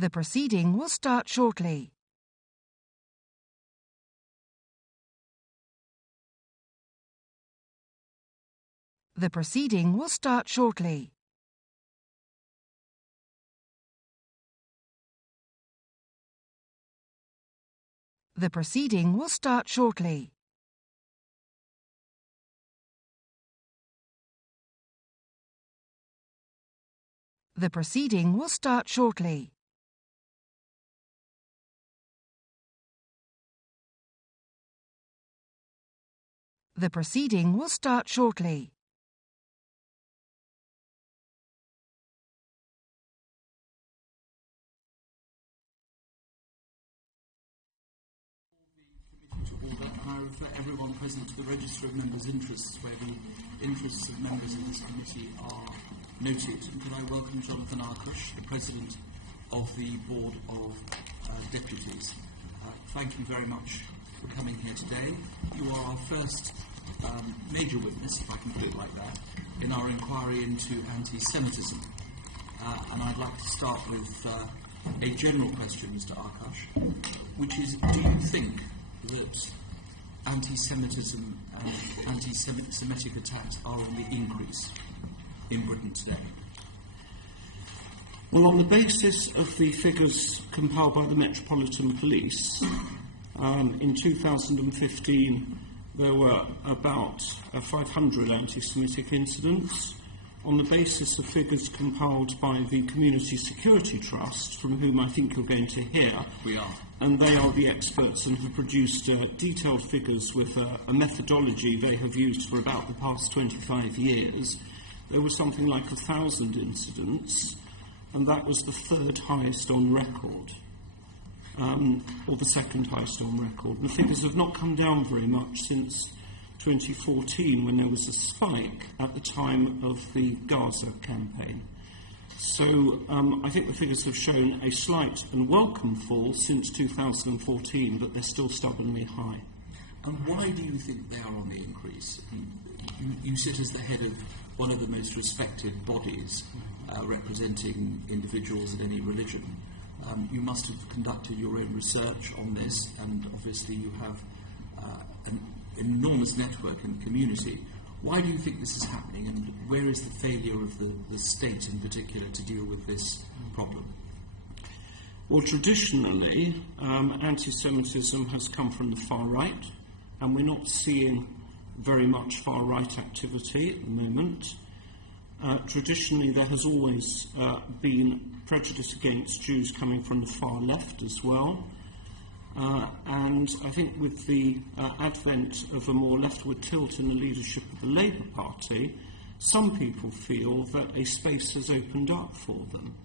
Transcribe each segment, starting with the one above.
The proceeding will start shortly. The proceeding will start shortly. The proceeding will start shortly. The proceeding will start shortly. The proceeding will start shortly. I refer everyone present to the Register of Members' Interests, where the interests of members of this committee are noted. And could I welcome Jonathan Arkush, the President of the Board of Deputies. Thank you very much for coming here today. You are our first major witness, if I can put it like that, in our inquiry into anti-Semitism. And I'd like to start with a general question, Mr. Arkush, which is, do you think that anti-Semitism and anti-Semitic attacks are on the increase in Britain today? Well, on the basis of the figures compiled by the Metropolitan Police, in 2015 there were about 500 anti-Semitic incidents. On the basis of figures compiled by the Community Security Trust, from whom I think you're going to hear, we are, and they are the experts and have produced detailed figures with a methodology they have used for about the past 25 years, there was something like 1,000 incidents, and that was the third highest on record, or the second highest on record. And the figures have not come down very much since 2014, when there was a spike at the time of the Gaza campaign. So I think the figures have shown a slight and welcome fall since 2014, but they're still stubbornly high. And why do you think they are on the increase? You sit as the head of one of the most respected bodies representing individuals of any religion. You must have conducted your own research on this, and obviously you have an enormous network and community. Why do you think this is happening, and where is the failure of the state in particular to deal with this problem? Well, traditionally, anti-Semitism has come from the far right, and we're not seeing very much far-right activity at the moment. Traditionally, there has always been prejudice against Jews coming from the far left as well. And I think with the advent of a more leftward tilt in the leadership of the Labour Party, some people feel that a space has opened up for them,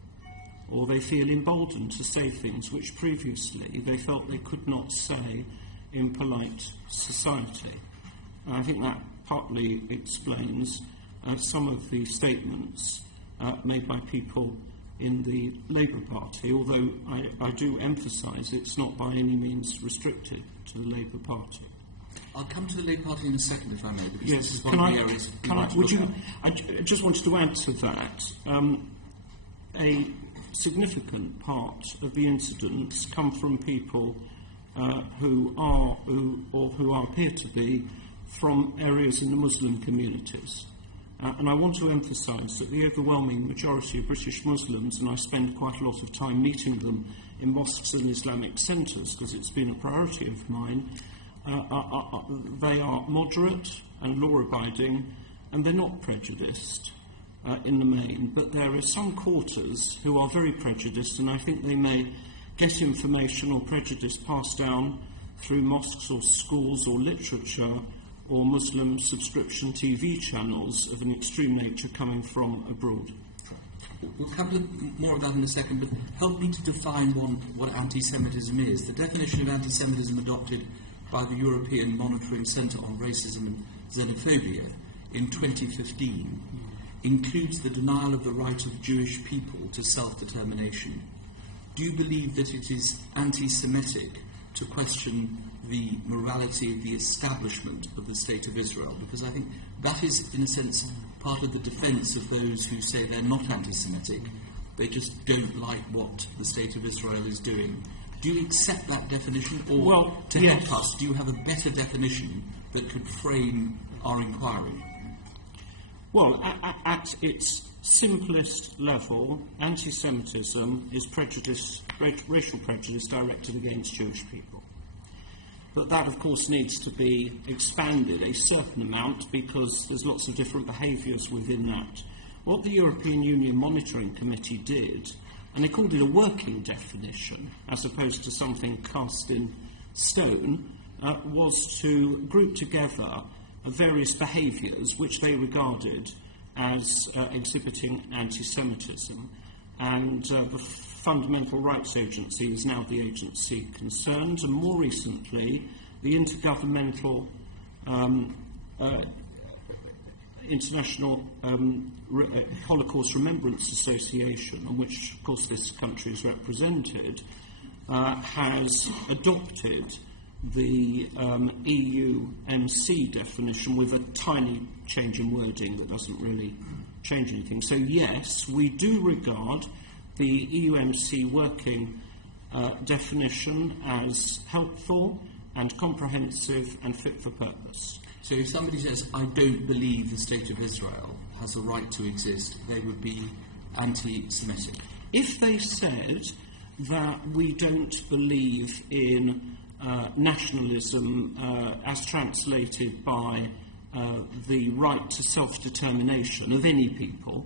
or they feel emboldened to say things which previously they felt they could not say in polite society. And I think that partly explains some of the statements made by people in the Labour Party, although I do emphasise it's not by any means restricted to the Labour Party. I'll come to the Labour Party in a second, if I may, because yes, this is one of the areas I just wanted to add to that. A significant part of the incidents come from people who appear to be from areas in the Muslim communities. And I want to emphasise that the overwhelming majority of British Muslims, and I spend quite a lot of time meeting them in mosques and Islamic centres because it's been a priority of mine, they are moderate and law-abiding, and they're not prejudiced in the main. But there are some quarters who are very prejudiced, and I think they may get information or prejudice passed down through mosques or schools or literature or Muslim subscription TV channels of an extreme nature coming from abroad. We'll cover more of that in a second, but help me to define what anti-Semitism is. The definition of anti-Semitism adopted by the European Monitoring Centre on Racism and Xenophobia in 2015 includes the denial of the right of Jewish people to self-determination. Do you believe that it is anti-Semitic to question the morality of the establishment of the State of Israel? Because I think that is, in a sense, part of the defence of those who say they're not anti-Semitic, They just don't like what the State of Israel is doing. Do you accept that definition? Or, to help us, do you have a better definition that could frame our inquiry? Well, at its simplest level, anti-Semitism is prejudice, racial prejudice directed against Jewish people. But that, of course, needs to be expanded a certain amount because there's lots of different behaviours within that. What the European Union Monitoring Committee did, and they called it a working definition as opposed to something cast in stone, was to group together various behaviours which they regarded as exhibiting anti-Semitism. And the Fundamental Rights Agency is now the agency concerned, and more recently the Intergovernmental International Holocaust Remembrance Association, on which of course this country is represented, has adopted the EU MC definition with a tiny change in wording that doesn't really change anything. So yes, we do regard the EU MC working definition as helpful and comprehensive and fit for purpose. So if somebody says, I don't believe the State of Israel has a right to exist, they would be anti-Semitic? If they said that we don't believe in nationalism as translated by the right to self-determination of any people,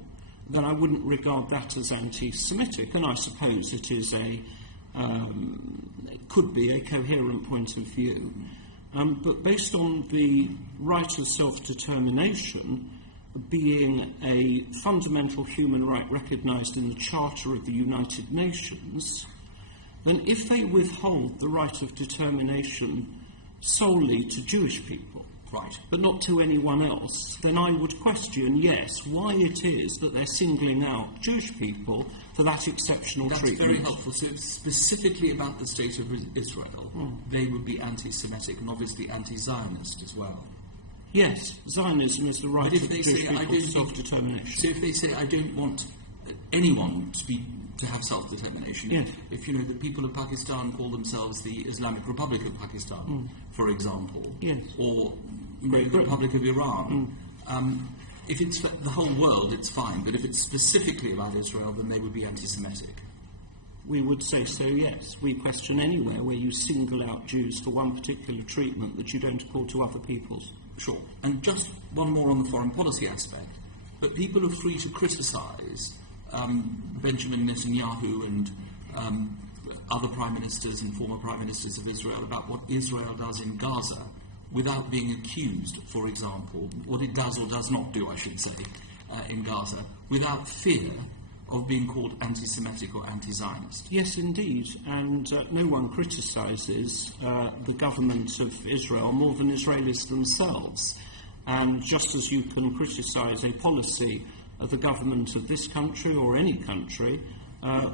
then I wouldn't regard that as anti-Semitic, and I suppose it is it could be a coherent point of view. But based on the right of self-determination being a fundamental human right recognised in the Charter of the United Nations, then if they withhold the right of determination solely to Jewish people, right, but not to anyone else, then I would question, yes, why it is that they're singling out Jewish people for that exceptional treatment. That's very helpful. So specifically about the State of Israel, they would be anti-Semitic and obviously anti-Zionist as well. Yes, Zionism is the right of Jewish people's self-determination. So if they say, I don't want anyone to have self-determination, yes. If the people of Pakistan call themselves the Islamic Republic of Pakistan, for example, yes. or the Republic of Iran, if it's for the whole world, it's fine, but if it's specifically about Israel, then they would be anti-Semitic. We would say so, yes. We question anywhere where you single out Jews for one particular treatment that you don't accord to other peoples. Sure. And just one more on the foreign policy aspect. But people are free to criticise Benjamin Netanyahu and other prime ministers and former prime ministers of Israel about what Israel does in Gaza without being accused, for example, what it does or does not do, I should say, in Gaza, without fear of being called anti-Semitic or anti-Zionist. Yes, indeed, and no one criticises the government of Israel more than Israelis themselves. And just as you can criticise a policy of the government of this country or any country,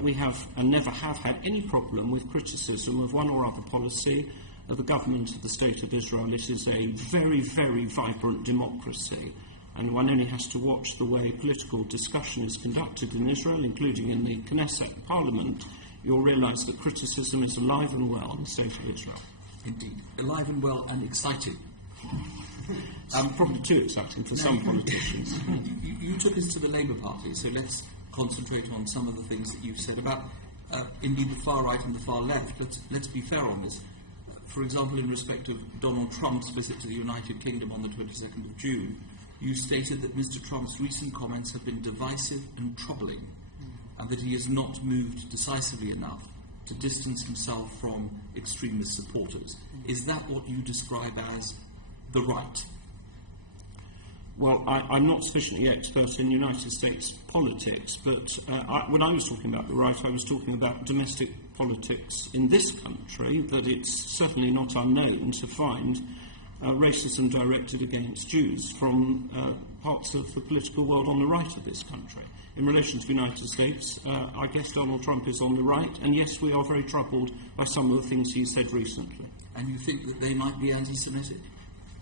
we have and never have had any problem with criticism of one or other policy of the government of the State of Israel. It is a very, very vibrant democracy, and one only has to watch the way political discussion is conducted in Israel, including in the Knesset Parliament. You'll realise that criticism is alive and well in the State of Israel. Indeed. Alive and well and exciting. Probably too exciting for some politicians. You took us to the Labour Party, so let's concentrate on some of the things that you've said about, indeed, the far right and the far left. Let's be fair on this. For example, in respect of Donald Trump's visit to the United Kingdom on the 22nd of June, you stated that Mr. Trump's recent comments have been divisive and troubling, and that he has not moved decisively enough to distance himself from extremist supporters. Is that what you describe as the right? Well, I'm not sufficiently expert in United States politics, but when I was talking about the right, I was talking about domestic politics in this country, but it's certainly not unknown to find racism directed against Jews from parts of the political world on the right of this country. In relation to the United States, I guess Donald Trump is on the right, and yes, we are very troubled by some of the things he said recently. And you think that they might be anti-Semitic,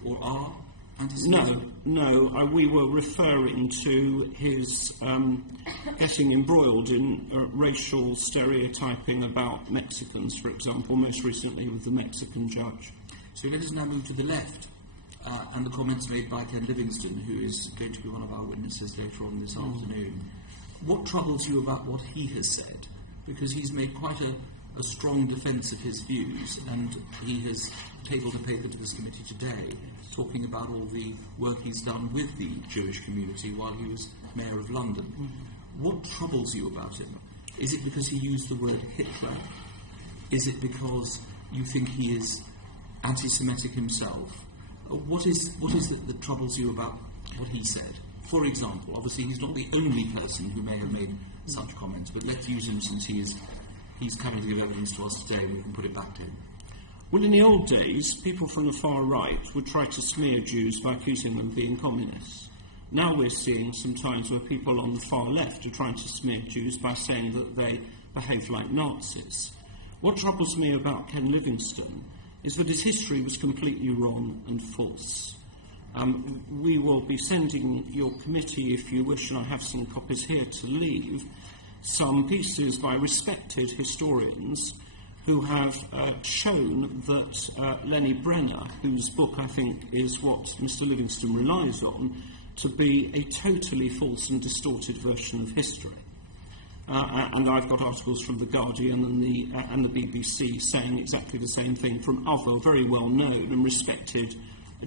or are? anti-Semitism? No. We were referring to his getting embroiled in racial stereotyping about Mexicans, for example, most recently with the Mexican judge. So let us now move to the left, and the comments made by Ken Livingstone, who is going to be one of our witnesses later on this afternoon. What troubles you about what he has said? Because he's made quite a strong defence of his views, and he has tabled a paper to this committee today talking about all the work he's done with the Jewish community while he was Mayor of London. What troubles you about him? Is it because he used the word Hitler? Is it because you think he is anti-Semitic himself? What is it that troubles you about what he said? For example, obviously he's not the only person who may have made such comments, but let's use him since he's coming to give evidence to us today, and we can put it back to him. Well, in the old days, people from the far right would try to smear Jews by accusing them of being communists. Now we're seeing sometimes where people on the far left are trying to smear Jews by saying that they behave like Nazis. What troubles me about Ken Livingstone is that his history was completely wrong and false. We will be sending your committee, if you wish, and I have some copies here to leave, some pieces by respected historians who have shown that Lenny Brenner, whose book I think is what Mr. Livingstone relies on, to be a totally false and distorted version of history. And I've got articles from The Guardian and the BBC saying exactly the same thing from other very well-known and respected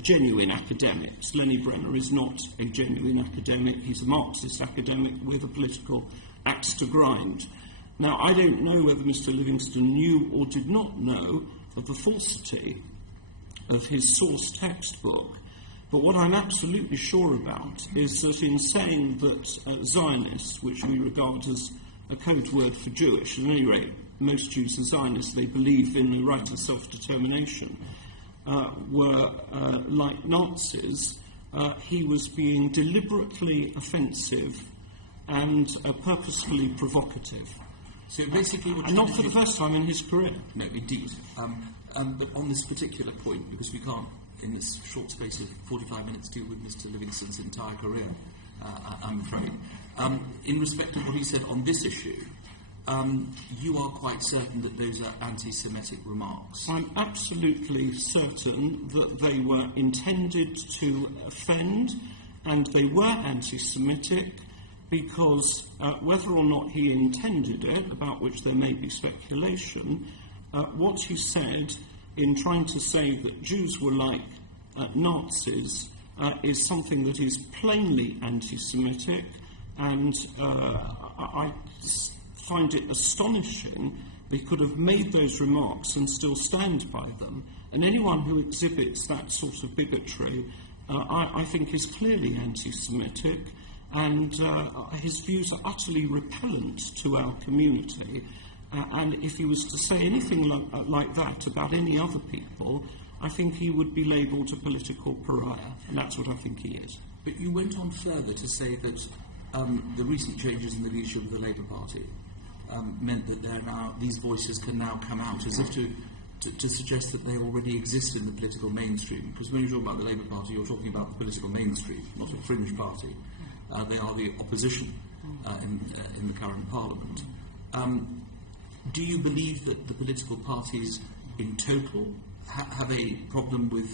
genuine academics. Lenny Brenner is not a genuine academic. He's a Marxist academic with a political axe to grind. Now, I don't know whether Mr. Livingstone knew or did not know of the falsity of his source textbook, but what I'm absolutely sure about is that in saying that Zionists, which we regard as a code word for Jewish, at any rate, most Jews are Zionists, they believe in the right to self-determination, were like Nazis, he was being deliberately offensive and purposefully provocative. So basically, and not for the first time in his career. No, indeed. But on this particular point, because we can't, in this short space of 45 minutes, deal with Mr. Livingstone's entire career, I'm afraid. In respect of what he said on this issue, you are quite certain that those are anti-Semitic remarks? I'm absolutely certain that they were intended to offend, and they were anti-Semitic, because whether or not he intended it, about which there may be speculation, what he said in trying to say that Jews were like Nazis is something that is plainly anti-Semitic, and I find it astonishing they could have made those remarks and still stand by them. And anyone who exhibits that sort of bigotry, I think, is clearly anti-Semitic, and his views are utterly repellent to our community. And if he was to say anything like that about any other people, I think he would be labelled a political pariah, and that's what I think he is. But you went on further to say that the recent changes in the leadership of the Labour Party meant that these voices can now come out, as if to suggest that they already exist in the political mainstream. Because when you talk about the Labour Party, you're talking about the political mainstream, not a fringe party. They are the opposition in the current Parliament. Do you believe that the political parties in total have a problem with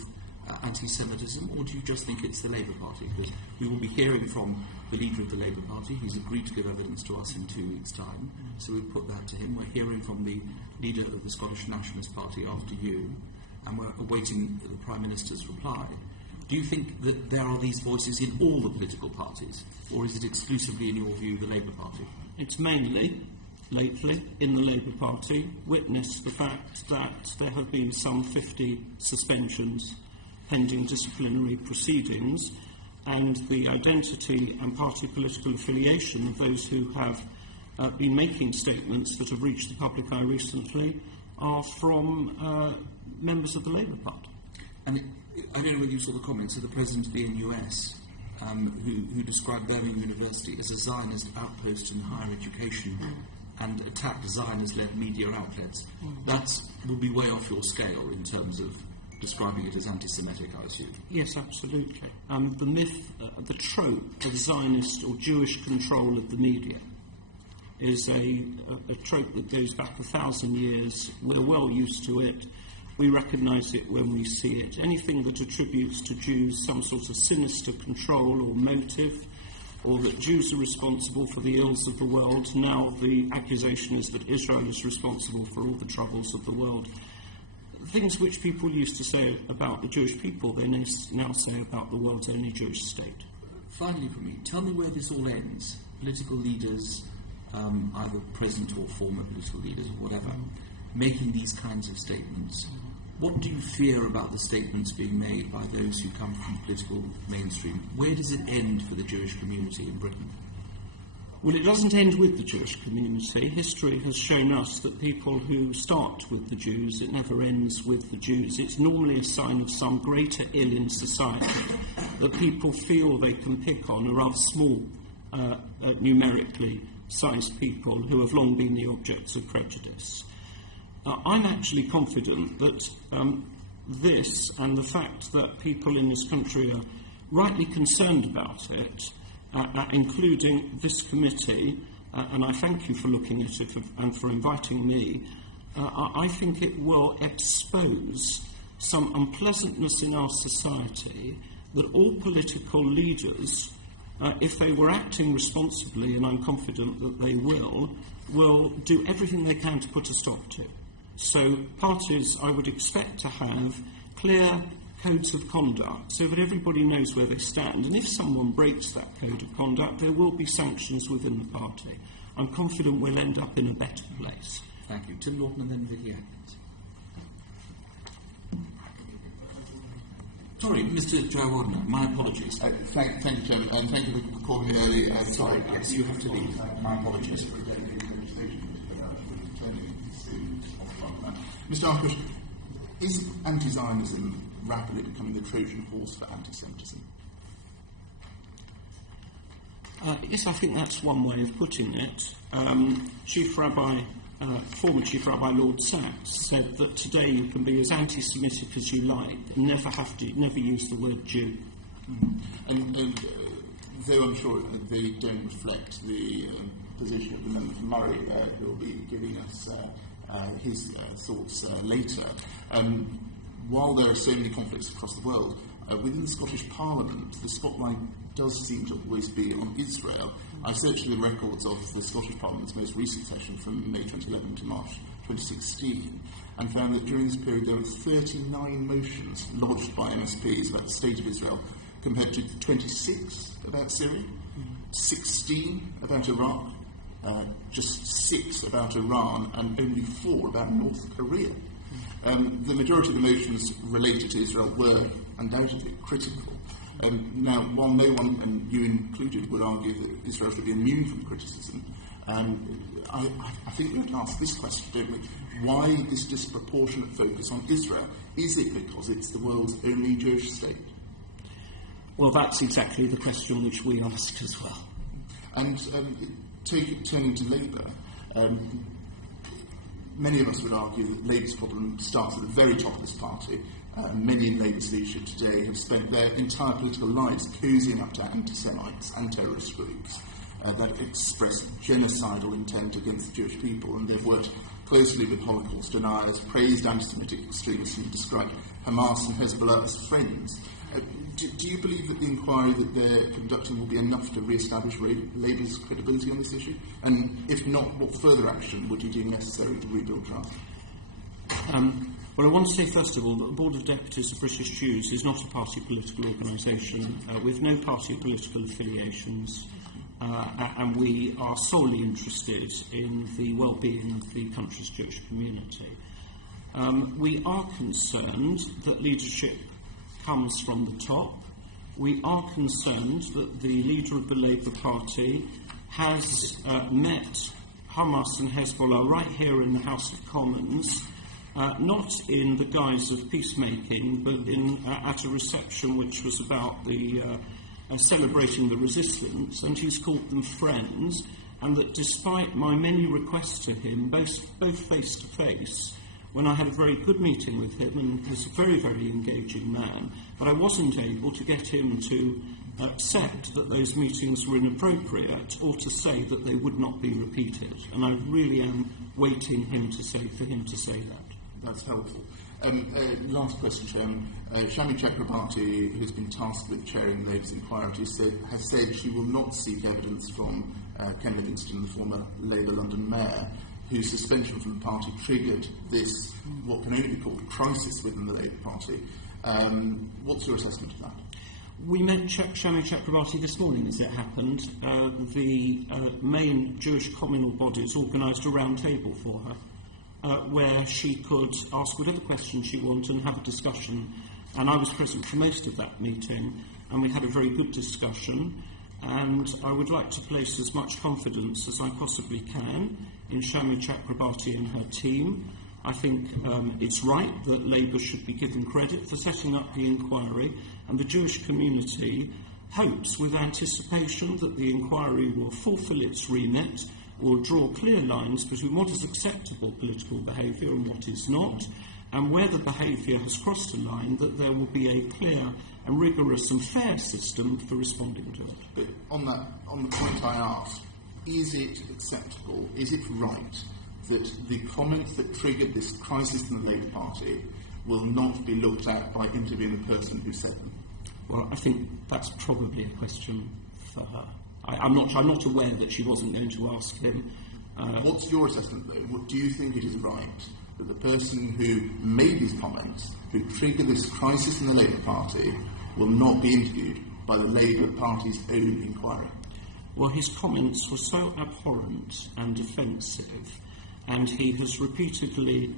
anti-Semitism, or do you just think it's the Labour Party? Because we will be hearing from the leader of the Labour Party. He's agreed to give evidence to us in 2 weeks' time, so we'll put that to him. We're hearing from the leader of the Scottish Nationalist Party after you, and we're awaiting the Prime Minister's reply. Do you think that there are these voices in all the political parties, or is it exclusively, in your view, the Labour Party? It's mainly, lately, in the Labour Party. Witness the fact that there have been some 50 suspensions pending disciplinary proceedings, and the identity and party political affiliation of those who have been making statements that have reached the public eye recently are from members of the Labour Party. And I don't know whether you saw the comments of the President of the NUS, who described Birmingham University as a Zionist outpost in higher education and attacked Zionist-led media outlets. That will be way off your scale in terms of describing it as anti-Semitic, I assume. Yes, absolutely. The myth, the trope of Zionist or Jewish control of the media is a trope that goes back 1,000 years. We're well used to it. We recognise it when we see it. Anything that attributes to Jews some sort of sinister control or motive, or that Jews are responsible for the ills of the world. Now the accusation is that Israel is responsible for all the troubles of the world. Things which people used to say about the Jewish people, they now say about the world's only Jewish state. Finally for me, tell me where this all ends. Political leaders, either present or former political leaders or whatever, making these kinds of statements. What do you fear about the statements being made by those who come from the political mainstream? Where does it end for the Jewish community in Britain? Well, it doesn't end with the Jewish community. History has shown us that people who start with the Jews, it never ends with the Jews. It's normally a sign of some greater ill in society that people feel they can pick on a rather small, numerically sized people who have long been the objects of prejudice. I'm actually confident that this and the fact that people in this country are rightly concerned about it, including this committee, and I thank you for looking at it and for inviting me, I think it will expose some unpleasantness in our society that all political leaders, if they were acting responsibly, and I'm confident that they will do everything they can to put a stop to. So parties, I would expect to have clear codes of conduct so that everybody knows where they stand. And if someone breaks that code of conduct, there will be sanctions within the party. I'm confident we'll end up in a better place. Thank you. Tim Norton and then Vicky Atkins. Sorry, Mr. Jawardena, my apologies. Thank you, Chairman, and thank you for calling me early. Sorry, yes, you have to leave. My apologies. Mr. Arkush, is anti-Zionism rapidly becoming the Trojan horse for anti-Semitism? Yes, I think that's one way of putting it. Former Chief Rabbi Lord Sachs said that today you can be as anti-Semitic as you like, never use the word Jew. And though I'm sure they don't reflect the position of the member for Murray, who will be giving us his thoughts later, while there are so many conflicts across the world, within the Scottish Parliament, the spotlight does seem to always be on Israel. I searched the records of the Scottish Parliament's most recent session from May 2011 to March 2016 and found that during this period there were 39 motions lodged by MSPs about the state of Israel compared to 26 about Syria, 16 about Iraq, just 6 about Iran and only 4 about North Korea. The majority of the motions related to Israel were undoubtedly critical. Now, while no one, and you included, would argue that Israel should be immune from criticism, I think we would ask this question, don't we? Why this disproportionate focus on Israel? Is it because it's the world's only Jewish state? Well, that's exactly the question which we ask as well. And turning to Labour, many of us would argue that Labour's problem starts at the very top of this party. Many in Labour's leadership today have spent their entire political lives cozying up to anti-Semites and terrorist groups that express genocidal intent against the Jewish people, and they've worked closely with Holocaust deniers, praised anti-Semitic extremists and described Hamas and Hezbollah as friends. Do you believe that the inquiry that they're conducting will be enough to re-establish Labour's credibility on this issue? And if not, what further action would you deem necessary to rebuild trust? Well, I want to say, first of all, that the Board of Deputies of British Jews is not a party political organisation with no party political affiliations, and we are solely interested in the well-being of the country's Jewish community. We are concerned that leadership comes from the top. We are concerned that the leader of the Labour Party has met Hamas and Hezbollah right here in the House of Commons, not in the guise of peacemaking, but at a reception which was about the celebrating the resistance, and he's called them friends, and that despite my many requests to him, both face to face, when I had a very good meeting with him, and he's a very, very engaging man, but I wasn't able to get him to accept that those meetings were inappropriate or to say that they would not be repeated. And I really am waiting for him to say that. That's helpful. Last question, Chairman. Shami Chakrabarti, who's been tasked with chairing the latest inquiry, has said she will not seek evidence from Ken Livingstone, the former Labour London Mayor, whose suspension from the party triggered this, what can only be called, crisis within the Labour Party. What's your assessment of that? We met Shami Chakrabarti this morning, as it happened. The main Jewish communal bodies organised a round table for her, where she could ask whatever questions she wanted and have a discussion. And I was present for most of that meeting, and we had a very good discussion. And I would like to place as much confidence as I possibly can in Shami Chakrabarti and her team. I think it's right that Labour should be given credit for setting up the inquiry, and the Jewish community hopes with anticipation that the inquiry will fulfil its remit, will draw clear lines between what is acceptable political behaviour and what is not, and where the behaviour has crossed a line, that there will be a clear and rigorous and fair system for responding to it. But on the point I asked, is it acceptable, is it right that the comments that triggered this crisis in the Labour Party will not be looked at by interviewing the person who said them? Well, I think that's probably a question for her. I'm not aware that she wasn't going to ask him. What's your assessment, though? Do you think it is right that the person who made these comments, who triggered this crisis in the Labour Party, will not be interviewed by the Labour Party's own inquiry? Well, his comments were so abhorrent and offensive, and he has repeatedly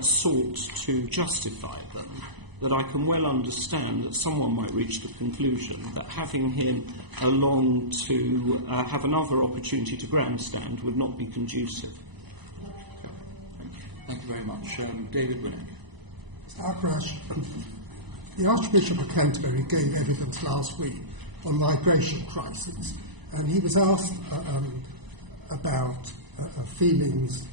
sought to justify them, that I can well understand that someone might reach the conclusion that having him along to have another opportunity to grandstand would not be conducive. Thank you very much. David Willick. The Archbishop of Canterbury gave evidence last week on migration crisis, and he was asked about feelings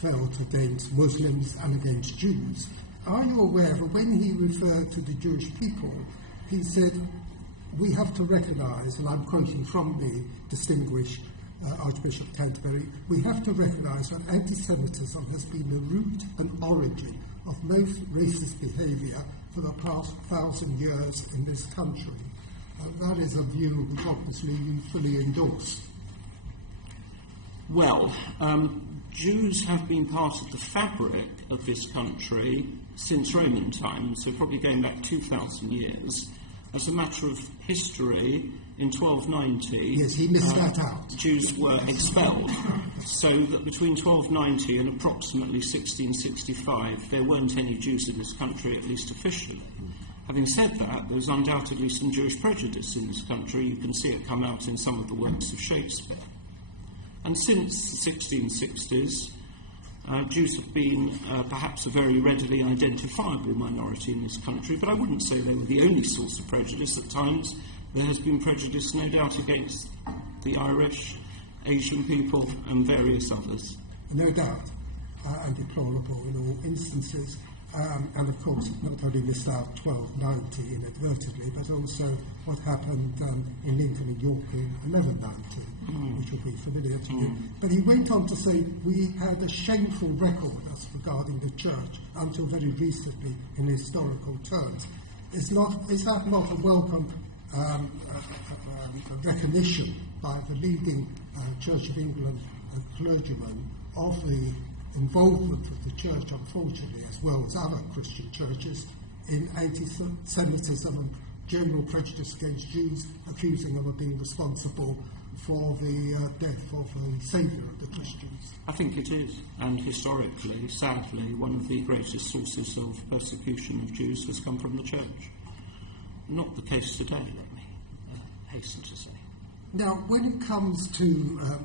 felt against Muslims and against Jews. Are you aware that when he referred to the Jewish people, he said, we have to recognise, and I'm quoting from the distinguished Archbishop of Canterbury, we have to recognise that anti-Semitism has been the root and origin of most racist behaviour for the past 1,000 years in this country. That is a view which obviously you fully endorse. Well, Jews have been part of the fabric of this country since Roman times, so probably going back 2,000 years. As a matter of history, in 1290, yes, he missed that out. Jews were expelled, so that between 1290 and approximately 1665, there weren't any Jews in this country, at least officially. Having said that, there was undoubtedly some Jewish prejudice in this country. You can see it come out in some of the works of Shakespeare. And since the 1660s, Jews have been perhaps a very readily identifiable minority in this country, but I wouldn't say they were the only source of prejudice. At times, there has been prejudice, no doubt, against the Irish, Asian people, and various others. No doubt, and deplorable in all instances. And of course, not only missed out 1290 inadvertently, but also what happened in Lincoln and York in 1190, which will be familiar to you. But he went on to say, we had a shameful record as regarding the church until very recently in historical terms. Is that not a welcome recognition by the leading Church of England clergyman of the involvement of the church, unfortunately, as well as other Christian churches, in anti-Semitism and general prejudice against Jews, accusing them of being responsible for the death of the saviour of the Christians? I think it is, and historically, sadly, one of the greatest sources of persecution of Jews has come from the church. Not the case today, let me hasten to say. Now, when it comes to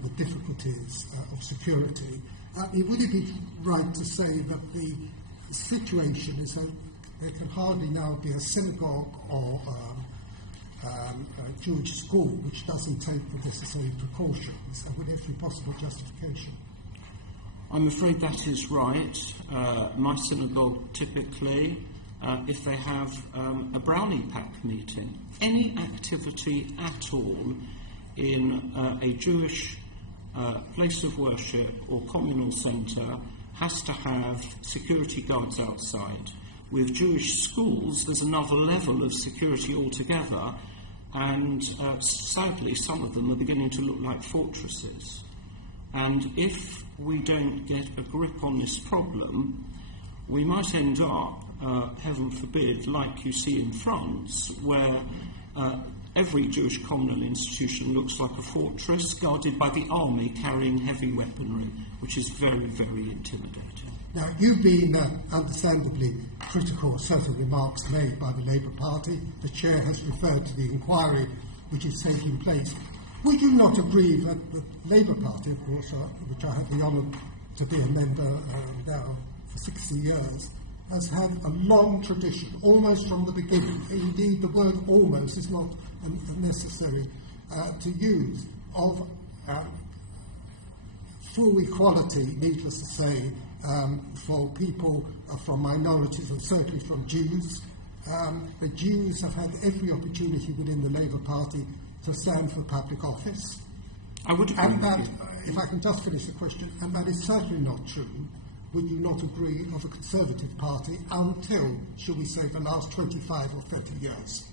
the difficulties of security, would it be right to say that the situation is that there can hardly now be a synagogue or a Jewish school which doesn't take the necessary precautions, and would there be possible justification? I'm afraid that is right. My synagogue typically, if they have a brownie pack meeting, any activity at all in a Jewish place of worship or communal centre has to have security guards outside. With Jewish schools, there's another level of security altogether, and sadly some of them are beginning to look like fortresses. And if we don't get a grip on this problem, we might end up, heaven forbid, like you see in France, where every Jewish communal institution looks like a fortress guarded by the army carrying heavy weaponry, which is very, very intimidating. Now, you've been understandably critical of certain remarks made by the Labour Party. The Chair has referred to the inquiry which is taking place. Would you not agree that the Labour Party, of course, which I have the honour to be a member now for 60 years, has had a long tradition, almost from the beginning? Indeed, the word almost is not necessary to use, of full equality, needless to say, for people from minorities, and certainly from Jews. The Jews have had every opportunity within the Labour Party to stand for public office. I would agree. And that, if I can just finish the question, and that is certainly not true, would you not agree, of the Conservative Party until, shall we say, the last 25 or 30 years?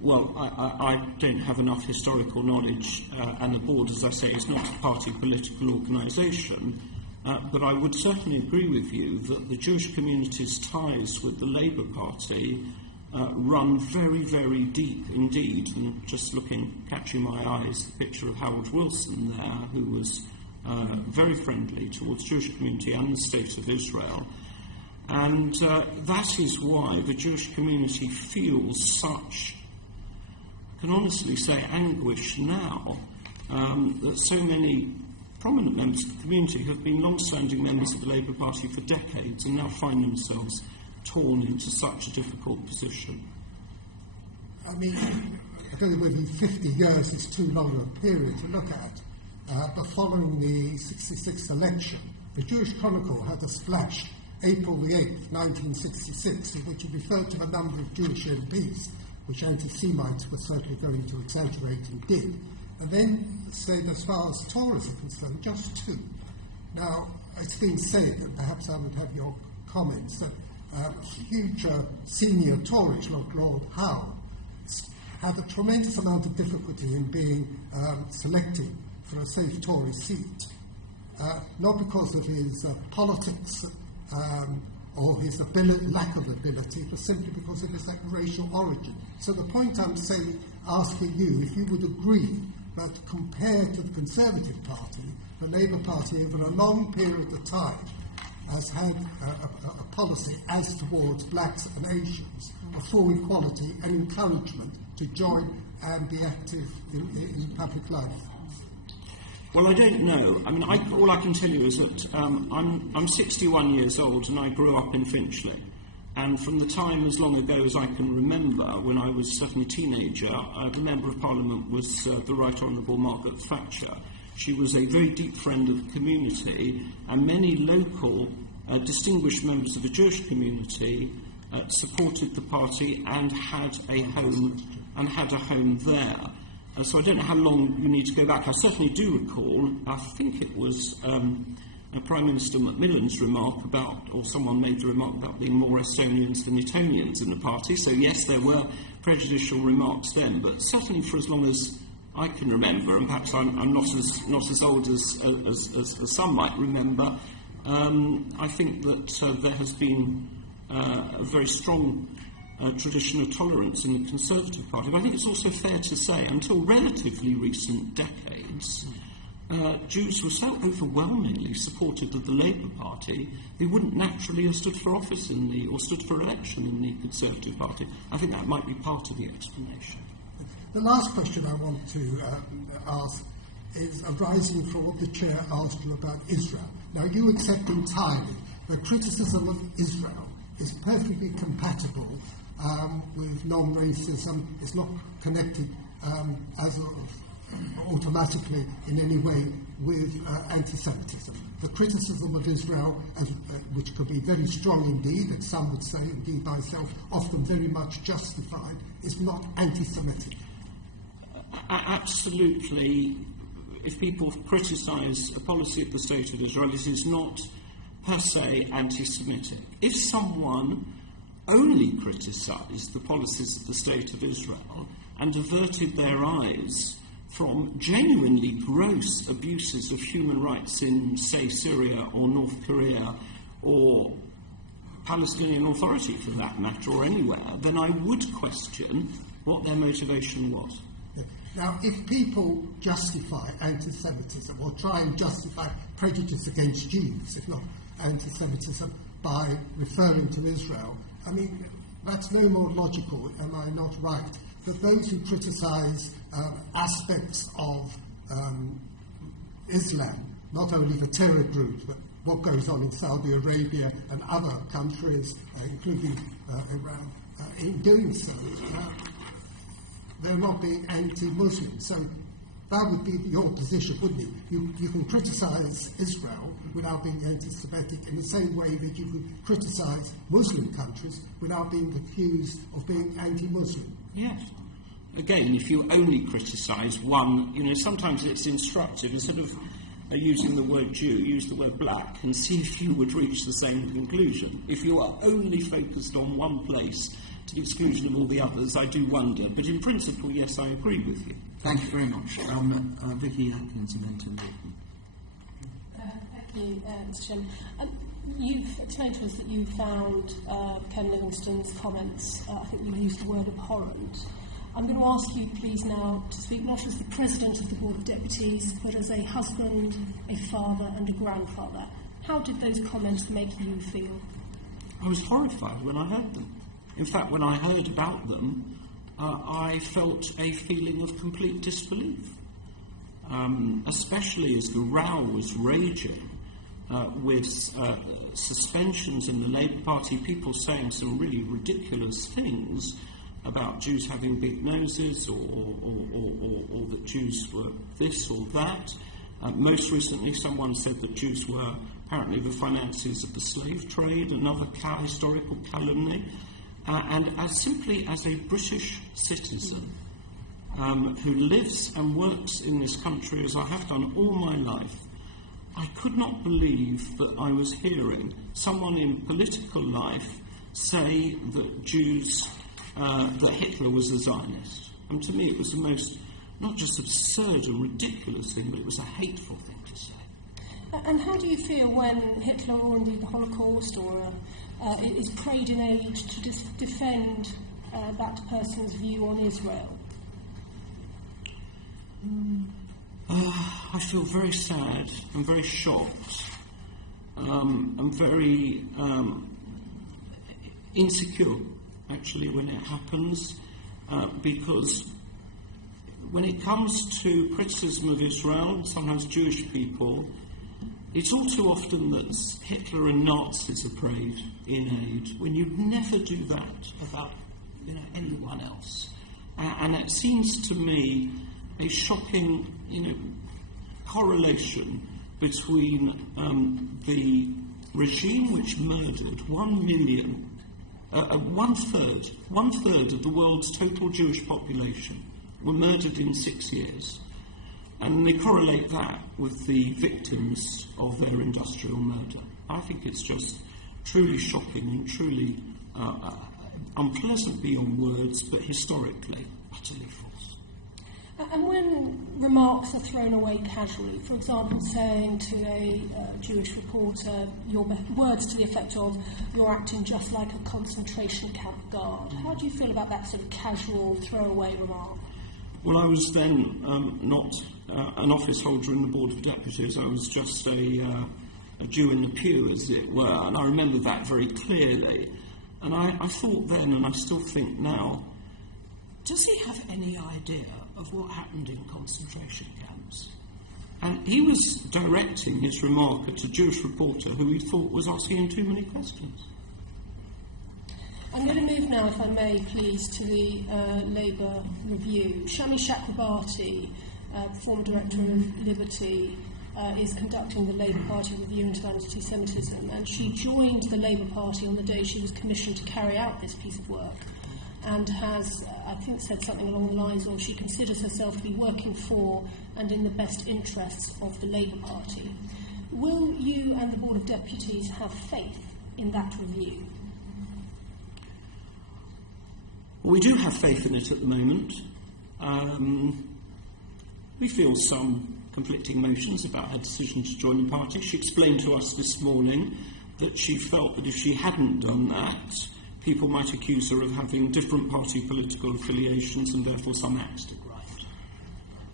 Well, I don't have enough historical knowledge, and the board, as I say, is not a party political organisation, but I would certainly agree with you that the Jewish community's ties with the Labour Party run very, very deep indeed. And just catching my eyes, the picture of Harold Wilson there, who was very friendly towards the Jewish community and the State of Israel. And that is why the Jewish community feels such, I can honestly say, anguish now that so many prominent members of the community have been long-standing members of the Labour Party for decades and now find themselves torn into such a difficult position. I mean, I don't know whether 50 years is too long a period to look at, but following the 66 election, the Jewish Chronicle had a splash, April the 8th, 1966, in which it referred to a number of Jewish MPs, which anti-Semites were certainly going to exaggerate and did, and then said, as far as Tories are concerned, just 2. Now, it's been said, and perhaps I would have your comments, that huge senior Tories, like Lord Howe, had a tremendous amount of difficulty in being selected for a safe Tory seat, not because of his politics or his lack of ability, but simply because of his racial origin. So the point I'm saying, asking you, if you would agree that compared to the Conservative Party, the Labour Party over a long period of time has had a policy as towards blacks and Asians of full equality and encouragement to join and be active in public life. Well, I don't know. I mean, all I can tell you is that I'm 61 years old and I grew up in Finchley. And from the time as long ago as I can remember, when I was certainly a teenager, the Member of Parliament was the Right Honourable Margaret Thatcher. She was a very deep friend of the community, and many local distinguished members of the Jewish community supported the party and had a home there. So I don't know how long you need to go back. I certainly do recall, I think it was Prime Minister Macmillan's remark about, or someone made a remark about being more Estonians than Etonians in the party. So yes, there were prejudicial remarks then, but certainly for as long as I can remember, and perhaps I'm not as old as some might remember, I think that there has been a very strong tradition of tolerance in the Conservative Party. But I think it's also fair to say, until relatively recent decades, Jews were so overwhelmingly supportive of the Labour Party, they wouldn't naturally have stood for office or stood for election in the Conservative Party. I think that might be part of the explanation. The last question I want to ask is arising from what the Chair asked you about Israel. Now, you accept entirely that criticism of Israel is perfectly compatible with non-racism. It's not connected as automatically in any way with anti-Semitism. The criticism of Israel, which could be very strong indeed, and some would say, indeed myself, often very much justified, is not anti-Semitic. Absolutely. If people criticise a policy of the State of Israel, it is not per se anti-Semitic. If someone only criticised the policies of the State of Israel and averted their eyes from genuinely gross abuses of human rights in, say, Syria or North Korea or Palestinian Authority for that matter, or anywhere, then I would question what their motivation was. Now, if people justify anti-Semitism or try and justify prejudice against Jews, if not anti-Semitism, by referring to Israel, I mean, that's no more logical, am I not right, that those who criticise aspects of Islam, not only the terror groups, but what goes on in Saudi Arabia and other countries, including Iran, in doing so, they're not being anti-Muslim. So that would be your position, wouldn't it? You can criticise Israel without being anti-Semitic in the same way that you could criticise Muslim countries without being accused of being anti-Muslim. Yes. Again, if you only criticise one, sometimes it's instructive. Instead of using the word Jew, use the word black and see if you would reach the same conclusion. If you are only focused on one place to the exclusion of all the others, I do wonder. But in principle, yes, I agree with you. Thank you very much. Vicky Atkins and then Tim Dalton. Thank you, Mr. Chairman. You've explained to us that you found Ken Livingstone's comments, I think you used the word abhorrent. I'm going to ask you, please, now to speak not as the President of the Board of Deputies, but as a husband, a father and a grandfather. How did those comments make you feel? I was horrified when I heard them. In fact, when I heard about them, I felt a feeling of complete disbelief, especially as the row was raging with suspensions in the Labour Party, people saying some really ridiculous things about Jews having big noses or that Jews were this or that. Most recently, someone said that Jews were apparently the financiers of the slave trade, another historical calumny. And simply as a British citizen who lives and works in this country, as I have done all my life, I could not believe that I was hearing someone in political life say that that Hitler was a Zionist. And to me it was the most, not just absurd and ridiculous thing, but it was a hateful thing to say. And how do you feel when Hitler, or indeed the Holocaust, or is prayed in age to defend that person's view on Israel? I feel very sad and very shocked. I'm very insecure, actually, when it happens, because when it comes to criticism of Israel, sometimes Jewish people, it's all too often that Hitler and Nazis are prayed in aid, when you'd never do that about anyone else. And it seems to me a shocking correlation between the regime which murdered 1 million, one third of the world's total Jewish population were murdered in 6 years. And they correlate that with the victims of their industrial murder. I think it's just truly shocking and truly unpleasant beyond words, but historically utterly false. And when remarks are thrown away casually, for example, saying to a Jewish reporter, words to the effect of, "You're acting just like a concentration camp guard," how do you feel about that sort of casual, throwaway remark? Well, I was then not an office holder in the Board of Deputies. I was just a Jew in the pew, as it were, and I remember that very clearly. And I thought then, and I still think now, does he have any idea of what happened in concentration camps? And he was directing his remark at a Jewish reporter who he thought was asking him too many questions. I'm going to move now, if I may, please, to the Labour review. Shami Chakrabarti former director of Liberty, is conducting the Labour Party review into anti-Semitism, and she joined the Labour Party on the day she was commissioned to carry out this piece of work, and has, I think, said something along the lines of she considers herself to be working for and in the best interests of the Labour Party. Will you and the Board of Deputies have faith in that review? We do have faith in it at the moment. We feel some conflicting emotions about her decision to join the party. She explained to us this morning that she felt that if she hadn't done that, people might accuse her of having different party political affiliations and therefore some acts to grind.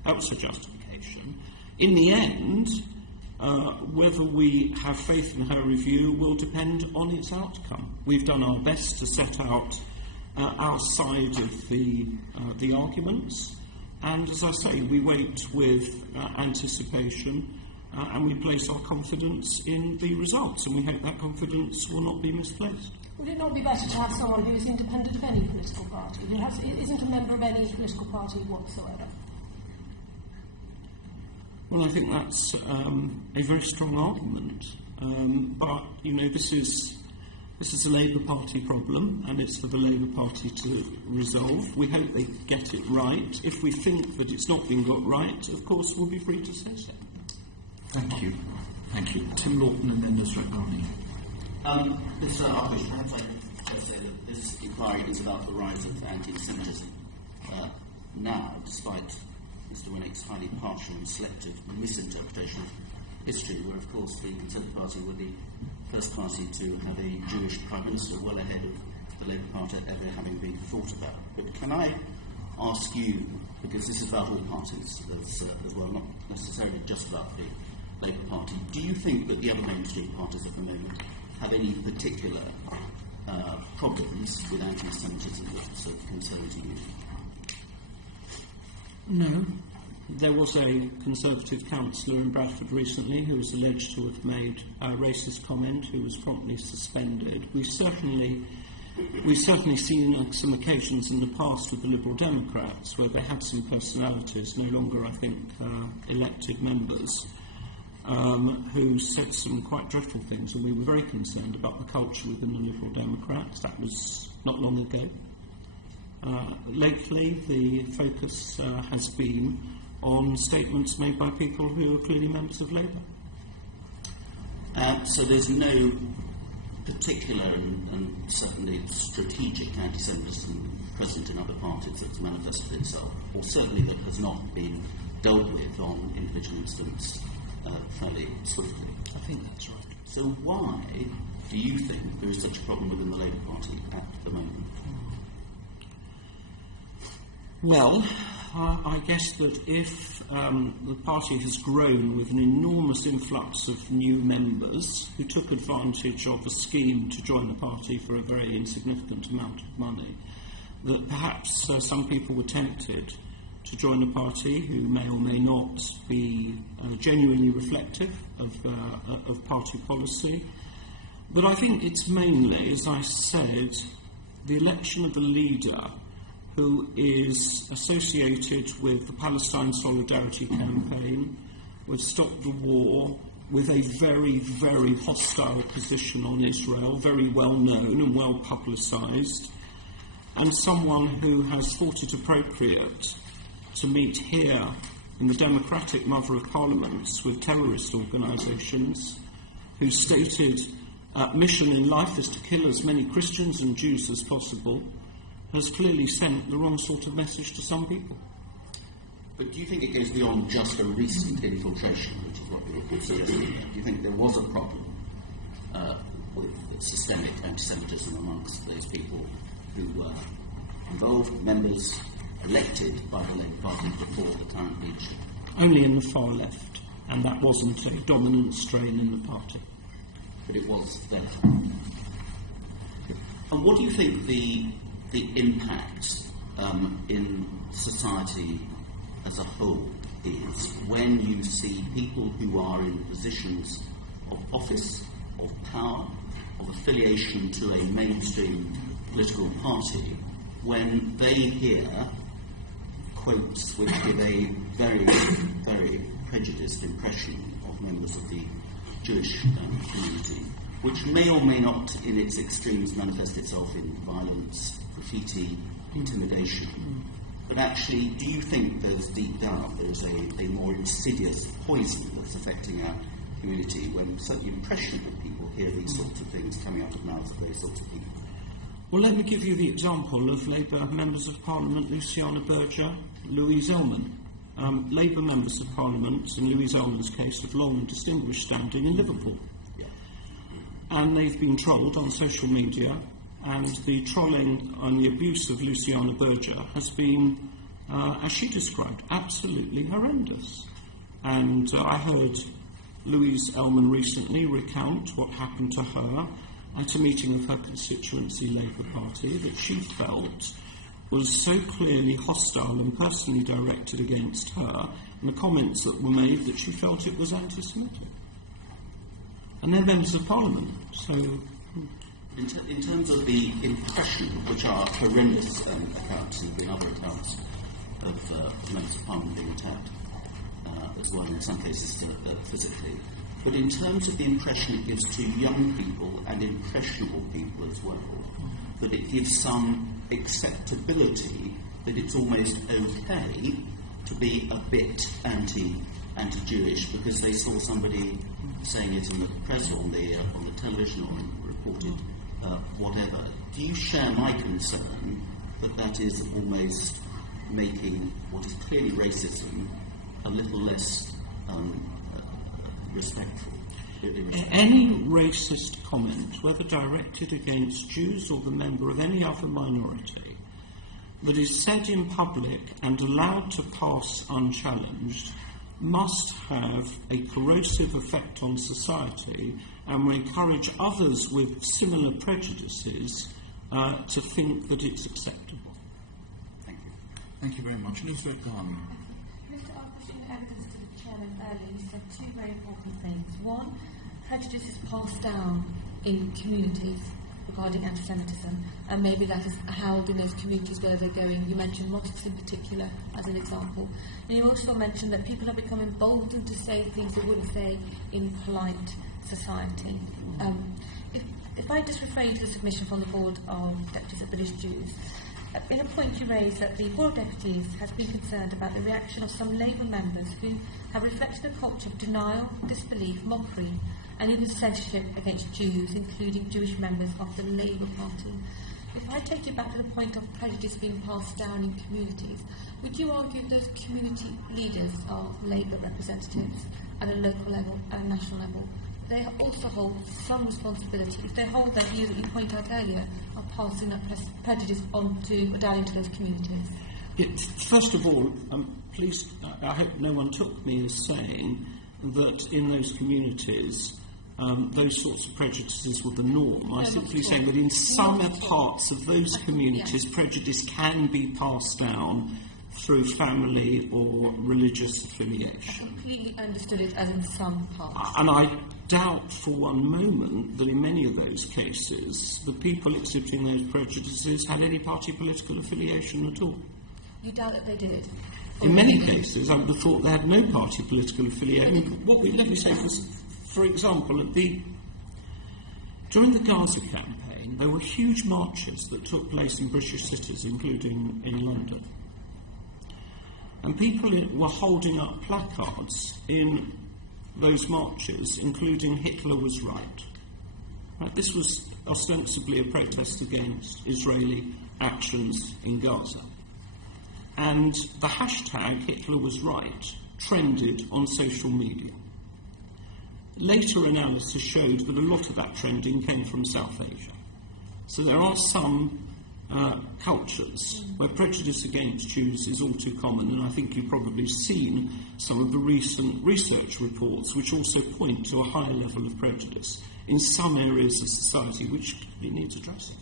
That was her justification. In the end, whether we have faith in her review will depend on its outcome. We've done our best to set out our side of the arguments, and as I say, we wait with anticipation and we place our confidence in the results, and we hope that confidence will not be misplaced. Would it not be better to have someone who is independent of any political party, who isn't a member of any political party whatsoever? Well, I think that's a very strong argument, but you know, this is a Labour Party problem, and it's for the Labour Party to resolve. We hope they get it right. If we think that it's not been got right, of course, we'll be free to say so. Thank you. Thank you. Tim Lawton and then Mr. O'Connor. Mr. Harkish, perhaps I should say that this inquiry is about the rise of anti-Semitism now, despite Mr. Winnick's highly partial and selective misinterpretation of history, where, of course, the Conservative Party were the first party to have a Jewish Prime Minister, well ahead of the Labour Party ever having been thought about. But can I ask you, because this is about all parties as well, not necessarily just about the Labour Party, do you think that the other mainstream parties at the moment have any particular problems with anti-Semitism that's of concern to you? No. There was a Conservative councillor in Bradford recently who was alleged to have made a racist comment, who was promptly suspended. We've certainly seen some occasions in the past with the Liberal Democrats where they had some personalities, no longer, I think, elected members, who said some quite dreadful things, and we were very concerned about the culture within the Liberal Democrats. That was not long ago. Lately, the focus has been on statements made by people who are clearly members of Labour. So there's no particular and certainly strategic anti-Semitism present in other parties that's manifested itself, or certainly that has not been dealt with on individual incidents fairly swiftly. I think that's right. So why do you think there is such a problem within the Labour Party at the moment? Well, I guess that if the party has grown with an enormous influx of new members who took advantage of a scheme to join the party for a very insignificant amount of money, that perhaps some people were tempted to join the party who may or may not be genuinely reflective of party policy. But I think it's mainly, as I said, the election of a leader who is associated with the Palestine Solidarity Campaign, with Stop the War, with a very, very hostile position on Israel, very well known and well publicised, and someone who has thought it appropriate to meet here in the democratic mother of parliaments with terrorist organisations, whose stated mission in life is to kill as many Christians and Jews as possible, has clearly sent the wrong sort of message to some people. But do you think it goes beyond just a recent infiltration, which is what the report says? Do you think there was a problem with systemic anti-Semitism amongst those people who were involved, members elected by the Labour Party before the current leadership? Only in the far left, and that wasn't a dominant strain in the party. But it was there. And what do you think the impact in society as a whole is when you see people who are in positions of office, of power, of affiliation to a mainstream political party, when they hear quotes which give a very, very prejudiced impression of members of the Jewish community, which may or may not, in its extremes, manifest itself in violence, graffiti, intimidation. But actually, do you think there's deep down there's a more insidious poison that's affecting our community when such impressionable people hear these sorts of things coming out of the mouths of those sorts of people? Well, let me give you the example of Labour Members of Parliament Luciana Berger, Louise Ellman. Labour Members of Parliament, in Louise Ellman's case, have long and distinguished standing in Liverpool. And they've been trolled on social media, and the trolling and the abuse of Luciana Berger has been, as she described, absolutely horrendous. And I heard Louise Ellman recently recount what happened to her at a meeting of her constituency Labour Party that she felt was so clearly hostile and personally directed against her, and the comments that were made that she felt it was anti-Semitic. And they're members of Parliament, so... In terms of the impression, which are horrendous accounts, and been other accounts of members of Parliament being attacked, as well, in some cases still physically, but in terms of the impression it gives to young people and impressionable people as well, that it gives some acceptability that it's almost okay to be a bit anti-Jewish because they saw somebody saying it in the press or on the television or reported whatever. Do you share my concern that that is almost making what is clearly racism a little less respectful? Any racist comment, whether directed against Jews or the member of any other minority, that is said in public and allowed to pass unchallenged, must have a corrosive effect on society and will encourage others with similar prejudices to think that it's acceptable. Thank you. Thank you very much. Elizabeth Garner. Mr. Arbuckle, in evidence to the chairman earlier, you said two very important things. One, prejudice is passed down in communities regarding anti-Semitism, and maybe that is held in those communities where they're going. You mentioned mosques in particular as an example. And you also mentioned that people have become emboldened to say things they wouldn't say in polite society. If I just refer you to the submission from the Board of Deputies of British Jews, in a point you raised that the Board of Deputies has been concerned about the reaction of some Labour members who have reflected a culture of denial, disbelief, mockery, and even censorship against Jews, including Jewish members of the Labour Party. If I take you back to the point of prejudice being passed down in communities, would you argue those community leaders of Labour representatives at a local level and a national level, they also hold some responsibility if they hold that view that you pointed out earlier of passing that prejudice onto or down into those communities? First of all, please, I hope no one took me as saying that in those communities those sorts of prejudices were the norm. I'm simply saying that in some parts of those communities prejudice can be passed down through family or religious affiliation. I completely understood it as in some parts. And I doubt for one moment that in many of those cases the people exhibiting those prejudices had any party political affiliation at all. You doubt that they did? In many cases, I would have thought they had no party political affiliation. Let me say, for example, during the Gaza campaign, there were huge marches that took place in British cities, including in London. And people were holding up placards in those marches, including "Hitler was right." This was ostensibly a protest against Israeli actions in Gaza. And the hashtag "Hitler was right" trended on social media. Later analysis showed that a lot of that trending came from South Asia. So there are some cultures where prejudice against Jews is all too common, and I think you've probably seen some of the recent research reports which also point to a higher level of prejudice in some areas of society which needs addressing.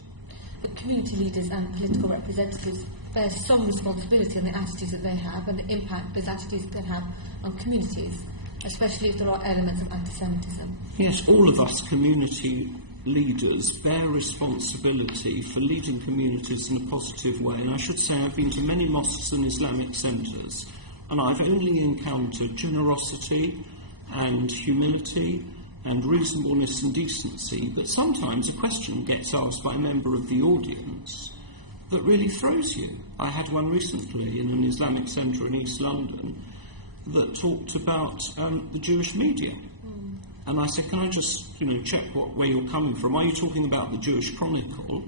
The community leaders and political representatives bear some responsibility on the attitudes that they have and the impact those attitudes can have on communities, especially if there are elements of anti-Semitism. Yes, all of us community leaders bear responsibility for leading communities in a positive way. And I should say I've been to many mosques and Islamic centres, and I've only encountered generosity and humility and reasonableness and decency, but sometimes a question gets asked by a member of the audience that really throws you. I had one recently in an Islamic centre in East London that talked about the Jewish media. And I said, can I just, check where you're coming from? Are you talking about the Jewish Chronicle,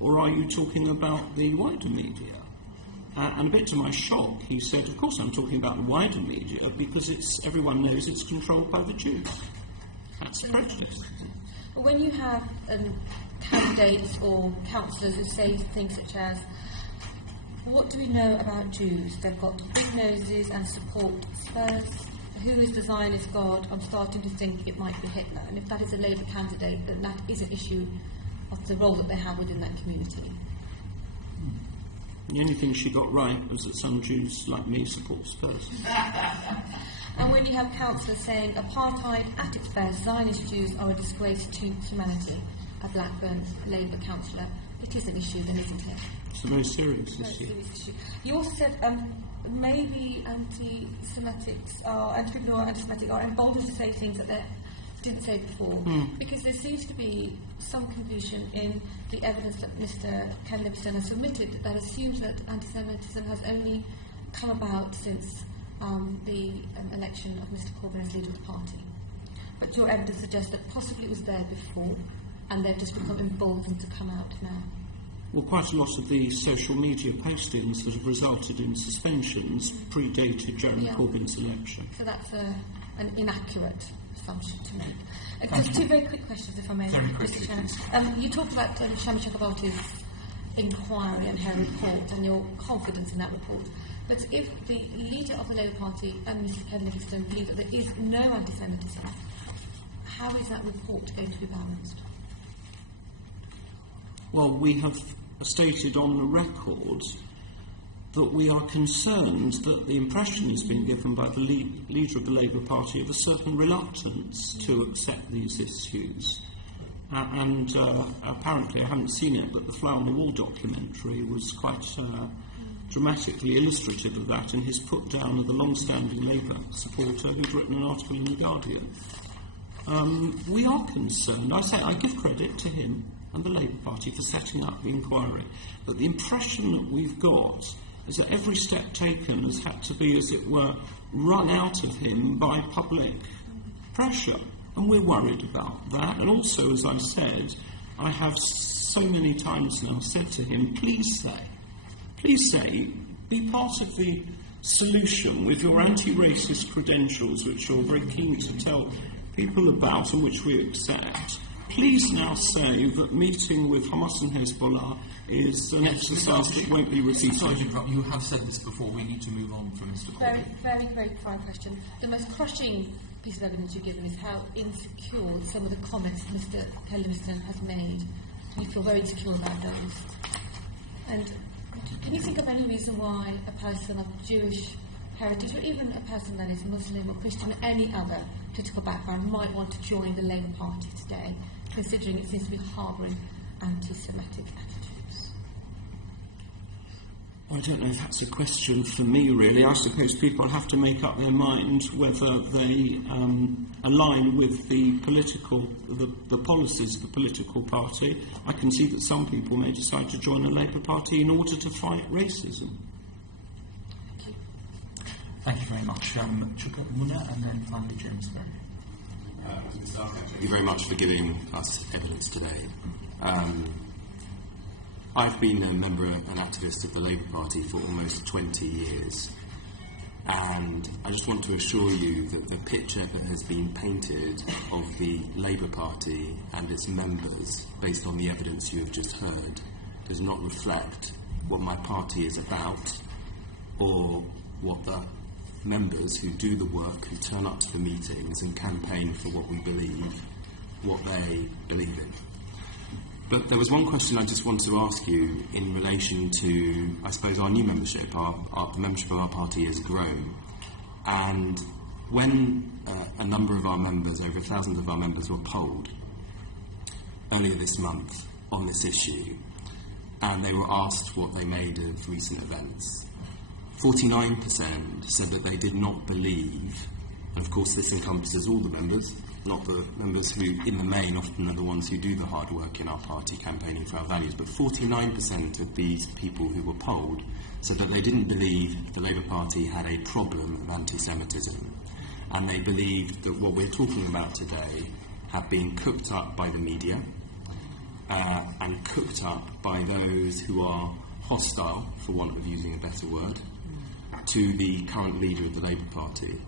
or are you talking about the wider media? And a bit to my shock, he said, of course I'm talking about the wider media, because everyone knows it's controlled by the Jews. That's prejudice. But when you have candidates or councillors who say things such as, what do we know about Jews? They've got big noses and support Spurs. Who is the Zionist God? I'm starting to think it might be Hitler. And if that is a Labour candidate, then that is an issue of the role that they have within that community. The only thing she got right was that some Jews, like me, support Spurs. And when you have councillors saying apartheid at its best, Zionist Jews are a disgrace to humanity, a Blackburn Labour councillor, it is an issue then, isn't it? It's a very serious issue. You also said maybe anti-Semitics are, anti-Semitic are emboldened to say things that they didn't say before, because there seems to be some confusion in the evidence that Mr. Ken Livingstone has submitted that assumes that anti-Semitism has only come about since the election of Mr. Corbyn as leader of the party. But your evidence suggests that possibly it was there before, and they've just become emboldened to come out now. Well, quite a lot of the social media postings that have resulted in suspensions predated Jeremy Corbyn's election. So that's an inaccurate assumption to make. And just two very quick questions, if I may, Mr. Chairman. You talked about Shami Chakrabarty's inquiry and her report and your confidence in that report. But if the leader of the Labour Party and Mrs. Ken Livingstone believe that there is no anti-Semitism, how is that report going to be balanced? Well, we have stated on the record that we are concerned that the impression has been given by the leader of the Labour Party of a certain reluctance to accept these issues. And apparently, I haven't seen it, but the Fly on the Wall documentary was quite dramatically illustrative of that, and he's put down the long-standing Labour supporter who'd written an article in The Guardian. We are concerned. I give credit to him and the Labour Party for setting up the inquiry, but the impression that we've got is that every step taken has had to be, as it were, run out of him by public pressure, and we're worried about that. And also, as I said, I have so many times now said to him, please say, be part of the solution with your anti-racist credentials, which you're very keen to tell people about and which we accept. Please now say that meeting with Hamas and Hezbollah is an exercise that won't be repeated. Sorry to interrupt, you have said this before, we need to move on from Mr. Corbyn. Very, very fine question. The most crushing piece of evidence you've given is how insecure some of the comments Mr. Ken Livingstone has made. You feel very insecure about those. And can you think of any reason why a person of Jewish heritage, or even a person that is Muslim or Christian or any other political background, might want to join the Labour Party today, considering it seems to be harbouring anti-Semitic attitudes? I don't know if that's a question for me, really. I suppose people have to make up their mind whether they align with the policies of the political party. I can see that some people may decide to join the Labour Party in order to fight racism. Thank you very much. Muna, and then finally James Berry. Thank you very much for giving us evidence today. I've been a member and activist of the Labour Party for almost 20 years, and I just want to assure you that the picture that has been painted of the Labour Party and its members, based on the evidence you have just heard, does not reflect what my party is about, or what the members who do the work, who turn up to the meetings and campaign for what we believe, what they believe in. But there was one question I just wanted to ask you in relation to, I suppose, our new membership. The membership of our party has grown. And when a number of our members, over 1,000 of our members, were polled, earlier this month on this issue, and they were asked what they made of recent events. 49% said that they did not believe, and of course this encompasses all the members, not the members who, in the main, often are the ones who do the hard work in our party campaigning for our values, but 49% of these people who were polled said that they didn't believe the Labour Party had a problem of anti-Semitism, and they believed that what we're talking about today had been cooked up by the media and cooked up by those who are hostile, for want of using a better word, to the current leader of the Labour Party.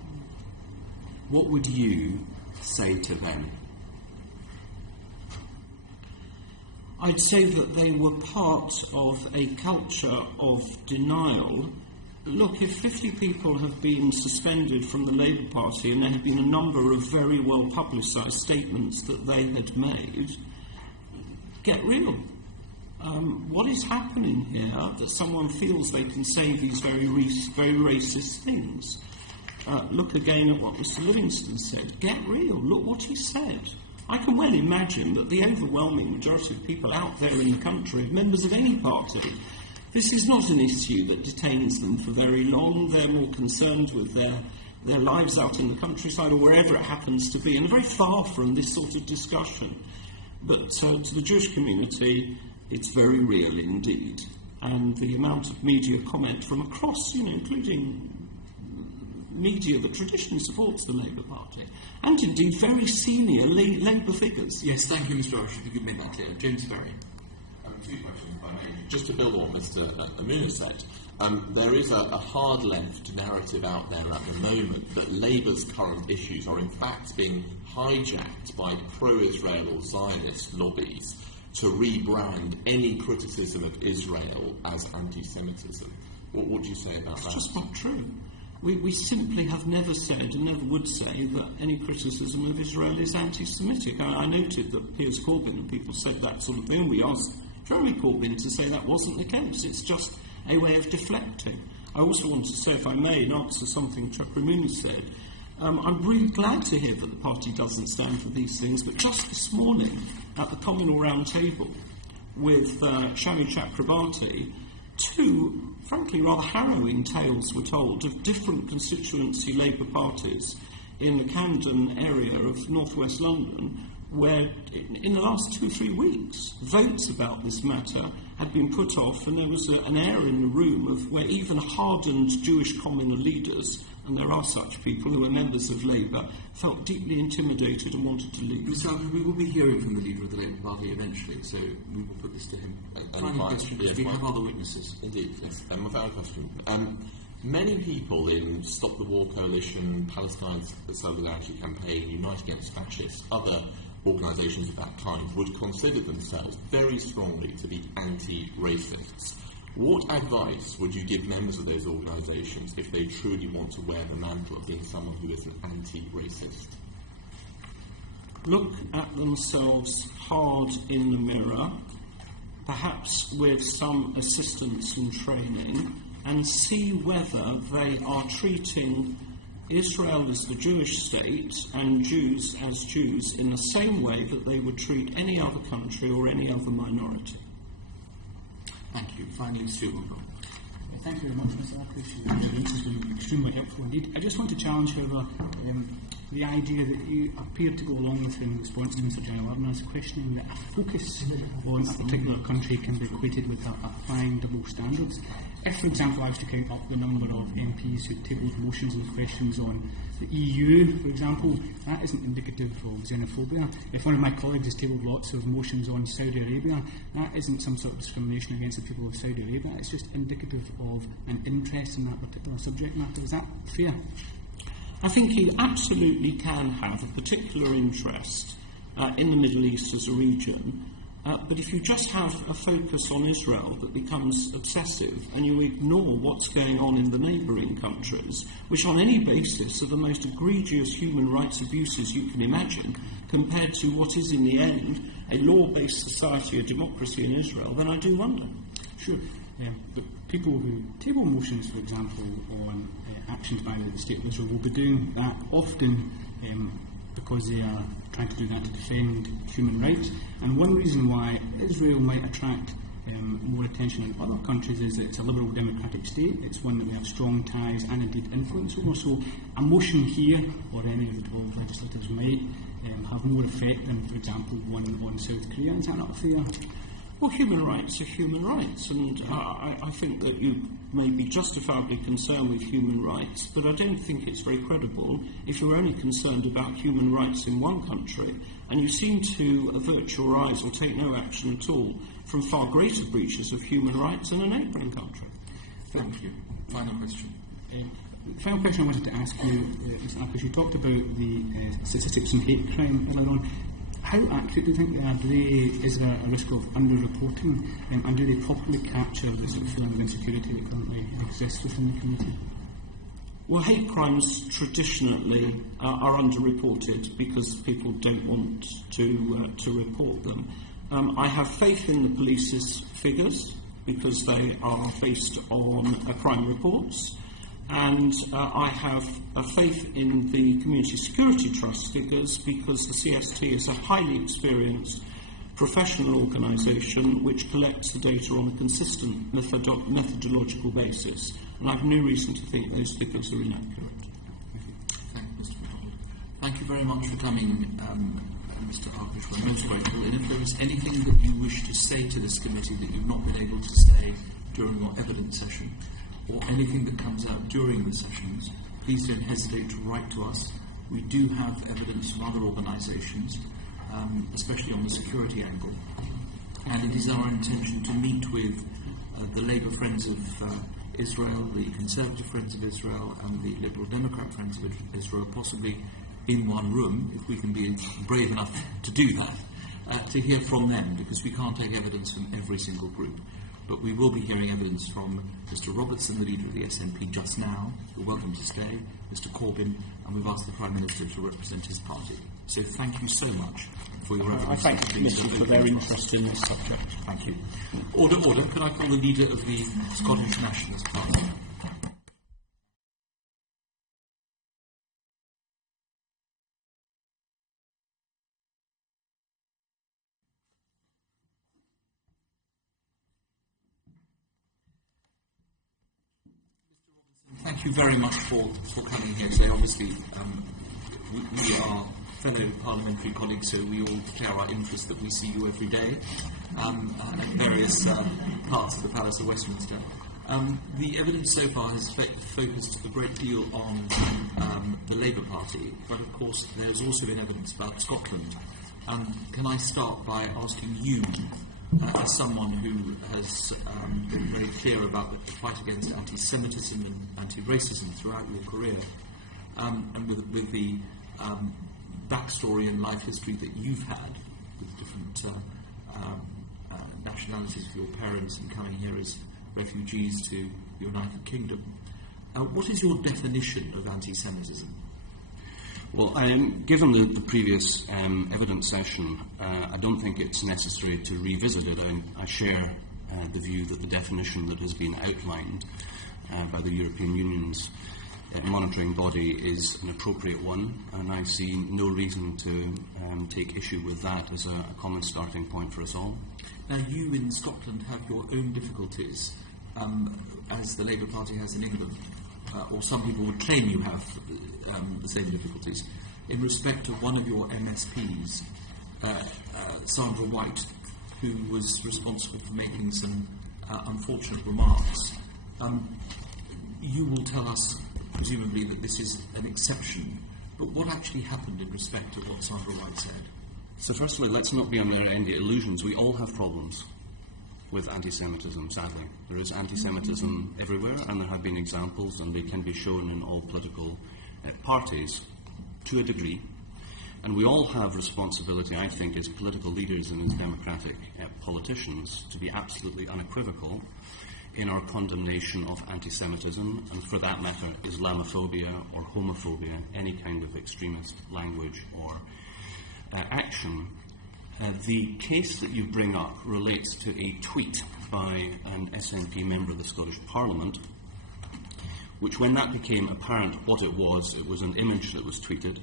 What would you say to them? I'd say that they were part of a culture of denial. Look, if 50 people have been suspended from the Labour Party and there have been a number of very well publicised statements that they had made, get real. What is happening here that someone feels they can say these very racist things? Look again at what Mr. Livingstone said. Get real. Look what he said. I can well imagine that the overwhelming majority of people out there in the country are members of any party. This is not an issue that detains them for very long. They're more concerned with their lives out in the countryside or wherever it happens to be, and very far from this sort of discussion. But to the Jewish community, it's very real indeed. And the amount of media comment from across, including media that traditionally supports the Labour Party, and indeed very senior Labour figures. Yes, thank you, Mr. Rush. If you could make that clear. James Ferry. Two questions, if I may. Just to build on what Mr. Amuna said, there is a hard left narrative out there at the moment that Labour's current issues are in fact being hijacked by pro-Israel or Zionist lobbies to rebrand any criticism of Israel as anti-Semitism. What would you say about that? It's just not true. We simply have never said and never would say that any criticism of Israel is anti-Semitic. I noted that Piers Corbyn and people said that sort of thing. We asked Jeremy Corbyn to say that wasn't the case. It's just a way of deflecting. I also want to say, if I may, in answer to something Chuck Ramuni said, I'm really glad to hear that the party doesn't stand for these things, but just this morning at the Communal Round Table with Shami Chakrabarti, two, frankly, rather harrowing tales were told of different constituency Labour parties in the Camden area of northwest London, where in the last 2 or 3 weeks, votes about this matter had been put off, and there was an air in the room of where even hardened Jewish communal leaders, and there are such people who are members of Labour, felt deeply intimidated and wanted to leave. Mr. we will be hearing from the leader of the Labour Party eventually, so we will put this to him. Final question. We have other witnesses. Indeed, yes. Without a question. Many people in Stop the War Coalition, Palestine's Solidarity Campaign, Unite Against Fascists, other organisations of that kind would consider themselves very strongly to be anti-racists. What advice would you give members of those organisations if they truly want to wear the mantle of being someone who is an anti-racist? Look at themselves hard in the mirror, perhaps with some assistance and training, and see whether they are treating Israel as the Jewish state and Jews as Jews in the same way that they would treat any other country or any other minority. Thank you. Finally, Sue. Thank you very much, Mr. Akrish. This has been extremely helpful indeed. I just want to challenge, however, the idea that you appear to go along with in response to Mr. Jayawardana's questioning that a focus on a particular country can be equated with applying double standards. If, for example, I was to count up the number of MPs who tabled motions and questions on the EU, for example, that isn't indicative of xenophobia. If one of my colleagues has tabled lots of motions on Saudi Arabia, that isn't some sort of discrimination against the people of Saudi Arabia. It's just indicative of an interest in that particular subject matter. Is that fair? I think you absolutely can have a particular interest in the Middle East as a region, but if you just have a focus on Israel that becomes obsessive and you ignore what's going on in the neighbouring countries, which on any basis are the most egregious human rights abuses you can imagine, compared to what is in the end a law-based society, a democracy in Israel, then I do wonder. Sure. The people who table motions, for example, on actions by the State of Israel will be doing that often because they are trying to do that to defend human rights. And one reason why Israel might attract more attention in other countries is that it's a liberal democratic state. It's one that we have strong ties and indeed influence over. So a motion here, or any of the 12 legislators, might have more effect than, for example, one on South Korea. Is that not fair? Well, human rights are human rights, and I think that you may be justifiably concerned with human rights, but I don't think it's very credible if you're only concerned about human rights in one country, and you seem to avert your eyes or take no action at all from far greater breaches of human rights in a neighbouring country. Thank you. Final question. The final question I wanted to ask you, Mr. Alpers, you talked about the statistics on hate crime earlier on. How accurate do you think they are? Is there a risk of under-reporting? And do they properly capture the sort of feeling of insecurity that currently exists within the community? Well, hate crimes traditionally are underreported because people don't want to report them. I have faith in the police's figures because they are based on crime reports. And I have a faith in the Community Security Trust figures because the CST is a highly experienced professional organisation which collects the data on a consistent methodological basis. And I have no reason to think those figures are inaccurate. Thank you, Mr. McDonald. Thank you very much for coming, Mr. Alpers. We're most grateful. And if there is anything that you wish to say to this committee that you've not been able to say during your evidence session, or anything that comes out during the sessions, please don't hesitate to write to us. We do have evidence from other organisations, especially on the security angle, and it is our intention to meet with the Labour Friends of Israel, the Conservative Friends of Israel, and the Liberal Democrat Friends of Israel, possibly in one room, if we can be brave enough to do that, to hear from them, because we can't take evidence from every single group. But we will be hearing evidence from Mr. Robertson, the leader of the SNP, just now. You're welcome to stay. Mr. Corbyn, and we've asked the Prime Minister to represent his party. So thank you so much for your evidence. I thank the Commission for their interest in this subject. Thank you. Order. Can I call the leader of the Scottish Nationalist Party? Thank you very much for coming here today. Obviously, we are fellow parliamentary colleagues, so we all declare our interest that we see you every day at various parts of the Palace of Westminster. The evidence so far has focused a great deal on the Labour Party, but of course there's also been evidence about Scotland. Can I start by asking you, as someone who has been very clear about the fight against anti-Semitism and anti-racism throughout your career, and with the backstory and life history that you've had with different nationalities for your parents and coming here as refugees to the United Kingdom, what is your definition of anti-Semitism? Well, given the previous evidence session, I don't think it's necessary to revisit it. I share the view that the definition that has been outlined by the European Union's monitoring body is an appropriate one, and I see no reason to take issue with that as a common starting point for us all. Now, you in Scotland have your own difficulties, as the Labour Party has in England. Or some people would claim you have the same difficulties, in respect of one of your MSPs, Sandra White, who was responsible for making some unfortunate remarks. You will tell us, presumably, that this is an exception, but what actually happened in respect of what Sandra White said? So firstly, let's not be under any illusions. We all have problems with anti-Semitism, sadly. There is anti-Semitism everywhere, and there have been examples, and they can be shown in all political parties to a degree. And we all have responsibility, I think, as political leaders and as democratic politicians, to be absolutely unequivocal in our condemnation of anti-Semitism, and for that matter, Islamophobia or homophobia, any kind of extremist language or action. The case that you bring up relates to a tweet by an SNP member of the Scottish Parliament, which when that became apparent what it was an image that was tweeted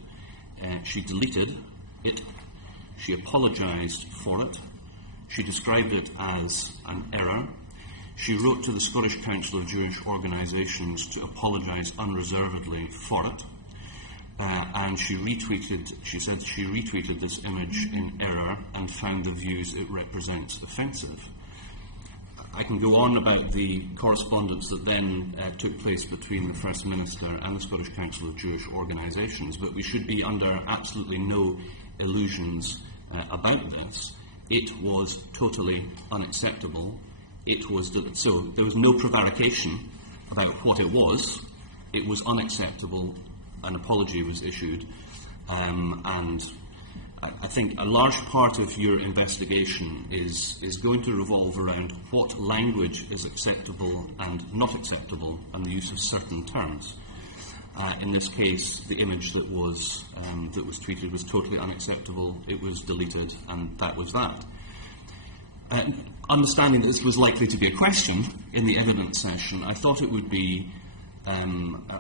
She deleted it. She apologised for it. She described it as an error. She wrote to the Scottish Council of Jewish Organisations to apologise unreservedly for it. And she said she retweeted this image in error and found the views it represents offensive. I can go on about the correspondence that then took place between the First Minister and the Scottish Council of Jewish Organisations, but we should be under absolutely no illusions about this. It was totally unacceptable. So there was no prevarication about what it was. It was unacceptable. An apology was issued, and I think a large part of your investigation is going to revolve around what language is acceptable and not acceptable, and the use of certain terms. In this case, the image that was tweeted was totally unacceptable. It was deleted, and that was that. Understanding that this was likely to be a question in the evidence session, I thought it would be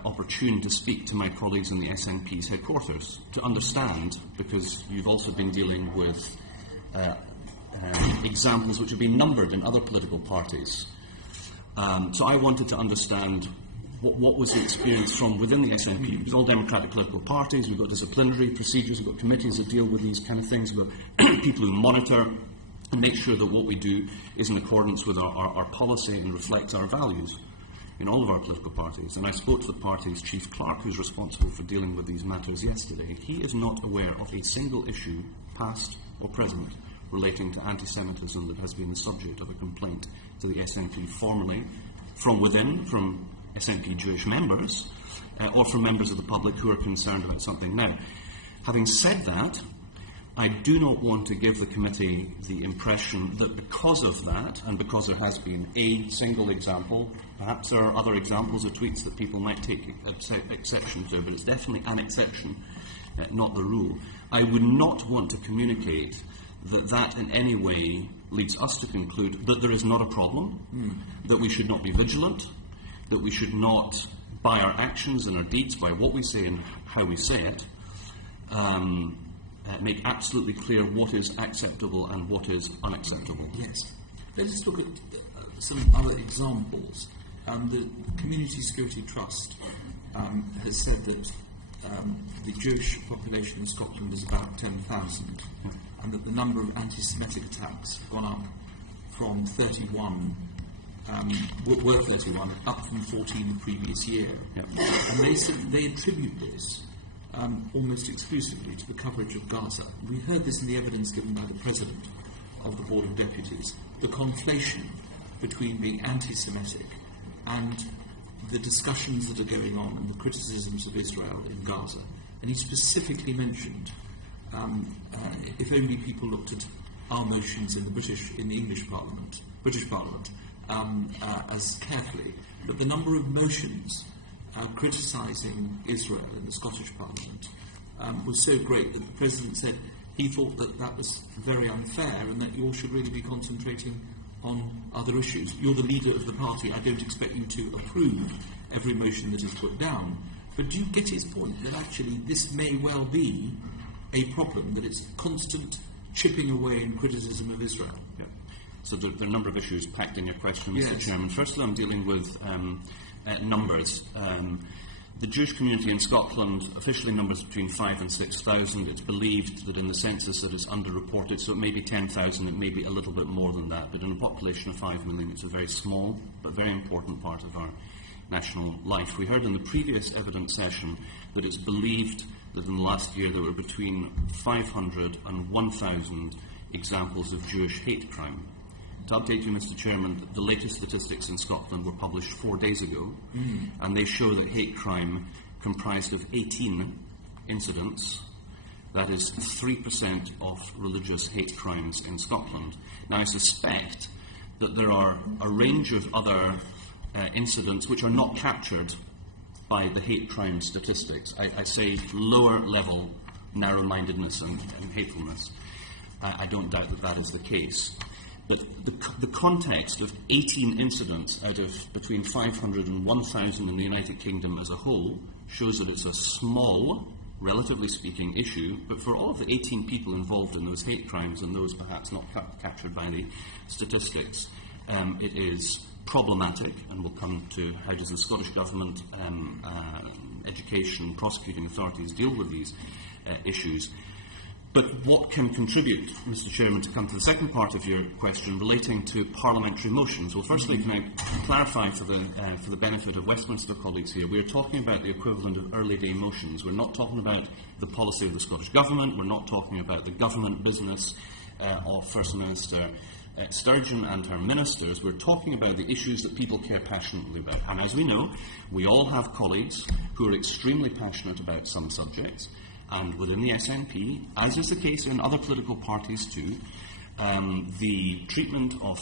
opportune to speak to my colleagues in the SNP's headquarters to understand, because you've also been dealing with examples which have been numbered in other political parties. So I wanted to understand what was the experience from within the SNP. It's all democratic political parties. We've got disciplinary procedures. We've got committees that deal with these kind of things. We've got people who monitor and make sure that what we do is in accordance with our policy and reflects our values in all of our political parties. And I spoke to the party's chief clerk, who's responsible for dealing with these matters, yesterday. He is not aware of a single issue, past or present, relating to anti-Semitism that has been the subject of a complaint to the SNP formally, from within, from SNP Jewish members, or from members of the public who are concerned about something. Now, having said that, I do not want to give the committee the impression that because of that, and because there has been a single example, perhaps there are other examples of tweets that people might take exception to, but it's definitely an exception, not the rule. I would not want to communicate that that in any way leads us to conclude that there is not a problem, that we should not be vigilant, that we should not, by our actions and our deeds, by what we say and how we say it, make absolutely clear what is acceptable and what is unacceptable. Yes. Let's look at some other examples. The Community Security Trust has said that the Jewish population in Scotland is about 10,000, and that the number of anti-Semitic attacks have gone up from 31, were 31, up from 14 the previous year. Yep. And they attribute this almost exclusively to the coverage of Gaza. We heard this in the evidence given by the President of the Board of Deputies, the conflation between being anti-Semitic and the discussions that are going on and the criticisms of Israel in Gaza. And he specifically mentioned, if only people looked at our motions in the British Parliament, as carefully, but the number of motions criticising Israel in the Scottish Parliament was so great that the President said he thought that that was very unfair and that you all should really be concentrating on other issues. You're the leader of the party. I don't expect you to approve every motion that is put down. But do you get his point that actually this may well be a problem, that it's constant chipping away in criticism of Israel? Yeah. So there are a number of issues packed in your question, Mr. Yes. Chairman. Firstly, I'm dealing with numbers. The Jewish community in Scotland officially numbers between 5,000 and 6,000. It's believed that in the census it is underreported, so it may be 10,000, it may be a little bit more than that, but in a population of 5 million it's a very small but very important part of our national life. We heard in the previous evidence session that it's believed that in the last year there were between 500 and 1,000 examples of Jewish hate crime. To update you, Mr. Chairman, the latest statistics in Scotland were published 4 days ago, and they show that hate crime comprised of 18 incidents. That is 3% of religious hate crimes in Scotland. Now, I suspect that there are a range of other incidents which are not captured by the hate crime statistics. I say lower level narrow-mindedness and hatefulness. I don't doubt that that is the case. But the context of 18 incidents out of between 500 and 1,000 in the United Kingdom as a whole shows that it's a small, relatively speaking, issue, but for all of the 18 people involved in those hate crimes and those perhaps not captured by the statistics, it is problematic, and we'll come to how does the Scottish Government, education, prosecuting authorities deal with these issues. But what can contribute, Mr. Chairman, to come to the second part of your question relating to parliamentary motions? Well, firstly, can I clarify for the benefit of Westminster colleagues here, we are talking about the equivalent of early day motions. We're not talking about the policy of the Scottish Government. We're not talking about the government business of First Minister Sturgeon and her ministers. We're talking about the issues that people care passionately about. And as we know, we all have colleagues who are extremely passionate about some subjects. And within the SNP, as is the case in other political parties too, the treatment of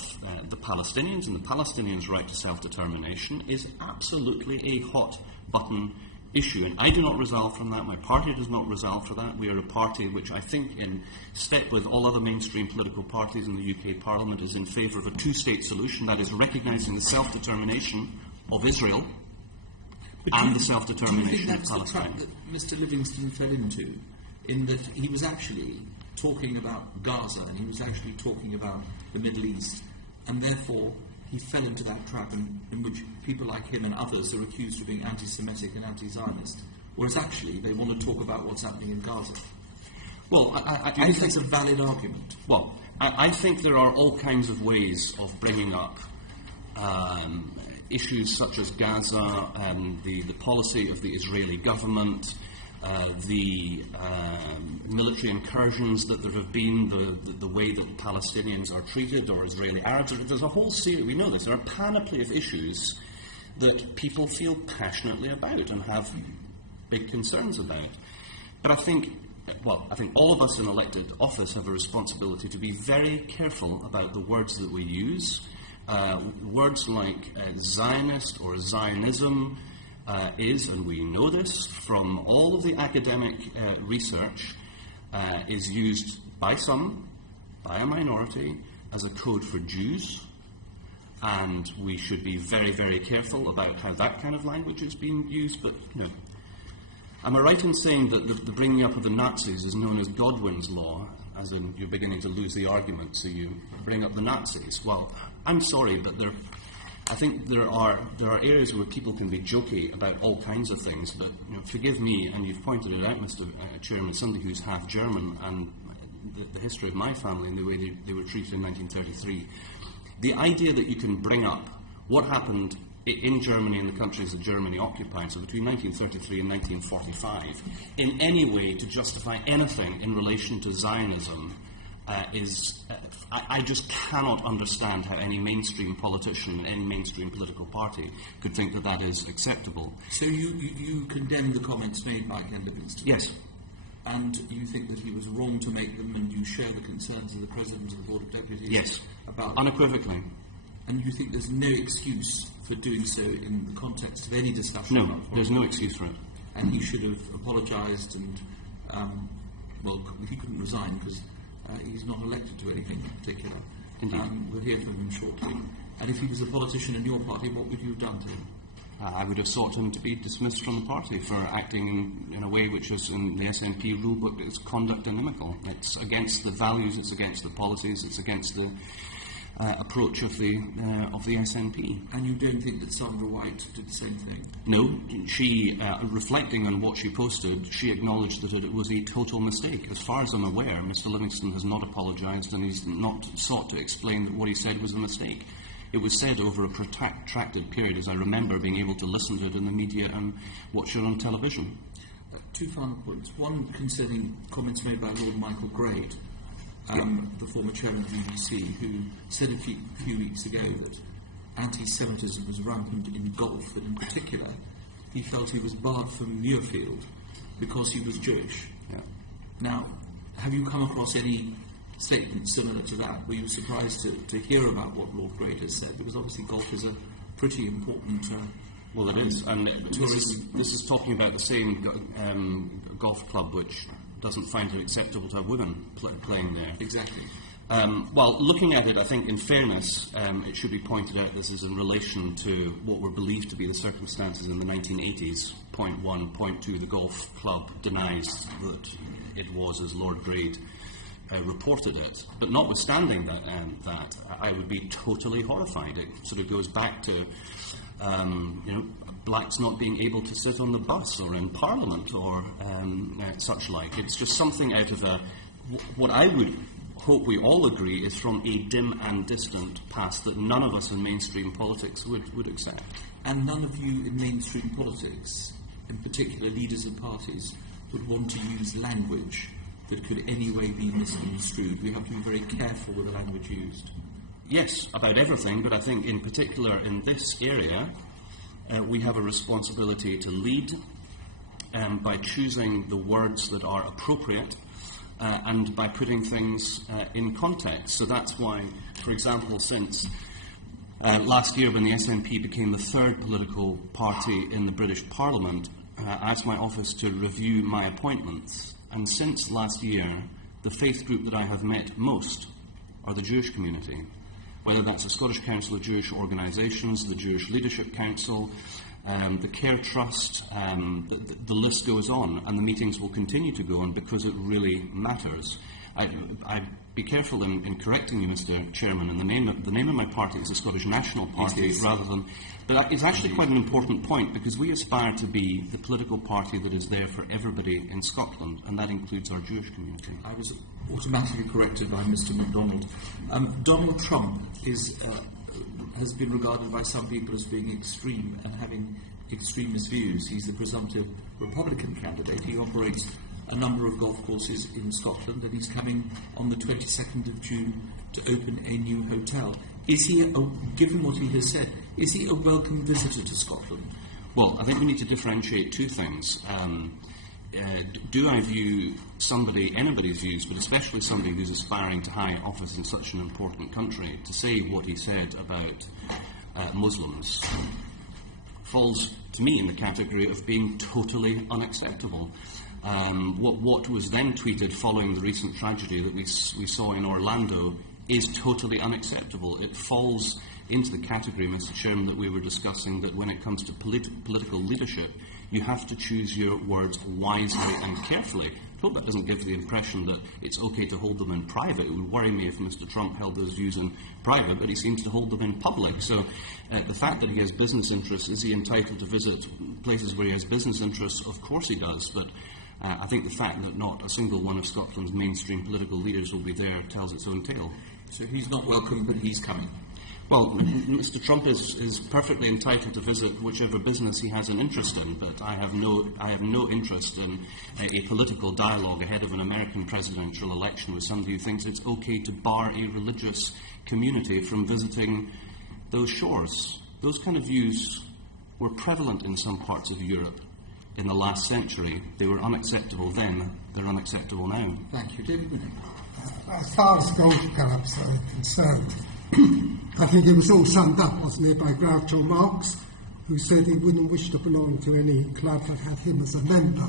the Palestinians and the Palestinians' right to self-determination is absolutely a hot-button issue. And I do not resolve from that. My party does not resolve from that. We are a party which I think, in step with all other mainstream political parties in the UK Parliament, is in favour of a two-state solution, that is recognising the self-determination of Israel and the self-determination of Palestine. That Mr. Livingstone fell into, in that he was actually talking about Gaza and he was actually talking about the Middle East, and therefore he fell into that trap in which people like him and others are accused of being anti-Semitic and anti-Zionist, whereas actually they want to talk about what's happening in Gaza. Well, I think that's a valid argument. Well, I think there are all kinds of ways of bringing up issues such as Gaza and the policy of the Israeli government, the military incursions that there have been, the way that Palestinians are treated, or Israeli Arabs. There's a whole series, we know this, there are a panoply of issues that people feel passionately about and have big concerns about. But I think all of us in elected office have a responsibility to be very careful about the words that we use. Words like Zionist or Zionism is, and we know this from all of the academic research, is used by some, by a minority, as a code for Jews, and we should be very, very careful about how that kind of language is being used. But, am I right in saying that the bringing up of the Nazis is known as Godwin's law, as in you're beginning to lose the argument, so you bring up the Nazis? Well, I'm sorry, but I think there are areas where people can be jokey about all kinds of things, but forgive me, and you've pointed it out, Mr. Chairman, somebody who's half German, and the history of my family and the way they were treated in 1933. The idea that you can bring up what happened in Germany and the countries that Germany occupied, so between 1933 and 1945, in any way to justify anything in relation to Zionism I just cannot understand how any mainstream politician, any mainstream political party could think that that is acceptable. So you condemn the comments made by Ken Livingstone? Yes. And you think that he was wrong to make them, and you share the concerns of the President of the Board of Deputies? Yes, about unequivocally. And you think there's no excuse for doing so in the context of any discussion? No, there's no excuse for it. And he should have apologised and, he couldn't resign because he's not elected to anything in particular. We'll hear from him shortly. And if he was a politician in your party, what would you have done to him? I would have sought him to be dismissed from the party for acting in a way which was in the SNP rulebook that is conduct inimical. It's against the values, it's against the policies, it's against the approach of the SNP. And you don't think that Sandra White did the same thing? No. She, reflecting on what she posted, she acknowledged that it was a total mistake. As far as I'm aware, Mr. Livingstone has not apologised, and he's not sought to explain that what he said was a mistake. It was said over a protracted period, as I remember being able to listen to it in the media and watch it on television. Two final points. One concerning comments made by Lord Michael Grade, the former chairman of the BBC, who said a few weeks ago that anti-Semitism was rampant in golf, that in particular he felt he was barred from Muirfield because he was Jewish. Yeah. Now, have you come across any statements similar to that? Were you surprised to hear about what Lord Grade has said? Because obviously golf is a pretty important well, it is, and this is talking about the same golf club which doesn't find it acceptable to have women playing there. Exactly. Well, looking at it, I think in fairness, it should be pointed out this is in relation to what were believed to be the circumstances in the 1980s. Point 1. Point 2, the golf club denies that it was as Lord Grade reported it. But notwithstanding that, I would be totally horrified. It sort of goes back to, blacks not being able to sit on the bus or in Parliament or such like. It's just something out of what I would hope we all agree is from a dim and distant past that none of us in mainstream politics would accept. And none of you in mainstream politics, in particular leaders of parties, would want to use language that could anyway be misconstrued. We have to be very careful with the language used. Yes, about everything, but I think in particular in this area, we have a responsibility to lead by choosing the words that are appropriate and by putting things in context. So that's why, for example, since last year when the SNP became the third political party in the British Parliament, I asked my office to review my appointments. And since last year, the faith group that I have met most are the Jewish community. Whether that's the Scottish Council of Jewish Organisations, the Jewish Leadership Council, the Care Trust, the list goes on, and the meetings will continue to go on because it really matters. I'd be careful in correcting you, Mr. Chairman, and the name of my party is the Scottish National Party rather than... But it's actually quite an important point because we aspire to be the political party that is there for everybody in Scotland, and that includes our Jewish community. I was automatically corrected by Mr. MacDonald. Donald Trump has been regarded by some people as being extreme and having extremist views. He's the presumptive Republican candidate. He operates a number of golf courses in Scotland, and he's coming on the 22nd of June to open a new hotel. Is he, given what he has said, is he a welcome visitor to Scotland? Well, I think we need to differentiate two things. Do I view anybody's views, but especially somebody who's aspiring to high office in such an important country, to say what he said about Muslims falls to me in the category of being totally unacceptable. What was then tweeted following the recent tragedy that we saw in Orlando is totally unacceptable. It falls into the category, Mr. Chairman, that we were discussing, that when it comes to political leadership, you have to choose your words wisely and carefully. I hope that doesn't give the impression that it's okay to hold them in private. It would worry me if Mr. Trump held those views in private, but he seems to hold them in public. So the fact that he has business interests, is he entitled to visit places where he has business interests? Of course he does, but I think the fact that not a single one of Scotland's mainstream political leaders will be there tells its own tale. So he's not welcome, but he's coming. Well, Mr. Trump is perfectly entitled to visit whichever business he has an interest in, but I have no interest in a political dialogue ahead of an American presidential election with somebody who thinks it's okay to bar a religious community from visiting those shores. Those kind of views were prevalent in some parts of Europe in the last century. They were unacceptable then, they're unacceptable now. Thank you. David. As far as golf clubs are concerned, I think it was all summed up, wasn't it, by Groucho Marx, who said he wouldn't wish to belong to any club that had him as a member.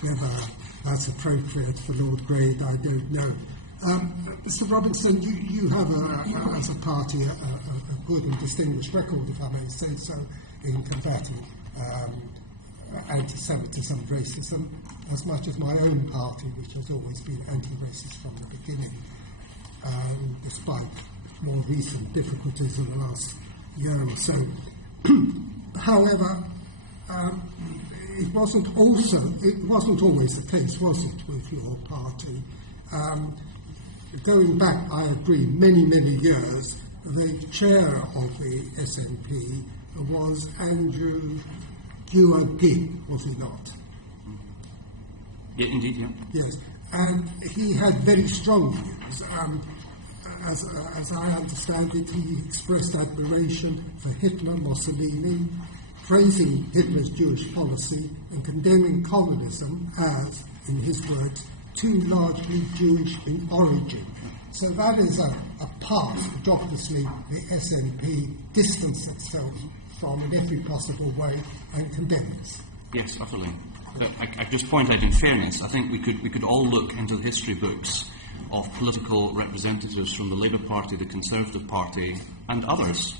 Whether that's appropriate for Lord Grade, I don't know. Mr. Robinson, you have, as a party, a good and distinguished record, if I may say so, in combating anti-Semitism and racism, as much as my own party, which has always been anti-racist from the beginning, despite more recent difficulties in the last year or so. However, it wasn't always the case, was it, with your party? Going back, I agree, many, many years, the chair of the SNP was Andrew Gibb, was he not? Yeah, indeed, yeah. Yes, and he had very strong views. As I understand it, he expressed admiration for Hitler, Mussolini, praising Hitler's Jewish policy and condemning communism as, in his words, too largely Jewish in origin. So that is a path which obviously the SNP distanced itself from in every possible way and condemns. Yes, utterly. I just point out, in fairness, I think we could all look into the history books of political representatives from the Labour Party, the Conservative Party, and others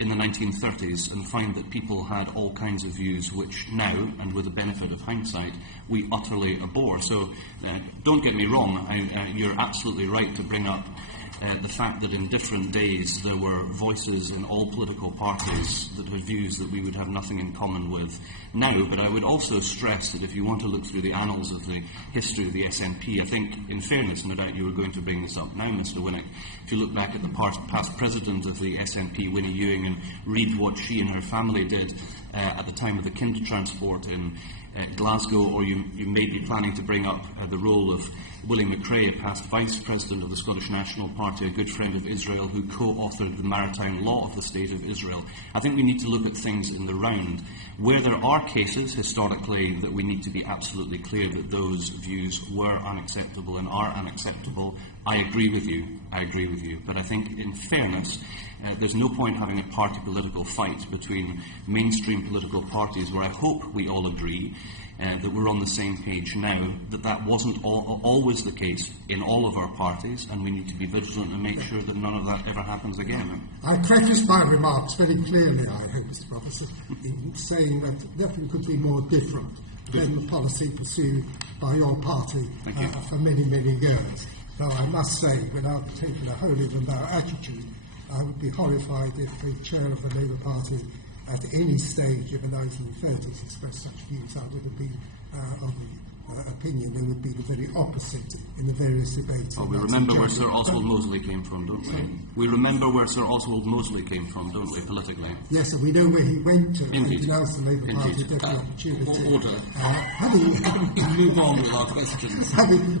in the 1930s, and find that people had all kinds of views which now, and with the benefit of hindsight, we utterly abhor. So don't get me wrong, you're absolutely right to bring up the fact that in different days there were voices in all political parties that had views that we would have nothing in common with now. But I would also stress that if you want to look through the annals of the history of the SNP, I think, in fairness, no doubt you were going to bring this up now, Mr. Winnick, if you look back at the past president of the SNP, Winnie Ewing, and read what she and her family did at the time of the Kindertransport in Glasgow, or you may be planning to bring up the role of William McRae, past Vice President of the Scottish National Party, a good friend of Israel, who co-authored the Maritime Law of the State of Israel. I think we need to look at things in the round. Where there are cases, historically, that we need to be absolutely clear that those views were unacceptable and are unacceptable, I agree with you. But I think, in fairness, there's no point having a party political fight between mainstream political parties where I hope we all agree that we're on the same page now, that wasn't always the case in all of our parties, and we need to be vigilant and make sure that none of that ever happens again. I prefaced my remarks very clearly, I hope, Mr. Professor, in saying that nothing could be more different than the policy pursued by your party for many, many years. Though I must say, without taking a holier-than-thou attitude, I would be horrified if the chair of the Labour Party at any stage of the 1930s expressed such views. I would have been of the opinion they would be the very opposite in the various debates. Oh, we remember where Sir Oswald Mosley came from, don't we? We remember where Sir Oswald Mosley came from, don't we, politically? Yes, and we know where he went to. Indeed. And denounced the Labour Party at every opportunity. Order. Move on with our questions.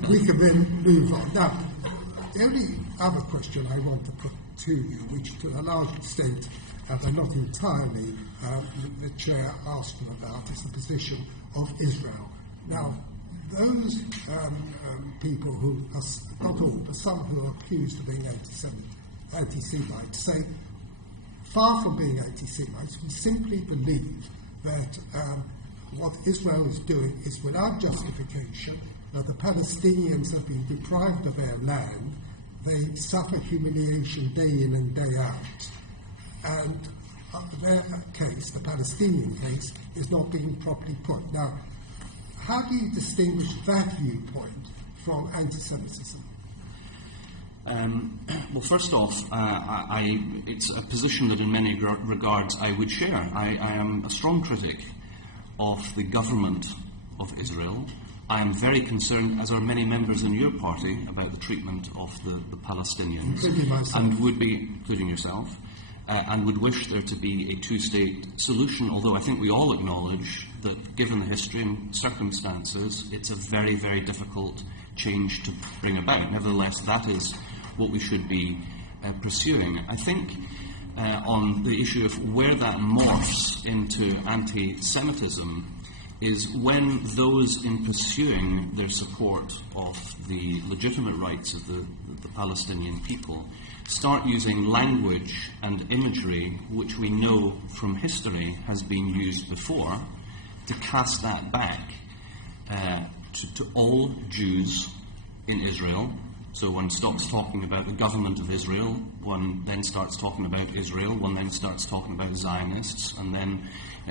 We can then move on. Now, the only other question I want to put to you, which to a large extent, and not entirely, the Chair asked you about, is the position of Israel. Now, those people who are, not all, but some who are accused of being anti-Semites say, far from being anti-Semites, we simply believe that what Israel is doing is without justification, that the Palestinians have been deprived of their land, they suffer humiliation day in and day out, and their case, the Palestinian case, is not being properly put. Now, how do you distinguish that viewpoint from anti-Semitism? Well, first off, it's a position that in many regards I would share. I am a strong critic of the government of Israel. I am very concerned, as are many members in your party, about the treatment of the Palestinians, and would be, including yourself, and would wish there to be a two-state solution, although I think we all acknowledge that, given the history and circumstances, it's a very, very difficult change to bring about. Nevertheless, that is what we should be pursuing. I think on the issue of where that morphs into anti-Semitism is when those in pursuing their support of the legitimate rights of the Palestinian people start using language and imagery which we know from history has been used before to cast that back to all Jews in Israel. So one stops talking about the government of Israel, one then starts talking about Israel, one then starts talking about Zionists, and then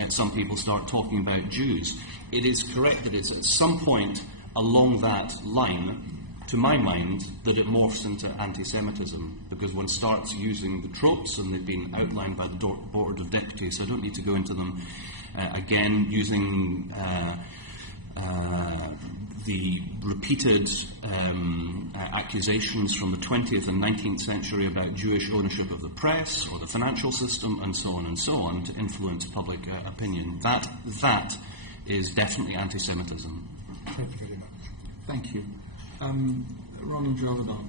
some people start talking about Jews. It is correct that it's at some point along that line, to my mind, that it morphs into anti-Semitism, because one starts using the tropes, and they've been outlined by the Board of Deputies, so I don't need to go into them again, using the repeated accusations from the 20th and 19th century about Jewish ownership of the press or the financial system and so on to influence public opinion. That is definitely anti-Semitism. Thank you very much. Thank you. Ronald Jarvan.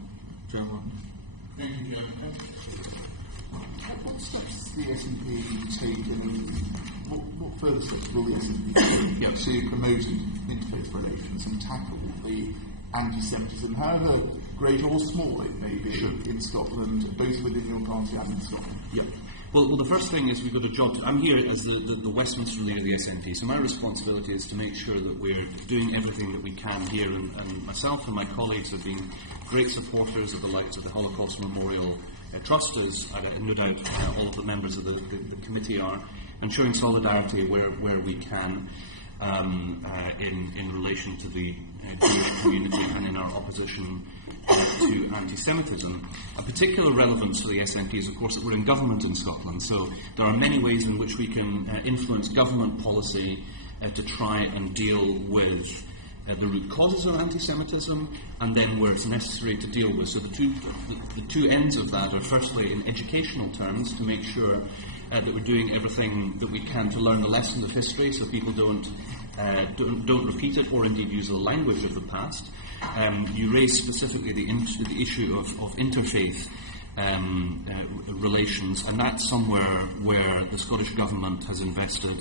Thank you, Chairman. What steps the SNP taking? What further steps will the SNP take to promoting interfaith relations and tackle the anti-Semitism, however great or small it may be in Scotland, both within your party and in Scotland? Yeah. Well, the first thing is we've got a job I'm here as the Westminster leader of the SNP, so my responsibility is to make sure that we're doing everything that we can here, and myself and my colleagues have been great supporters of the likes of the Holocaust Memorial Trust, as no doubt all of the members of the committee are, and showing solidarity where we can in relation to the Jewish community and in our opposition to anti-Semitism. A particular relevance for the SNP is, of course, that we're in government in Scotland, so there are many ways in which we can influence government policy to try and deal with the root causes of anti-Semitism, and then where it's necessary to deal with. So the two ends of that are, firstly, in educational terms, to make sure that we're doing everything that we can to learn the lessons of history, so people don't repeat it or indeed use the language of the past. You raised specifically the issue of interfaith relations, and that's somewhere where the Scottish Government has invested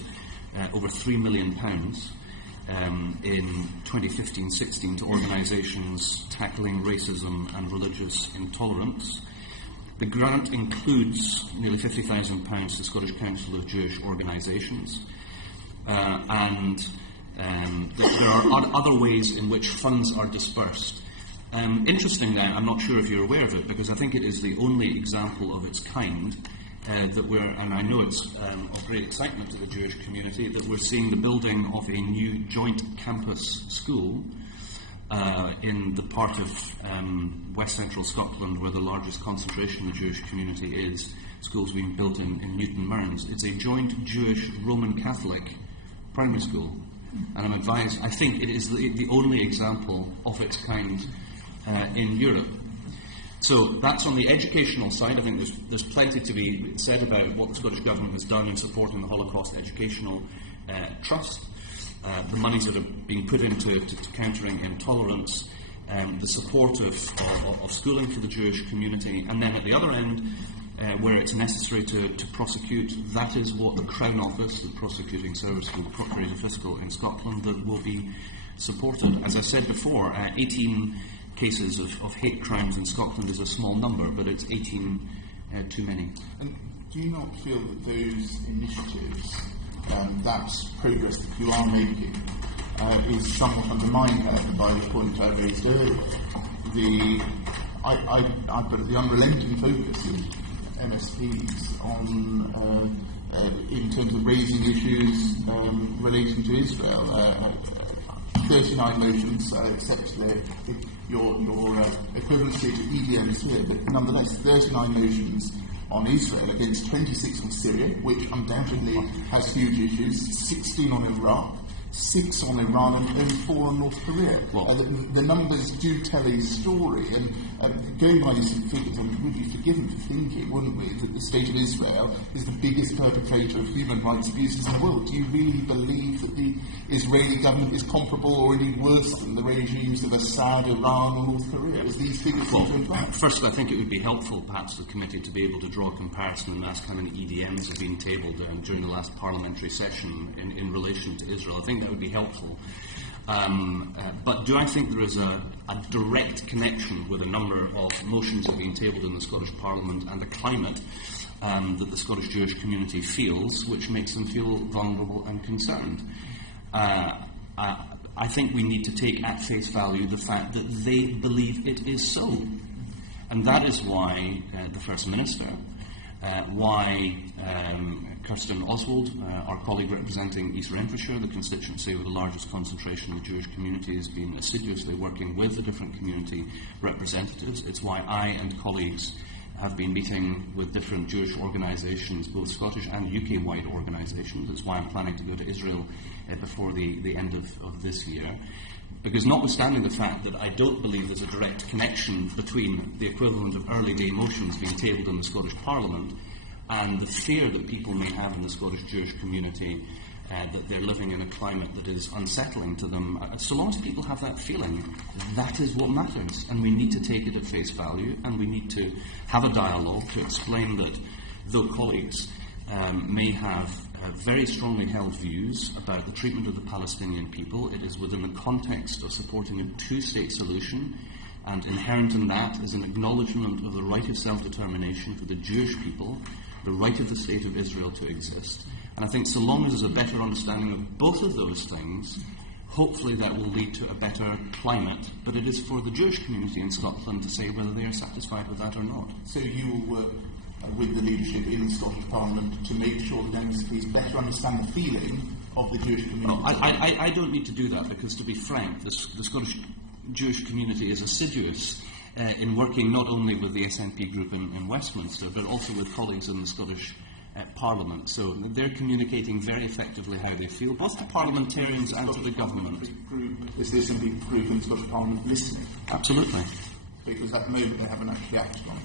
over £3 million in 2015-16 to organisations tackling racism and religious intolerance. The grant includes nearly £50,000 to the Scottish Council of Jewish Organisations, and there are other ways in which funds are dispersed. Interestingly, I'm not sure if you're aware of it, because I think it is the only example of its kind that we're, and I know it's of great excitement to the Jewish community, that we're seeing the building of a new joint campus school in the part of West Central Scotland where the largest concentration of the Jewish community is. School's being built in Newton Mearns. It's a joint Jewish Roman Catholic primary school, and I'm advised, I think it is the only example of its kind in Europe. So that's on the educational side. I think there's plenty to be said about what the Scottish Government has done in supporting the Holocaust Educational Trust, the monies that are being put into countering intolerance, the support of schooling for the Jewish community, and then at the other end, where it's necessary to prosecute, that is what the Crown Office, the Prosecuting Service for the Procurator Fiscal in Scotland, that will be supported. As I said before, 18 cases of hate crimes in Scotland is a small number, but it's 18 too many. And do you not feel that those initiatives, that progress that you are making, is somewhat undermined by the point I raised earlier? I've got the unrelenting focus of MSPs on, in terms of raising issues relating to Israel. 39 motions, except your equivalency to EDMs here, but nonetheless 39 motions on Israel against 26 on Syria, which undoubtedly has huge issues, 16 on Iraq, 6 on Iran, and 4 on North Korea. The numbers do tell a story, and going by these figures, we'd be forgiven for thinking, wouldn't we, that the state of Israel is the biggest perpetrator of human rights abuses in the world. Do you really believe that the Israeli government is comparable or indeed worse than the regimes of Assad, Iran, or North Korea, as these figures seem to imply? First, I think it would be helpful, perhaps, for the committee to be able to draw a comparison and ask how many EDMs have been tabled during the last parliamentary session in relation to Israel. I think that would be helpful. But do I think there is a direct connection with a number of motions that have been tabled in the Scottish Parliament and the climate that the Scottish Jewish community feels, which makes them feel vulnerable and concerned? I think we need to take at face value the fact that they believe it is so. And that is why the First Minister, why Kirsten Oswald, our colleague representing East Renfrewshire, the constituency with the largest concentration of the Jewish community, has been assiduously working with the different community representatives. It's why I and colleagues have been meeting with different Jewish organisations, both Scottish and UK-wide organisations. It's why I'm planning to go to Israel before the end of this year. Because notwithstanding the fact that I don't believe there's a direct connection between the equivalent of early day motions being tabled in the Scottish Parliament and the fear that people may have in the Scottish Jewish community that they're living in a climate that is unsettling to them, so long as people have that feeling, that is what matters, and we need to take it at face value, and we need to have a dialogue to explain that though colleagues may have very strongly held views about the treatment of the Palestinian people, it is within the context of supporting a two-state solution, and inherent in that is an acknowledgement of the right of self-determination for the Jewish people, the right of the State of Israel to exist. And I think so long as there's a better understanding of both of those things, hopefully that will lead to a better climate. But it is for the Jewish community in Scotland to say whether they are satisfied with that or not. So you will work with the leadership in the Scottish Parliament to make sure that MSPs better understand the feeling of the Jewish community? No, I don't need to do that, because to be frank, the Scottish Jewish community is assiduous in working not only with the SNP group in Westminster, but also with colleagues in the Scottish Parliament. So they're communicating very effectively how they feel, both to parliamentarians and to the government. Is the SNP group in the Scottish Parliament listening? Absolutely. Because at the moment they haven't actually acted on it.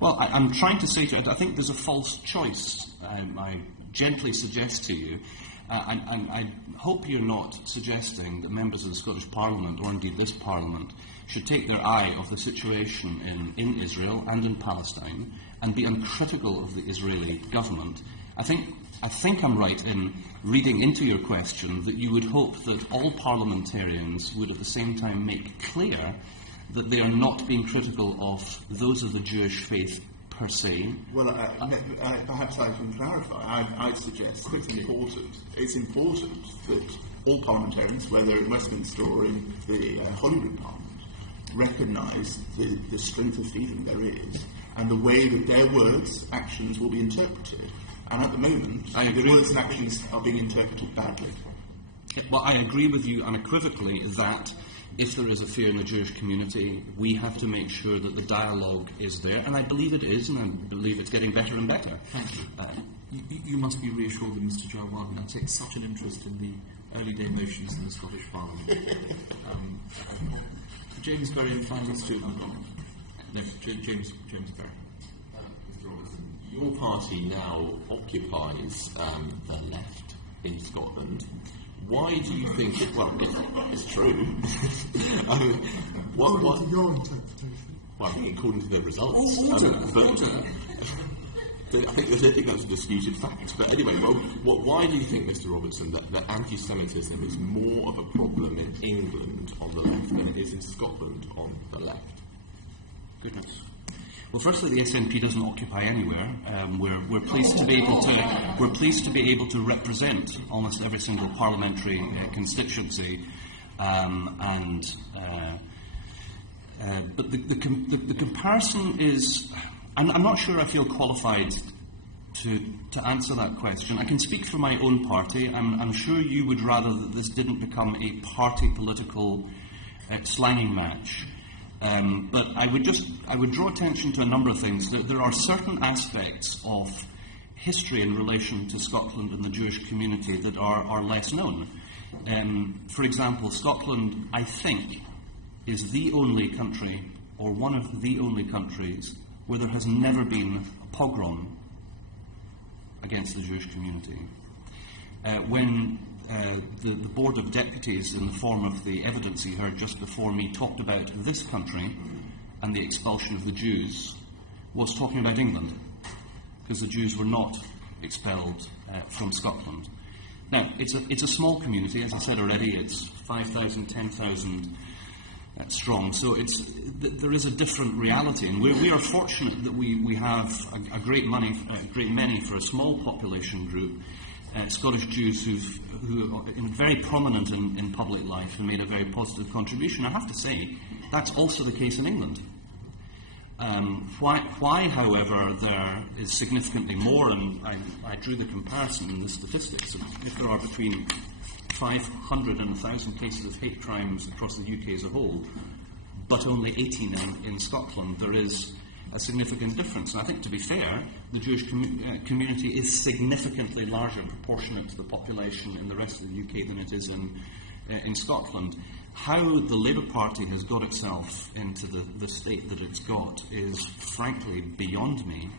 Well, I'm trying to say to it, I think there's a false choice, I gently suggest to you, and I hope you're not suggesting that members of the Scottish Parliament, or indeed this Parliament, should take their eye off the situation in Israel and in Palestine and be uncritical of the Israeli government. I think I'm right in reading into your question that you would hope that all parliamentarians would at the same time make clear that they are not being critical of those of the Jewish faith per se. Well, perhaps I can clarify. I'd suggest it's important that all parliamentarians, whether in Westminster or in the Holyrood Parliament, recognise the strength of feeling there is and the way that their words, actions will be interpreted. And at the moment, the words and actions are being interpreted badly. Well, I agree with you unequivocally that if there is a fear in the Jewish community, we have to make sure that the dialogue is there, and I believe it is, and I believe it's getting better and better. Thank you. You must be reassured that Mr. Joe Wagner takes such an interest in the early day motions in the Scottish Parliament. James Berry and final student. No, James Berry. Mr. Robertson, your party now occupies the left in Scotland. Why do you think it's true? According to your interpretation. Well, I think according to the results. I think that's a disputed fact. But anyway, why do you think, Mr. Robertson, that anti-Semitism is more of a problem in England on the left than it is in Scotland on the left? Goodness. Well, firstly, the SNP doesn't occupy anywhere. We're pleased to be able to represent almost every single parliamentary constituency, but the comparison is. I'm not sure I feel qualified to answer that question. I can speak for my own party. I'm sure you would rather that this didn't become a party political slanging match. But I would draw attention to a number of things. There are certain aspects of history in relation to Scotland and the Jewish community that are less known. For example, Scotland, I think, is the only country, or one of the only countries, where there has never been a pogrom against the Jewish community. When the Board of Deputies, in the form of the evidence he heard just before me, talked about this country and the expulsion of the Jews, was talking about England, because the Jews were not expelled from Scotland. Now, it's a small community, as I said already. It's 5,000, 10,000 strong, so there is a different reality, and we are fortunate that we have a great many for a small population group. Scottish Jews who are very prominent in public life and made a very positive contribution. I have to say, that's also the case in England. Why, however, there is significantly more, and I drew the comparison in the statistics, if there are between 500 and 1,000 cases of hate crimes across the UK as a whole, but only 18 in Scotland, there is a significant difference. And I think, to be fair, the Jewish community is significantly larger proportionate to the population in the rest of the UK than it is in Scotland. How the Labour Party has got itself into the state that it's got is frankly beyond me.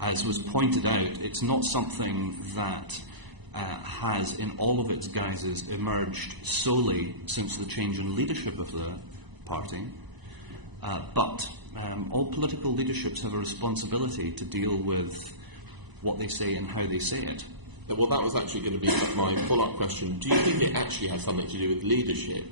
As was pointed out, it's not something that has, in all of its guises, emerged solely since the change in leadership of the party. But all political leaderships have a responsibility to deal with what they say and how they say it. Well, that was actually going to be my follow-up question. Do you think it actually has something to do with leadership?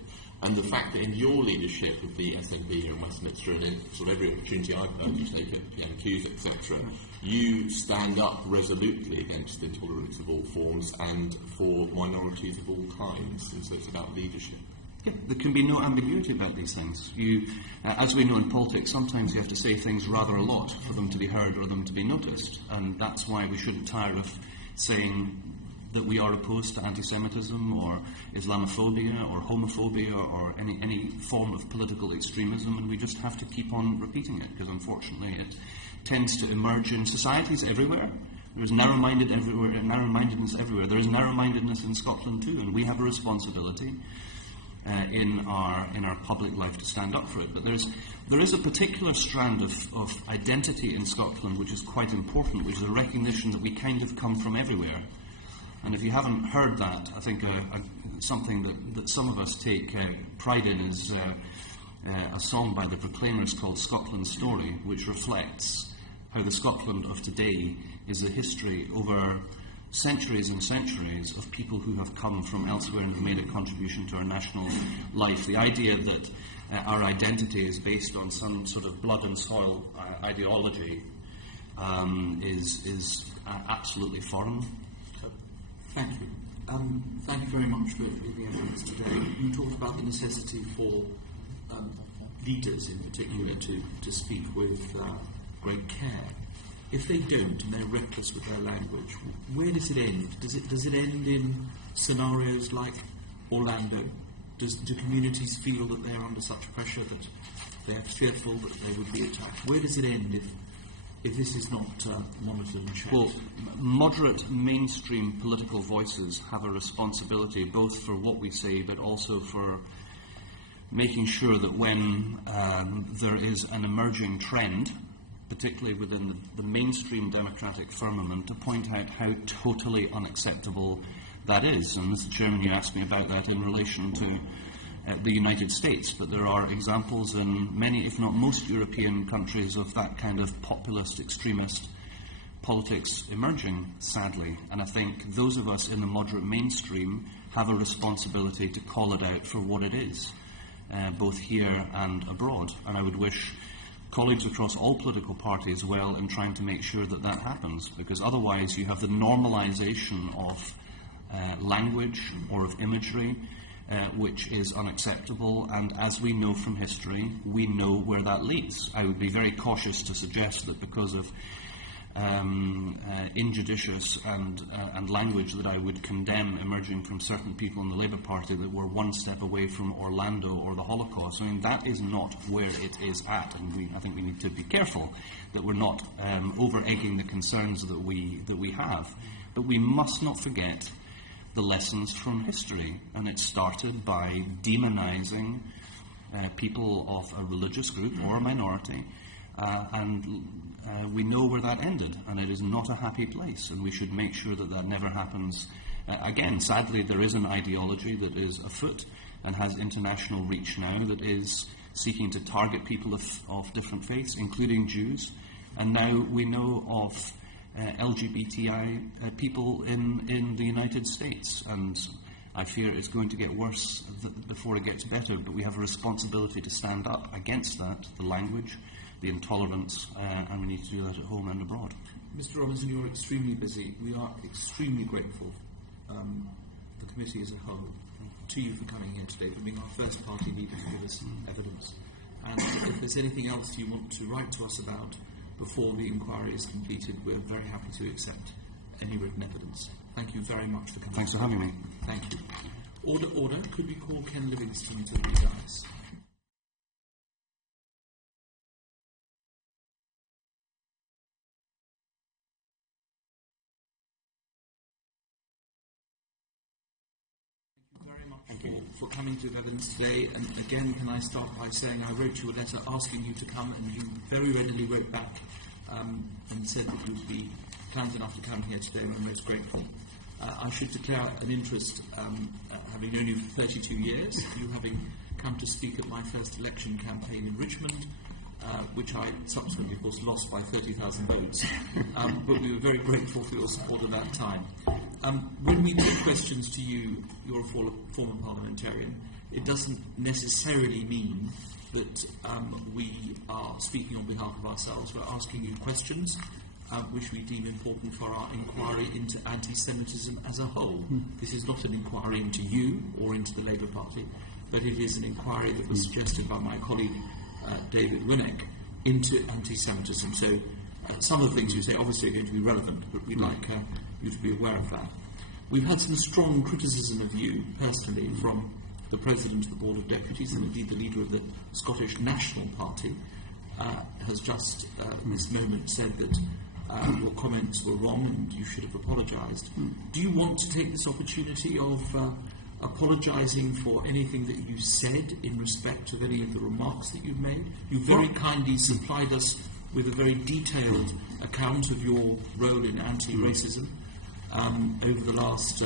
And the fact that in your leadership of the SNP here in Westminster, and in sort of every opportunity I've had, usually accused, etc., you stand up resolutely against intolerance of all forms and for minorities of all kinds, and so it's about leadership. Yeah, there can be no ambiguity about these things. As we know in politics, sometimes you have to say things rather a lot for them to be heard or them to be noticed, and that's why we shouldn't tire of saying that we are opposed to anti-Semitism or Islamophobia or homophobia or any form of political extremism, and we just have to keep on repeating it, because unfortunately it tends to emerge in societies everywhere. There is narrow-mindedness everywhere. There is narrow-mindedness in Scotland too, and we have a responsibility in our public life to stand up for it. But there is a particular strand of identity in Scotland which is quite important, which is a recognition that we kind of come from everywhere. And if you haven't heard that, I think something that some of us take pride in is a song by the Proclaimers called Scotland's Story, which reflects how the Scotland of today is the history over centuries and centuries of people who have come from elsewhere and have made a contribution to our national life. The idea that our identity is based on some sort of blood and soil ideology is absolutely foreign. Thank you. Thank you very much for the evidence today. You talked about the necessity for leaders in particular to speak with great care. If they don't and they're reckless with their language, where does it end? Does it end in scenarios like Orlando? Do communities feel that they're under such pressure that they're fearful that they would be attacked? Where does it end if this is not monitored and checked? Well, moderate mainstream political voices have a responsibility both for what we say but also for making sure that when there is an emerging trend, particularly within the mainstream democratic firmament, to point out how totally unacceptable that is. And Mr. Chairman, you asked me about that in relation to the United States, but there are examples in many, if not most, European countries of that kind of populist, extremist politics emerging, sadly. And I think those of us in the moderate mainstream have a responsibility to call it out for what it is, both here and abroad. And I would wish colleagues across all political parties well in trying to make sure that that happens, because otherwise you have the normalization of language or of imagery which is unacceptable, and as we know from history, we know where that leads. I would be very cautious to suggest that because of injudicious and language that I would condemn emerging from certain people in the Labour Party that we're one step away from Orlando or the Holocaust. I mean, that is not where it is at, and I think we need to be careful that we're not over-egging the concerns that we have. But we must not forget the lessons from history, and it started by demonizing people of a religious group or a minority, and we know where that ended, and it is not a happy place, and we should make sure that that never happens again. Sadly, there is an ideology that is afoot and has international reach now that is seeking to target people of different faiths, including Jews, and now we know of LGBTI people in the United States, and I fear it's going to get worse before it gets better, but we have a responsibility to stand up against that, the language, the intolerance, and we need to do that at home and abroad. Mr. Robinson, you're extremely busy. We are extremely grateful, the committee as a whole, to you for coming here today, for being our first party leader to give us evidence. And if there's anything else you want to write to us about before the inquiry is completed, we're very happy to accept any written evidence. Thank you very much for coming. Thanks for having me. Thank you. Order, order. Could we call Ken Livingstone to the dais? Thank you for coming to evidence today. And again, can I start by saying I wrote you a letter asking you to come, and you very readily wrote back and said that you would be kind enough to come here today, and I'm most grateful. I should declare an interest, having known you for 32 years, you having come to speak at my first election campaign in Richmond, which I subsequently, of course, lost by 30,000 votes. But we were very grateful for your support at that time. When we put questions to you, you're a former parliamentarian, it doesn't necessarily mean that we are speaking on behalf of ourselves. We're asking you questions which we deem important for our inquiry into anti-Semitism as a whole. This is not an inquiry into you or into the Labour Party, but it is an inquiry that was suggested by my colleague David Winnick into anti-Semitism. So some of the things you say obviously are going to be relevant, but we'd like you to be aware of that. We've had some strong criticism of you personally from the President of the Board of Deputies and indeed the leader of the Scottish National Party has just this moment said that your comments were wrong and you should have apologised. Do you want to take this opportunity of apologising for anything that you said in respect of any of the remarks that you've made? You very kindly supplied us with a very detailed account of your role in anti-racism over the last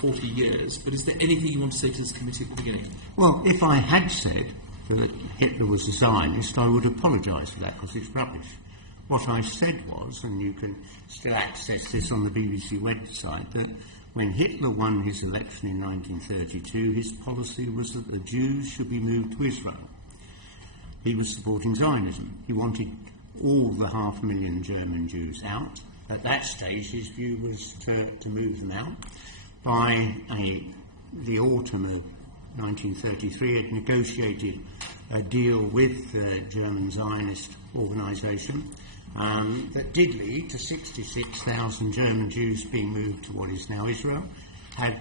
40 years, but is there anything you want to say to this committee at the beginning? Well, if I had said that Hitler was a Zionist, I would apologise for that because it's rubbish. What I said was, and you can still access this on the BBC website, that when Hitler won his election in 1932, his policy was that the Jews should be moved to Israel. He was supporting Zionism. He wanted all the 500,000 German Jews out. At that stage, his view was to move them out. By the autumn of 1933, he had negotiated a deal with the German Zionist organisation that did lead to 66,000 German Jews being moved to what is now Israel. Had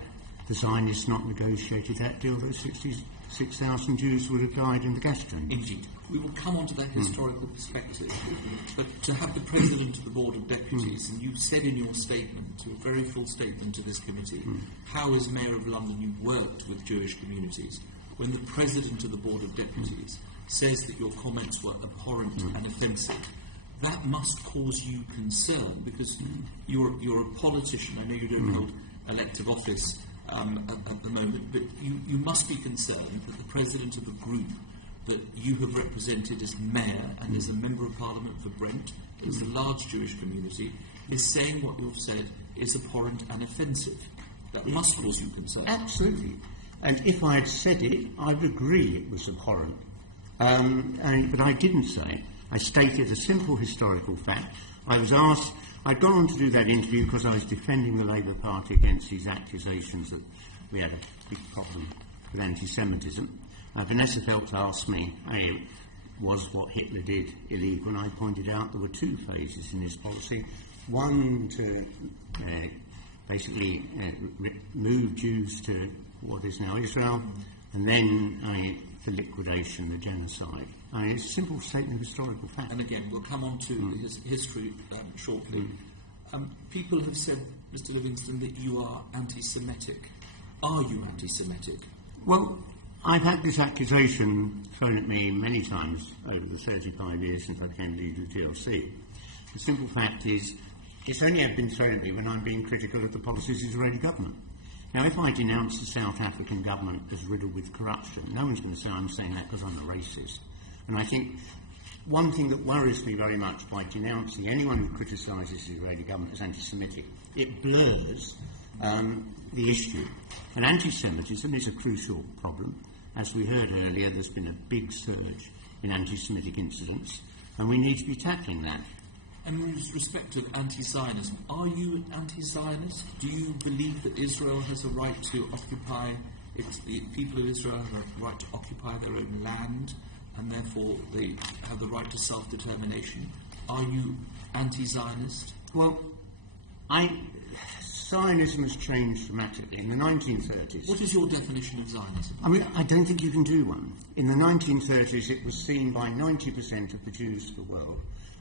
the Zionists not negotiated that deal, those 66,000 Jews would have died in the gas chamber. Indeed. We will come on to that historical perspective. But to have the President of the Board of Deputies, and you said in your statement, a very full statement to this committee, how as Mayor of London you worked with Jewish communities, when the President of the Board of Deputies says that your comments were abhorrent and offensive, that must cause you concern, because you're a politician. I know you don't hold elective office at the moment, but you must be concerned that the President of the group that you have represented as Mayor and as a Member of Parliament for Brent, as a large Jewish community, is saying what you've said is abhorrent and offensive. That must cause you concern. Absolutely. And if I had said it, I'd agree it was abhorrent. But I didn't say it. I stated a simple historical fact. I was asked, I'd gone on to do that interview because I was defending the Labour Party against these accusations that we had a big problem with anti-Semitism. Vanessa Feltz asked me, was what Hitler did illegal? And I pointed out there were two phases in his policy. One to basically move Jews to what is now Israel, and then the liquidation, the genocide. It's a simple statement of historical fact. And again, we'll come on to his history shortly. People have said, Mr. Livingstone, that you are anti-Semitic. Are you anti-Semitic? Well, I've had this accusation thrown at me many times over the 35 years since I became leader of the TLC. The simple fact is, it's only been thrown at me when I'm being critical of the policies of the Israeli government. Now, if I denounce the South African government as riddled with corruption, no one's going to say I'm saying that because I'm a racist. And I think one thing that worries me very much by denouncing anyone who criticises the Israeli government as anti-Semitic, it blurs the issue. And anti-Semitism is a crucial problem. As we heard earlier, there's been a big surge in anti-Semitic incidents, and we need to be tackling that. And with respect to anti-Zionism, are you anti-Zionist? Do you believe that Israel has a right to occupy, the people of Israel have a right to occupy their own land, and therefore they have the right to self-determination? Are you anti-Zionist? Well, Zionism has changed dramatically. In the 1930s... What is your definition of Zionism? I mean, I don't think you can do one. In the 1930s, it was seen by 90% of the Jews of the world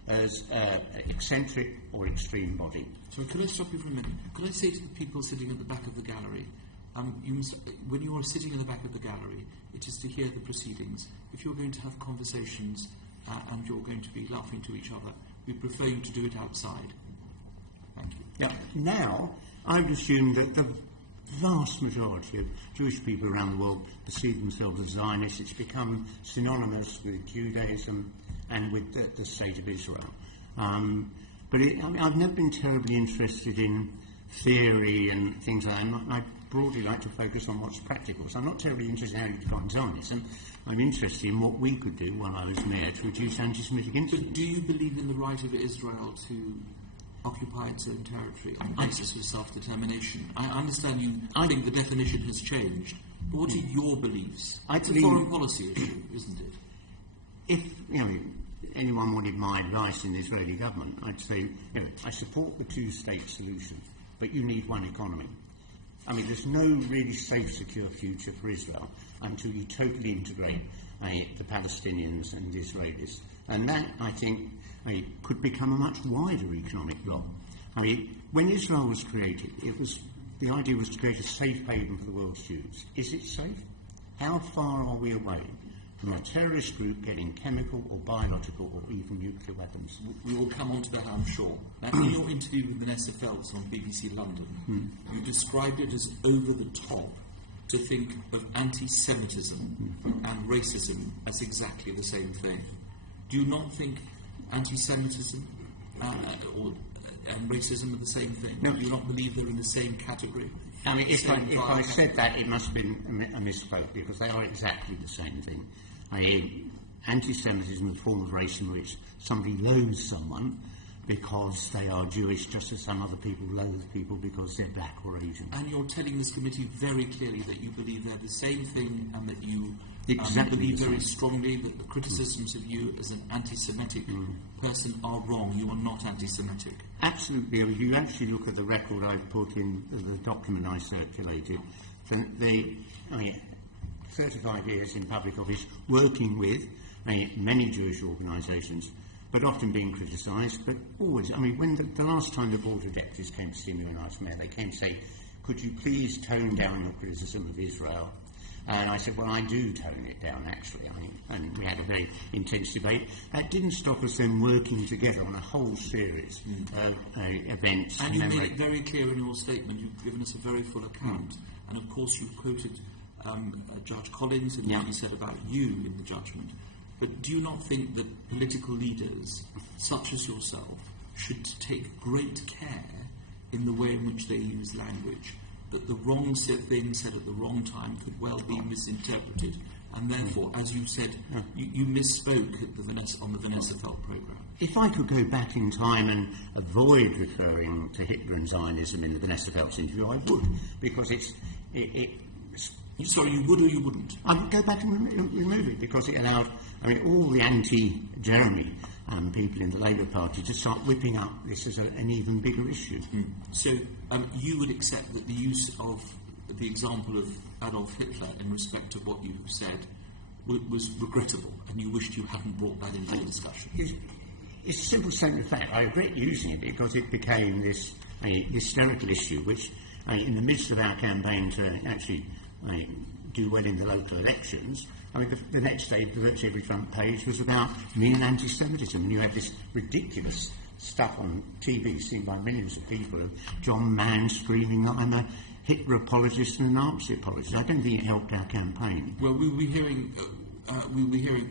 as an eccentric or extreme body. So could I stop you for a minute? Could I say to the people sitting at the back of the gallery, when you are sitting at the back of the gallery, it is to hear the proceedings. If you're going to have conversations and you're going to be laughing to each other, we prefer you to do it outside. Thank you. Yeah. Now, I would assume that the vast majority of Jewish people around the world perceive themselves as Zionists. It's become synonymous with Judaism and with the state of Israel. But I've never been terribly interested in theory and things like that. I broadly like to focus on what's practical. So I'm not terribly interested in how you define Zionism. I'm interested in what we could do while I was mayor to reduce anti-Semitic incidents. But do you believe in the right of Israel to occupy its own territory on the basis of self-determination? I understand you think the definition has changed, but what are your beliefs? It's a foreign policy issue, isn't it? If anyone wanted my advice in the Israeli government, I'd say I support the two-state solution, but you need one economy. I mean, there's no really safe, secure future for Israel until you totally integrate the Palestinians and the Israelis. And that, I think, could become a much wider economic bloc. I mean, when Israel was created, the idea was to create a safe haven for the world's Jews. Is it safe? How far are we away from a terrorist group getting chemical or biological or even nuclear weapons? We will come on to that, I'm sure. Now, in your interview with Vanessa Phelps on BBC London, you described it as over the top to think of anti-Semitism and racism as exactly the same thing. Do you not think anti-Semitism and racism are the same thing? No. Do you not believe they're in the same category? I mean, if I said that, it must have been a misspoke, because they are exactly the same thing. Anti-Semitism is a form of race in which somebody loathes someone because they are Jewish, just as some other people loathe people because they're black or Asian. And you're telling this committee very clearly that you believe they're the same thing, and that you believe very strongly that the criticisms of you as an anti-Semitic person are wrong. You are not anti-Semitic. Absolutely. If you actually look at the record I put in the document I circulated, then 35 years in public office, working with many Jewish organisations, but often being criticised, but always, when the last time the Board of Deputies came to see me when I was mayor, they came to say, could you please tone down your criticism of Israel? And I said, well, I do tone it down, actually. And we had a very intense debate. That didn't stop us then working together on a whole series of events. And you made it very clear in your statement. You've given us a very full account. And, of course, you quoted Judge Collins and what he said about you in the judgment. But do you not think that political leaders, such as yourself, should take great care in the way in which they use language? That the wrong thing said at the wrong time could well be misinterpreted, and therefore, as you said, you misspoke at on the Vanessa Phelps programme. If I could go back in time and avoid referring to Hitler and Zionism in the Vanessa Phelps interview, I would, because Sorry, you would or you wouldn't? I would go back and remove it, because it allowed all the anti-Jeremy people in the Labour Party to start whipping up this as an even bigger issue. So you would accept that the use of the example of Adolf Hitler in respect of what you said was regrettable, and you wished you hadn't brought that into the discussion? It's a simple statement of fact. I regret using it because it became this hysterical issue, which in the midst of our campaign to actually do well in the local elections, the next day, virtually every front page was about me and anti-Semitism, and you had this ridiculous stuff on TV seen by millions of people of John Mann screaming that I'm a Hitler apologist and a Nazi apologist. I don't think it helped our campaign. Well, we'll be hearing,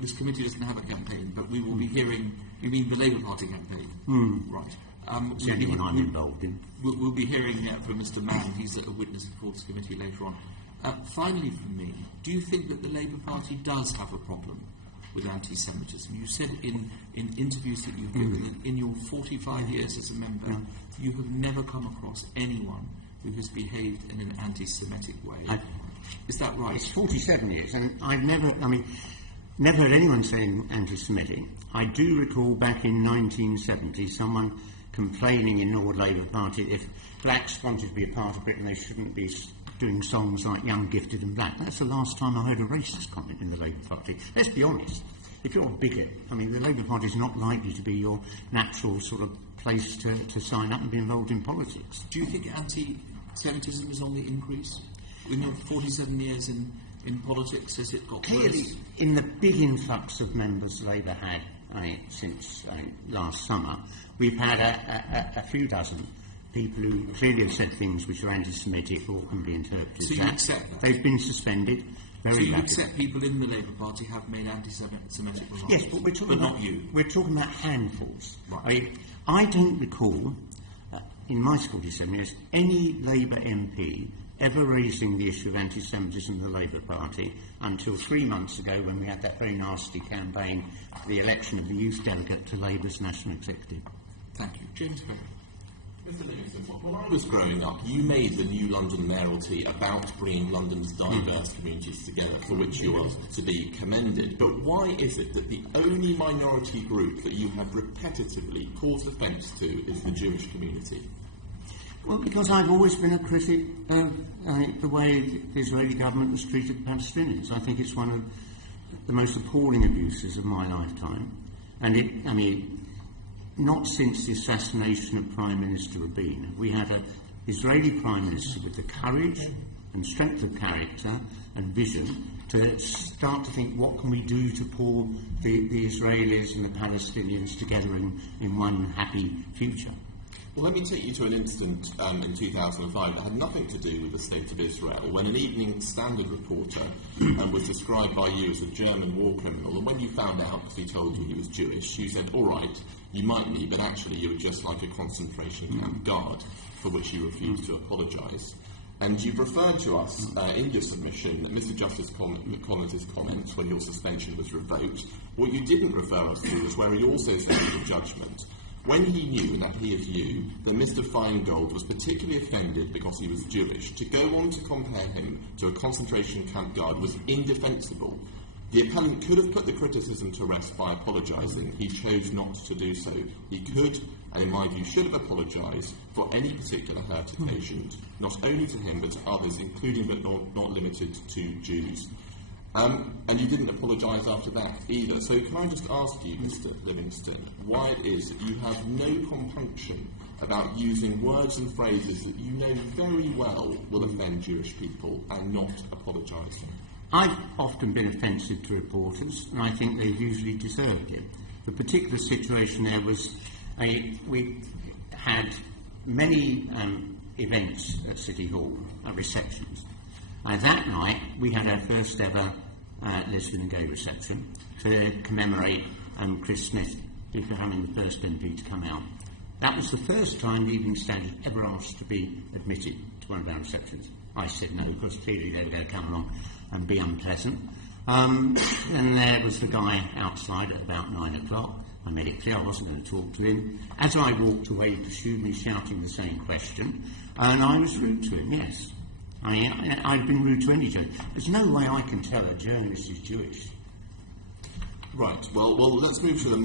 this committee doesn't have a campaign, but we will be hearing, you mean the Labour Party campaign? Right. It's the only one I'm involved in. We'll be hearing from Mr. Mann. He's a witness before this committee later on. Finally, for me, do you think that the Labour Party does have a problem with anti-Semitism? You said in interviews that you've given that in your 45 years as a member, you have never come across anyone who has behaved in an anti-Semitic way. Is that right? It's 47 years, and I've never heard anyone saying anti-Semitic. I do recall back in 1970 someone complaining in the Lord Labour Party if blacks wanted to be a part of Britain, they shouldn't be doing songs like Young, Gifted and Black. That's the last time I heard a racist comment in the Labour Party. Let's be honest. If you're a bigot, the Labour Party is not likely to be your natural sort of place to sign up and be involved in politics. Do you think anti-Semitism is on the increase? In your 47 years in politics, has it got clearly worse? In the big influx of members Labour had since last summer, we've had a few dozen people who clearly have said things which are anti-Semitic or can be interpreted. So you accept that? They've been suspended. So you accept people in the Labour Party have made anti-Semitic remarks? Yes, but we're talking about, not you. We're talking about handfuls. Right. I don't recall in my 47 years, any Labour MP ever raising the issue of anti-Semitism in the Labour Party until 3 months ago when we had that very nasty campaign for the election of the youth delegate to Labour's National Executive. Thank you. James Cameron. Mr. Livingstone, when I was growing up, you made the New London Mayoralty about bringing London's diverse communities together, for which you are to be commended. But why is it that the only minority group that you have repetitively caused offence to is the Jewish community? Well, because I've always been a critic of the way the Israeli government has treated Palestinians. I think it's one of the most appalling abuses of my lifetime. And not since the assassination of Prime Minister Rabin have we had an Israeli Prime Minister with the courage and strength of character and vision to start to think, what can we do to pull the Israelis and the Palestinians together in one happy future? Well, let me take you to an incident in 2005 that had nothing to do with the state of Israel, when an Evening Standard reporter was described by you as a German war criminal, and when you found out, because he told you he was Jewish, you said, all right, you might be, but actually you were just like a concentration camp guard, for which you refused to apologise. And you've referred to us in your submission that Mr. Justice Collins' comments when your suspension was revoked. What you didn't refer us to was where he also said in the judgment, when he knew, and that he is you, that Mr. Feingold was particularly offended because he was Jewish, to go on to compare him to a concentration camp guard was indefensible. The appellant could have put the criticism to rest by apologising. He chose not to do so. He could, and in my view should have apologised for any particular hurt occasioned, not only to him but to others, including but not limited to Jews. And you didn't apologise after that either. So can I just ask you, Mr. Livingstone, why it is that you have no compunction about using words and phrases that you know very well will offend Jewish people and not apologising? I've often been offensive to reporters, and I think they've usually deserved it. The particular situation there was we had many events at City Hall, receptions. That night, we had our first ever lesbian and gay reception to commemorate Chris Smith becoming the first MP to come out. That was the first time the Evening Standard ever asked to be admitted to one of our receptions. I said no, because clearly they were going to come along and be unpleasant. And there was the guy outside at about 9 o'clock. I made it clear I wasn't going to talk to him. As I walked away, he pursued me shouting the same question, and I was rude to him, yes. I've been rude to any journalist. There's no way I can tell a journalist is Jewish. Right. Well, let's move to the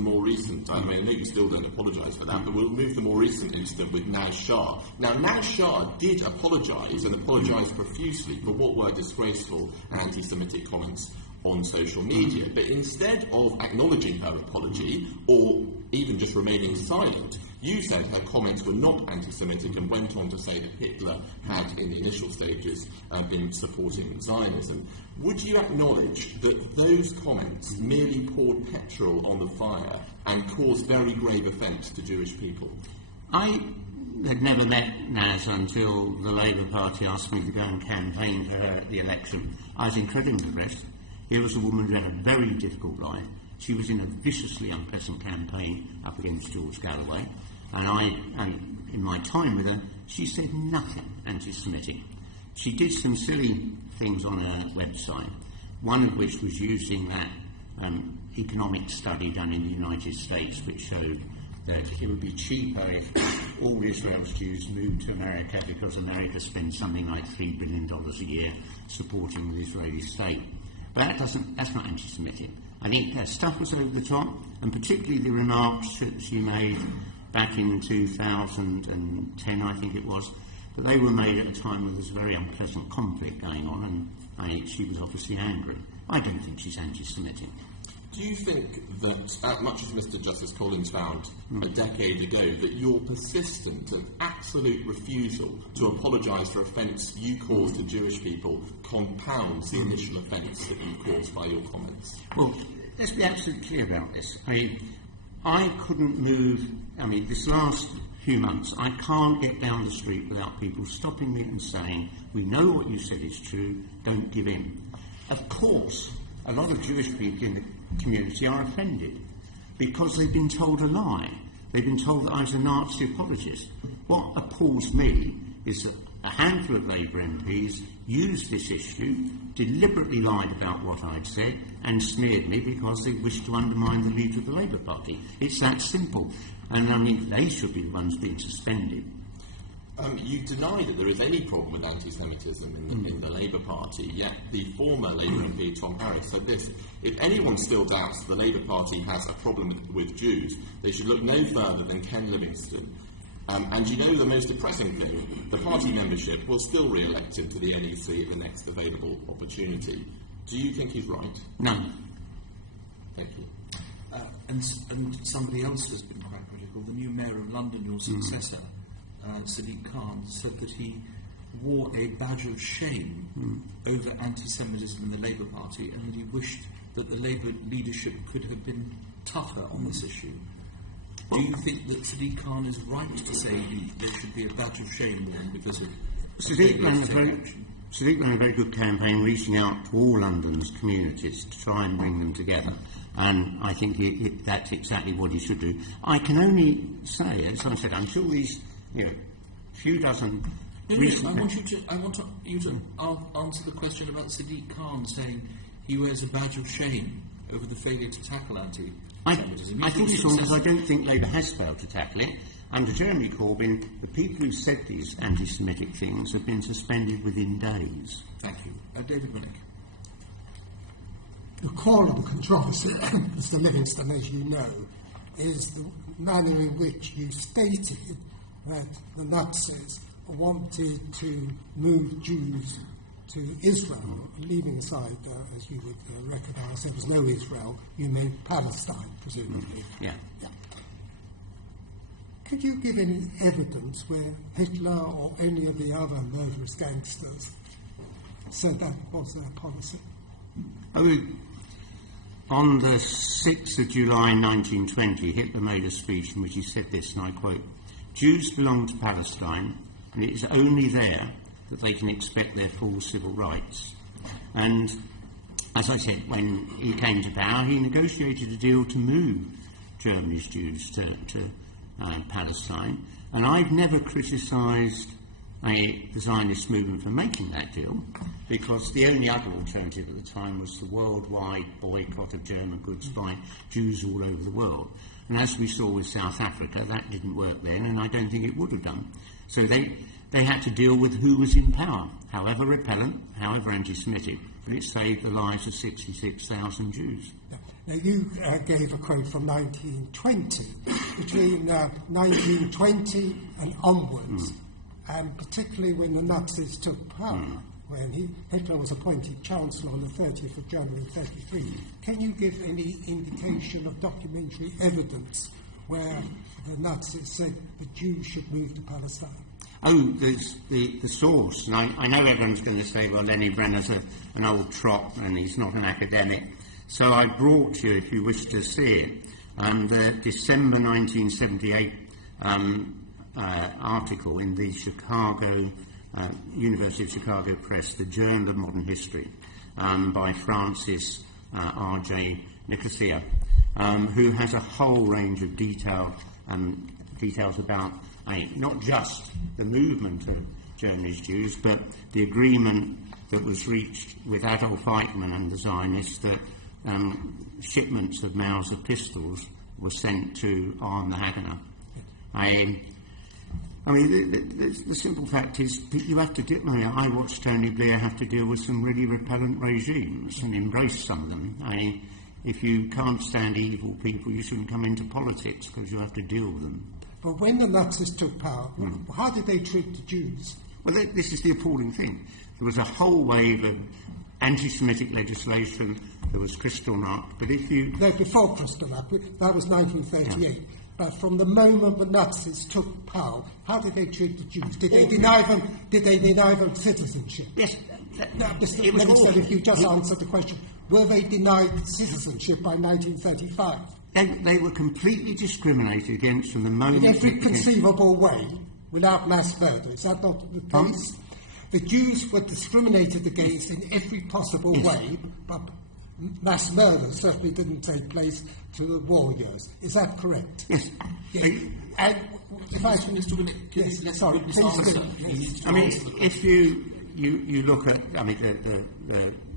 more recent. I know you still don't apologise for that, but we'll move to the more recent incident with Naz Shah. Now, Naz Shah did apologise and apologised profusely for what were disgraceful and anti-Semitic comments on social media. But instead of acknowledging her apology, or even just remaining silent, you said her comments were not anti-Semitic and went on to say that Hitler had, in the initial stages, been supporting Zionism. Would you acknowledge that those comments merely poured petrol on the fire and caused very grave offence to Jewish people? I had never met Naz until the Labour Party asked me to go and campaign for her at the election. I was incredibly impressed. Here was a woman who had a very difficult life. She was in a viciously unpleasant campaign up against George Galloway, and in my time with her, she said nothing anti-Semitic. She did some silly things on her website, one of which was using that economic study done in the United States, which showed that it would be cheaper if all Israel's Jews moved to America, because America spends something like $3 billion a year supporting the Israeli state. But that's not anti-Semitic. I think her stuff was over the top, and particularly the remarks that she made back in 2010, I think it was, but they were made at a time when there was a very unpleasant conflict going on, and she was obviously angry. I don't think she's anti-Semitic. Do you think that, much as Mr. Justice Collins found a decade ago, that your persistent and absolute refusal to apologise for offence you caused to Jewish people compounds the initial offence that you caused by your comments? Well, let's be absolutely clear about this. I couldn't move, this last few months, I can't get down the street without people stopping me and saying, we know what you said is true, don't give in. Of course, a lot of Jewish people in the community are offended because they've been told a lie. they've been told that I was a Nazi apologist. What appalls me is that a handful of Labour MPs used this issue, deliberately lied about what I'd said, and smeared me because they wished to undermine the leader of the Labour Party. It's that simple. And I mean, they should be the ones being suspended. You deny that there is any problem with anti-Semitism in the Labour Party, yet the former Labour MP Tom Harris said this: if anyone still doubts the Labour Party has a problem with Jews, they should look no further than Ken Livingstone. And you know the most depressing thing? The party membership will still re-elect him to the NEC at the next available opportunity. Do you think he's right? No. Thank you. And somebody else has been quite critical. The new mayor of London, your successor, Sadiq Khan, said that he wore a badge of shame over anti-Semitism in the Labour Party, and that he wished that the Labour leadership could have been tougher on this issue. Do you think that Sadiq Khan is right to say there should be a badge of shame then because of Sadiq ran a very good campaign reaching out to all London's communities to try and bring them together, and I think that's exactly what he should do. I can only say, as I said, until these few dozen recent... I want you to answer the question about Sadiq Khan saying he wears a badge of shame over the failure to tackle anti-Semitism. I think it's wrong because I don't think Labour has failed to tackle it. Under Jeremy Corbyn, the people who said these anti-Semitic things have been suspended within days. Thank you. David Winnick. The core of the controversy, Mr. Livingstone, as you know, is the manner in which you stated that the Nazis wanted to move Jews to Israel, leaving aside, as you would recognise, there was no Israel, you mean Palestine, presumably. Yeah. Could you give any evidence where Hitler or any of the other murderous gangsters said that was their policy? On the 6th of July 1920, Hitler made a speech in which he said this, and I quote, "Jews belong to Palestine, and it is only there that they can expect their full civil rights." And as I said, when he came to power, he negotiated a deal to move Germany's Jews to Palestine. And I've never criticised the Zionist movement for making that deal, because the only other alternative at the time was the worldwide boycott of German goods by Jews all over the world. And as we saw with South Africa, that didn't work then, and I don't think it would have done. So they had to deal with who was in power, however repellent, however anti-Semitic, but it saved the lives of 66,000 Jews. Now, you gave a quote from 1920. Between 1920 and onwards, and particularly when the Nazis took power, when Hitler was appointed Chancellor on the 30th of January 1933, can you give any indication of documentary evidence where the Nazis said the Jews should move to Palestine? Oh, there's the source. And I know everyone's going to say, well, Lenny Brenner's an old trot and he's not an academic. So I brought you, if you wish to see it, the December 1978 article in the Chicago, University of Chicago Press, the Journal of Modern History, by Francis R.J. Nicosia, who has a whole range of details about not just the movement of Germany's Jews, but the agreement that was reached with Adolf Eichmann and the Zionists that shipments of Mauser pistols were sent to arm the Haganah. I mean, the simple fact is you have to deal. I watched Tony Blair have to deal with some really repellent regimes and embrace some of them. If you can't stand evil people, you shouldn't come into politics because you have to deal with them. But when the Nazis took power, how did they treat the Jews? Well, this is the appalling thing. There was a whole wave of anti-Semitic legislation. There was Kristallnacht, but if you... No, before Kristallnacht, that was 1938. Yeah. But from the moment the Nazis took power, how did they treat the Jews? Did they deny them citizenship? Yes. Mr. Livingstone, if you just answered the question, were they denied citizenship by 1935? They were completely discriminated against from the moment... In every conceivable way, without mass murder. Is that not the case? The Jews were discriminated against in every possible way, but mass murder certainly didn't take place through the war years. Is that correct? Yes. Yes. And if I can just yes, sorry, please. I mean, if you look at, I mean,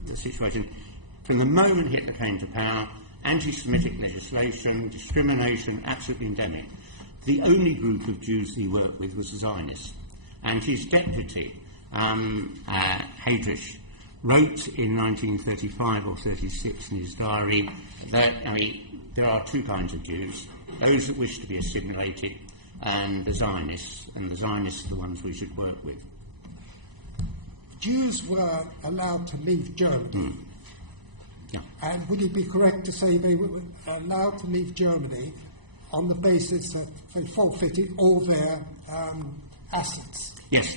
the situation from the moment Hitler came to power, anti-Semitic legislation, discrimination, absolutely endemic. The only group of Jews he worked with was the Zionists, and his deputy, Heydrich, wrote in 1935 or 36 in his diary that, I mean, there are two kinds of Jews, those that wish to be assimilated and the Zionists are the ones we should work with. Jews were allowed to leave Germany. Yeah. And would it be correct to say they were allowed to leave Germany on the basis that they forfeited all their assets? Yes,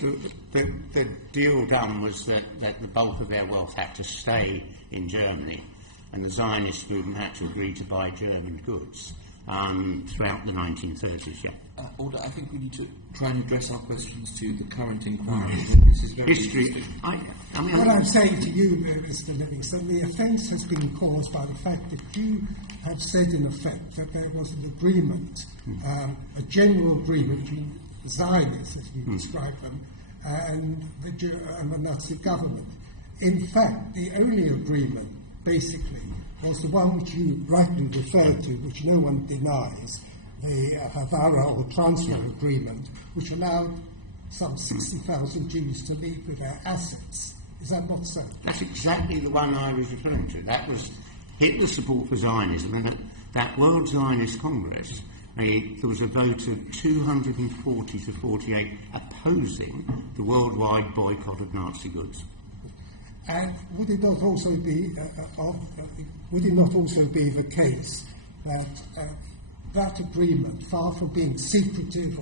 the deal done was that the bulk of their wealth had to stay in Germany, and the Zionist movement had to agree to buy German goods throughout the 1930s. Yeah. Order, I think we need to try and address our questions to the current inquiry. This is history. I mean, what I'm saying to you, Mr. Livingstone, the offence has been caused by the fact that you have said, in effect, that there was an agreement, a general agreement between Zionists, as we describe them, and the Nazi government. In fact, the only agreement, basically, was the one which you rightly referred to, which no one denies, the Havara or transfer agreement, which allowed some 60,000 Jews to leave with their assets. Is that not so? That's exactly the one I was referring to. That was Hitler's support for Zionism, and at that World Zionist Congress, there was a vote of 240 to 48 opposing the worldwide boycott of Nazi goods. And would it not also be the case that that agreement, far from being secretive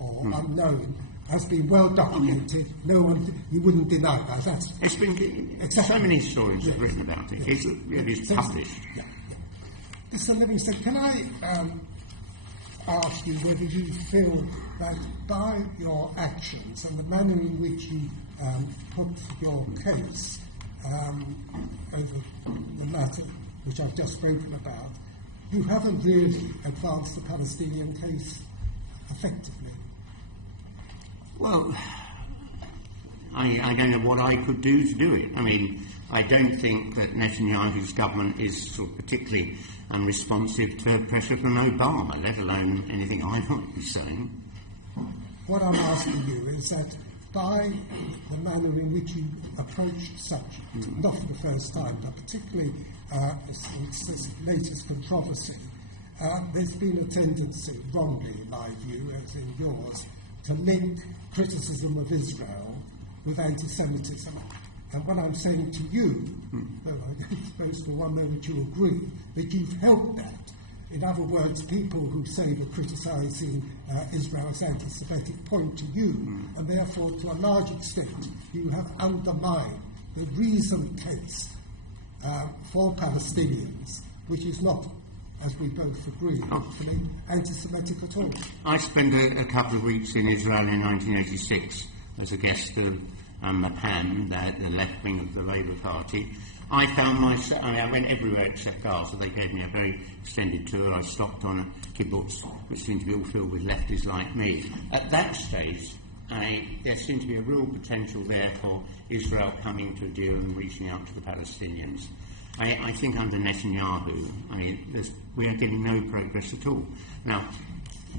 or unknown, has been well documented? No one, you wouldn't deny that. It's been so many historians have written about it. It is published. Yeah. Mr. Livingstone, can I ask you whether you feel that by your actions and the manner in which you put your case over the matter which I've just spoken about, you haven't really advanced the Palestinian case effectively? Well, I don't know what I could do to do it. I mean, I don't think that Netanyahu's government is sort of particularly unresponsive to pressure from Obama, let alone anything I might be saying. What I'm asking you is that by the manner in which you approached subject, not for the first time, but particularly this latest controversy, there's been a tendency, wrongly in my view, as in yours, to link criticism of Israel with anti-Semitism. And what I'm saying to you, though I don't suppose for one moment you agree, that you've helped that. In other words, people who say they're criticising Israel as anti-Semitic point to you, and therefore, to a large extent, you have undermined the reasoned case for Palestinians, which is not, as we both agree, hopefully, anti-Semitic at all. I spent a couple of weeks in Israel in 1986 as a guest of Mapam, the left wing of the Labour Party. I found myself, I went everywhere except Gaza. They gave me a very extended tour. I stopped on a kibbutz, which seemed to be all filled with lefties like me. At that stage, there seemed to be a real potential there for Israel coming to a deal and reaching out to the Palestinians. I think under Netanyahu, we are getting no progress at all. Now,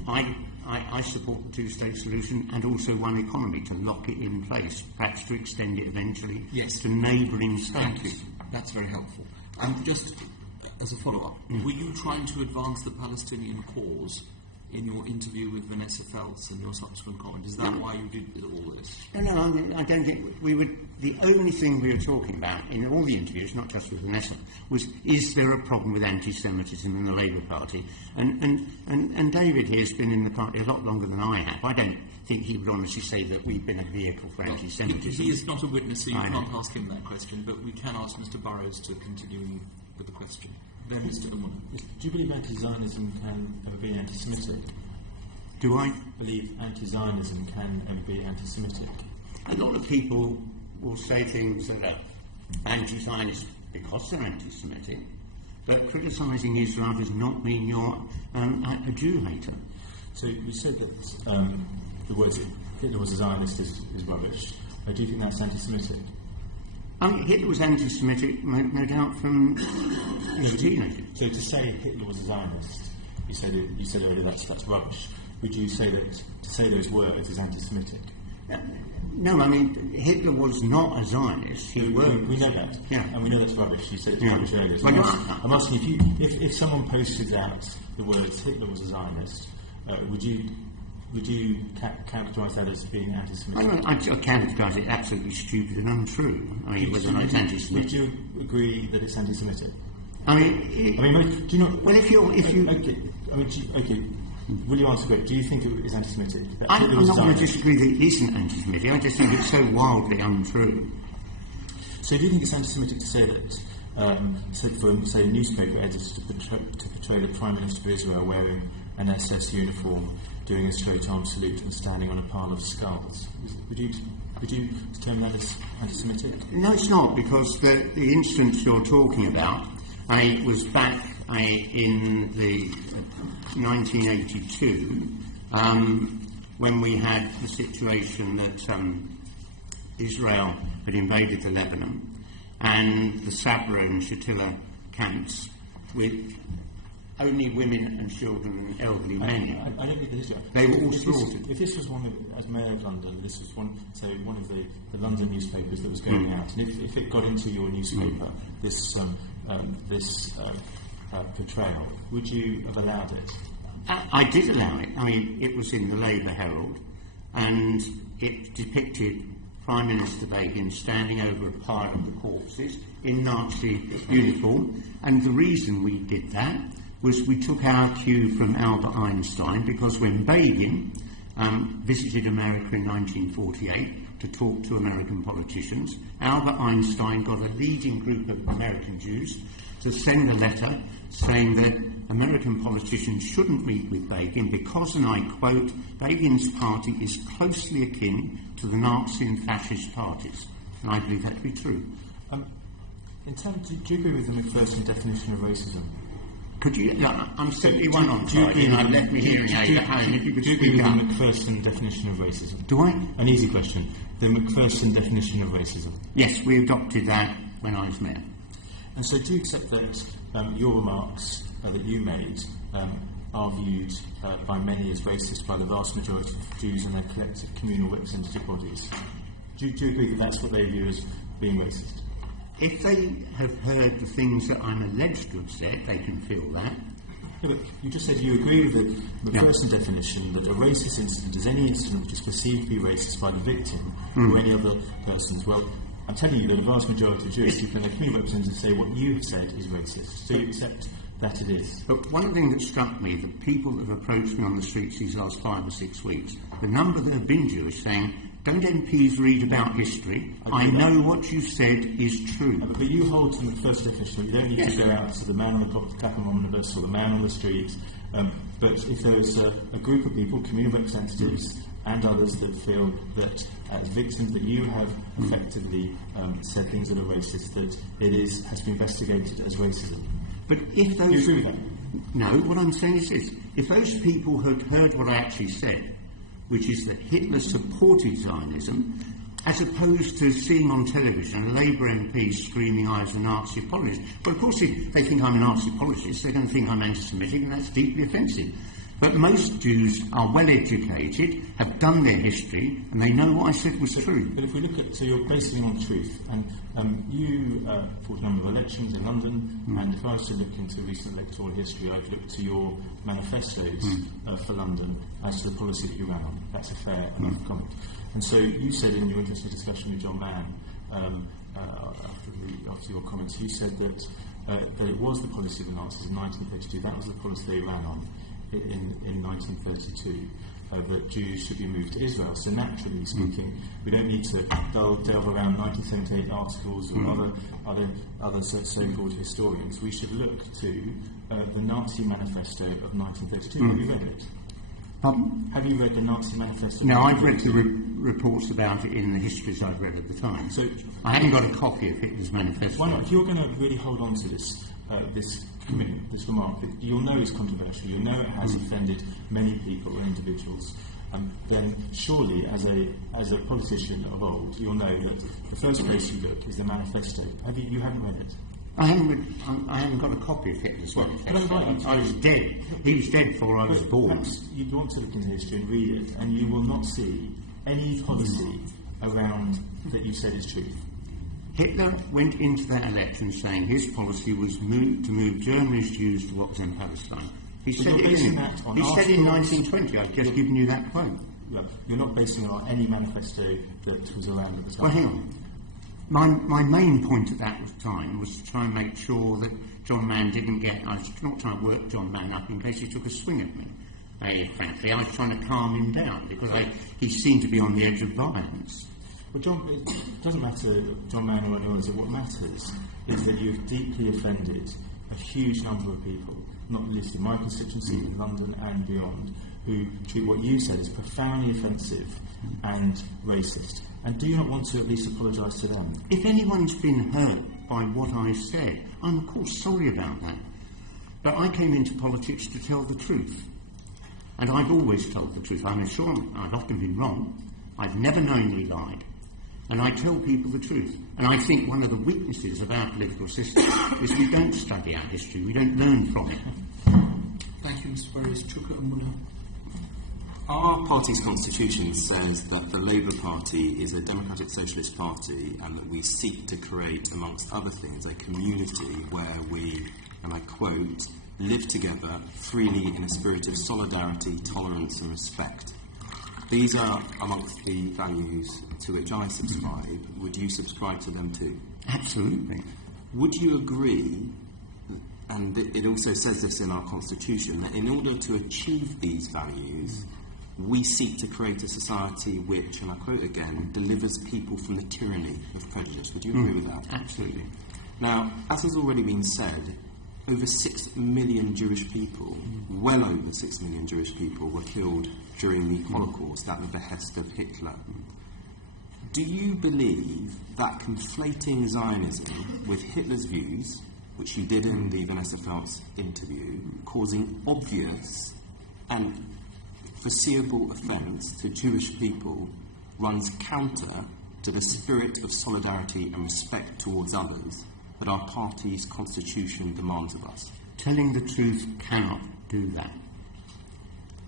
I support the two-state solution and also one economy, to lock it in place, perhaps to extend it eventually to neighbouring states. That's very helpful. And just as a follow-up, were you trying to advance the Palestinian cause in your interview with Vanessa Feltz and your subsequent comment? Is that why you did all this? No, I don't think we would. The only thing we were talking about in all the interviews, not just with Vanessa, was, is there a problem with anti-Semitism in the Labour Party? And David here has been in the party a lot longer than I have. I don't think he would honestly say that we've been a vehicle for anti-Semitism. He is not a witness, so you can't ask him that question, but we can ask Mr. Burrows to continue with the question. Then Mr. Uman. Do you believe anti-Zionism can ever be anti-Semitic? Do I? Believe anti-Zionism can ever be anti-Semitic? A lot of people will say things that are anti-Zionist because they're anti-Semitic, but criticising Israel does not mean you're a Jew hater. So you said that the words that Hitler was a Zionist is rubbish. Do you think that's anti-Semitic? Hitler was anti-Semitic, no doubt, from as a teenager. So to say Hitler was a Zionist, you said earlier that's rubbish. Would you say that to say those words is anti-Semitic? No, I mean, Hitler was not a Zionist. He we know that. Yeah. And we know that's rubbish. You said it's rubbish earlier. So I'm asking if someone posted out the words Hitler was a Zionist, would you characterise that as being anti-Semitic? I characterise it absolutely stupid and untrue. I mean, whether or not it's anti-Semitic. Would you agree that it's anti-Semitic? I mean, do you not? Well, if you okay. Will you answer that? Do you think it is anti-Semitic? I'm not going to disagree that it isn't anti-Semitic. I just think it's so wildly untrue. So do you think it's anti-Semitic to say that, for a newspaper editor to portray the Prime Minister of Israel wearing an SS uniform, doing a straight arm salute and standing on a pile of skulls? Would you term that as anti-Semitic? No, it's not, because the instance you're talking about was back in the 1982 when we had the situation that Israel had invaded the Lebanon and the Sabra and Shatila camps with only women and children and elderly men. I don't think this is. They were all slaughtered. If this was as Mayor of London, this was one of the London newspapers that was going out, and if it got into your newspaper, this portrayal, would you have allowed it? I did allow it. I mean, it was in the Labour Herald, and it depicted Prime Minister Begin standing over a pile of the corpses in Nazi uniform, and the reason we did that was we took our cue from Albert Einstein, because when Begin visited America in 1948 to talk to American politicians, Albert Einstein got a leading group of American Jews to send a letter saying that American politicians shouldn't meet with Begin because, and I quote, Begin's party is closely akin to the Nazi and fascist parties. And I believe that to be true. Do you agree with the Macpherson definition of racism? Could you? No, I'm certainly one on Friday, and I've left me hearing aid at home. If you could do you agree speak with up. the Macpherson definition of racism? Do I? An easy question. The Macpherson definition of racism. Yes, we adopted that when I was mayor. And so do you accept that your remarks that you made are viewed by many as racist by the vast majority of Jews and their collective communal representative bodies? Do you agree that that's what they view as being racist? If they have heard the things that I'm alleged to have said, they can feel that. Yeah, but you just said you agree with the Macpherson definition that a racist incident is any incident which is perceived to be racist by the victim or any other persons. Well, I'm telling you that a vast majority of Jewish people and their community representatives say what you have said is racist. So you accept that it is. But one thing that struck me, the people that have approached me on the streets these last 5 or 6 weeks, the number that have been Jewish saying, don't MPs read about history? I know what you said is true. But you hold to the Macpherson definition. You don't need to go out to the man on the Clapham omnibus or the man on the street. But if there is a group of people, community representatives and others that feel that as victims that you have effectively said things that are racist, that it has been investigated as racism. But if those... Do you agree with that? No, what I'm saying is this. If those people had heard what I actually said, which is that Hitler supported Zionism, as opposed to seeing on television a Labour MP screaming, I was a Nazi apologist. Well, of course, if they think I'm a Nazi apologist, they don't think I'm anti-Semitic, and that's deeply offensive. But most Jews are well educated, have done their history, and they know what I said was true. But if we look at, so you're basing on truth, and you fought a number of elections in London, and if I was to look into recent electoral history, I'd look to your manifestos for London as to the policy that you ran on. That's a fair enough comment. And so you said in your interesting discussion with John Mann, after your comments, you said that it was the policy of the Nazis in 1932, that was the policy they ran on in 1932, that Jews should be moved to Israel. So naturally speaking, we don't need to delve around 1978 articles or other so-called historians. We should look to the Nazi manifesto of 1932. Have you read it? Pardon? Have you read the Nazi manifesto? No, I've read the reports about it in the histories I've read at the time. So I haven't got a copy of Hitler's manifesto. Why not? If you're going to really hold on to this this remark, you'll know it's controversial, you'll know it has offended many people and individuals, then surely, as a politician of old, you'll know that the first place you look is the manifesto. You haven't read it? I haven't got a copy of Hitler's manifesto. I was dead. He was dead before I was born. You want to look into history and read it, and you will not see any policy around that you said is truth. Hitler went into that election saying his policy was to move Germany's Jews to what was in Palestine. He said it in 1920. I've just given you that quote. You're not basing it on any manifesto that was around at the time. Well, hang on. My main point at that time was to try and make sure that John Mann didn't get... I was not trying to work John Mann up in case he took a swing at me. Frankly, I was trying to calm him down because he seemed to be on the edge of violence. Well, John, it doesn't matter, John Mann or anyone else. What matters is that you've deeply offended a huge number of people, not least in my constituency, in London and beyond, who treat what you said as profoundly offensive and racist. And do you not want to at least apologise to them? If anyone's been hurt by what I said, I'm of course sorry about that. But I came into politics to tell the truth. And I've always told the truth. I'm sure I've often been wrong. I've never knowingly lied. And I tell people the truth. And I think one of the weaknesses of our political system is we don't study our history, we don't learn from it. Thank you, Mr. Burris. Chuka and Muller. Our party's constitution says that the Labour Party is a democratic socialist party and that we seek to create, amongst other things, a community where we, and I quote, live together freely in a spirit of solidarity, tolerance and respect. These are amongst the values to which I subscribe. Would you subscribe to them too? Absolutely. Would you agree, and it also says this in our constitution, that in order to achieve these values, we seek to create a society which, and I quote again, delivers people from the tyranny of prejudice. Would you agree with that? Absolutely. Now, as has already been said, over 6 million Jewish people, well over 6 million Jewish people, were killed during the Holocaust at the behest of Hitler. Do you believe that conflating Zionism with Hitler's views, which you did in the Vanessa Feltz interview, causing obvious and foreseeable offence to Jewish people, runs counter to the spirit of solidarity and respect towards others that our party's constitution demands of us? Telling the truth cannot do that.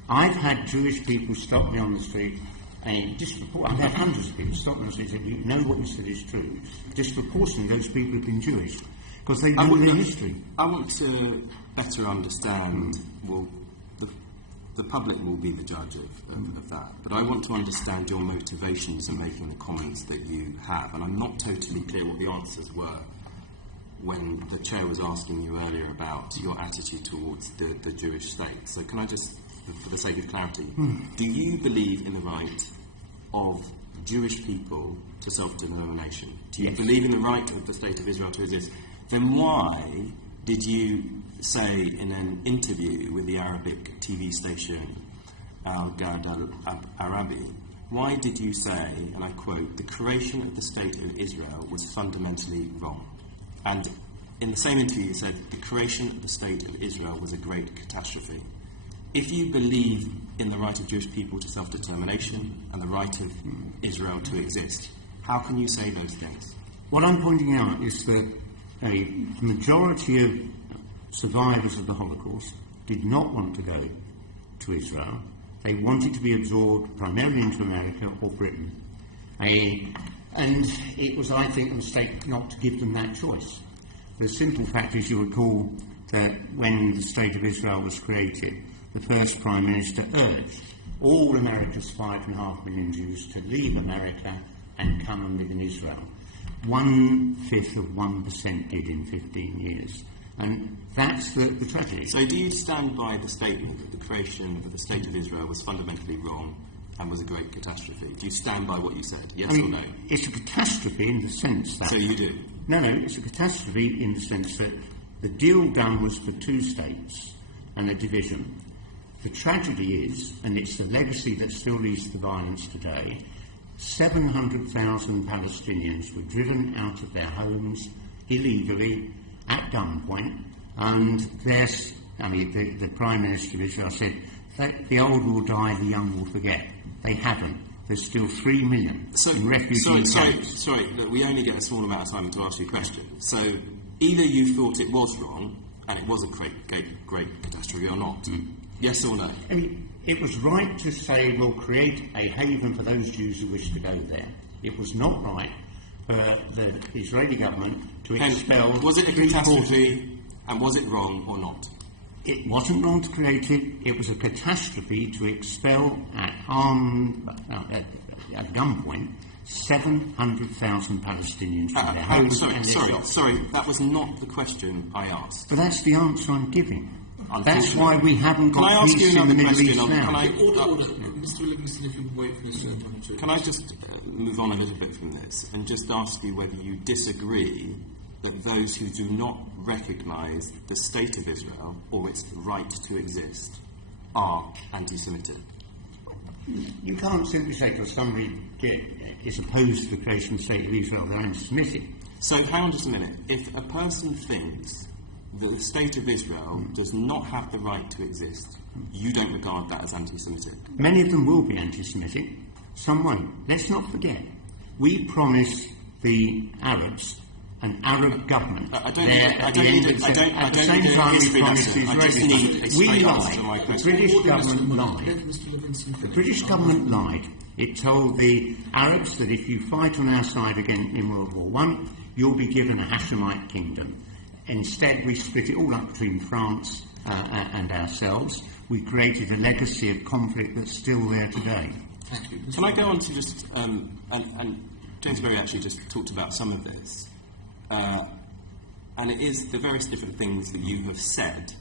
I've had Jewish people stop me on the street and I've had hundreds of people stop me on the street and say, you know what you said is true. Disproportionately, those people have been Jewish because they know their history. I want to better understand, well, the public will be the judge of that, but I want to understand your motivations in making the comments that you have, and I'm not totally clear what the answers were when the chair was asking you earlier about your attitude towards the Jewish state. So can I just, for the sake of clarity, do you believe in the right of Jewish people to self-determination? Do you believe in the right of the State of Israel to exist? Then why did you say in an interview with the Arabic TV station Al-Gad al-Arabi, why did you say, and I quote, the creation of the State of Israel was fundamentally wrong? And in the same interview you said, the creation of the State of Israel was a great catastrophe. If you believe in the right of Jewish people to self-determination and the right of Israel to exist, how can you say those things? What I'm pointing out is that a majority of survivors of the Holocaust did not want to go to Israel. They wanted to be absorbed primarily into America or Britain. And it was, I think, a mistake not to give them that choice. The simple fact is, you recall that when the State of Israel was created, the first Prime Minister urged all America's 5.5 million Jews to leave America and come and live in Israel. 1/5 of 1% did in 15 years. And that's the tragedy. So do you stand by the statement that the creation of the State of Israel was fundamentally wrong and was a great catastrophe? Do you stand by what you said, yes or no? It's a catastrophe in the sense that... So you do? No, it's a catastrophe in the sense that the deal done was for 2 states and a division. The tragedy is, and it's the legacy that still leads to violence today, 700,000 Palestinians were driven out of their homes illegally at gunpoint, and the Prime Minister of Israel said that the old will die, the young will forget. They haven't. There's still 3 million in refugee camps. Sorry, look, we only get a small amount of time to ask you a question. So either you thought it was wrong, and it was a great catastrophe, or not. Yes or no? It was right to say we'll create a haven for those Jews who wish to go there. It was not right for the Israeli government to expel... Was it a catastrophe, and was it wrong or not? It wasn't wrong to create it. It was a catastrophe to expel at gunpoint 700,000 Palestinians from their homes. Sorry, that was not the question I asked. But that's the answer I'm giving. That's why we haven't got peace in the Middle East now. Mr. Livingstone, if you would wait for this gentleman. Can I just move on a little bit from this and just ask you whether you disagree that those who do not recognise the state of Israel or its right to exist are anti-Semitic? You can't simply say because somebody is opposed to the creation of the state of Israel, they're anti-Semitic. So hang on just a minute. If a person thinks that the state of Israel does not have the right to exist, you don't regard that as anti-Semitic? Many of them will be anti-Semitic. Some won't. Let's not forget, we promised the Arabs an Arab government. At the same time we promised the Israelis. We lied. The British government lied. The British government lied. It told the Arabs that if you fight on our side again in World War I, you'll be given a Hashemite kingdom. Instead, we split it all up between France and ourselves. We created a legacy of conflict that's still there today. Thank you. Can I go on to just... and James Berry actually just talked about some of this. And it is the various different things that you have said,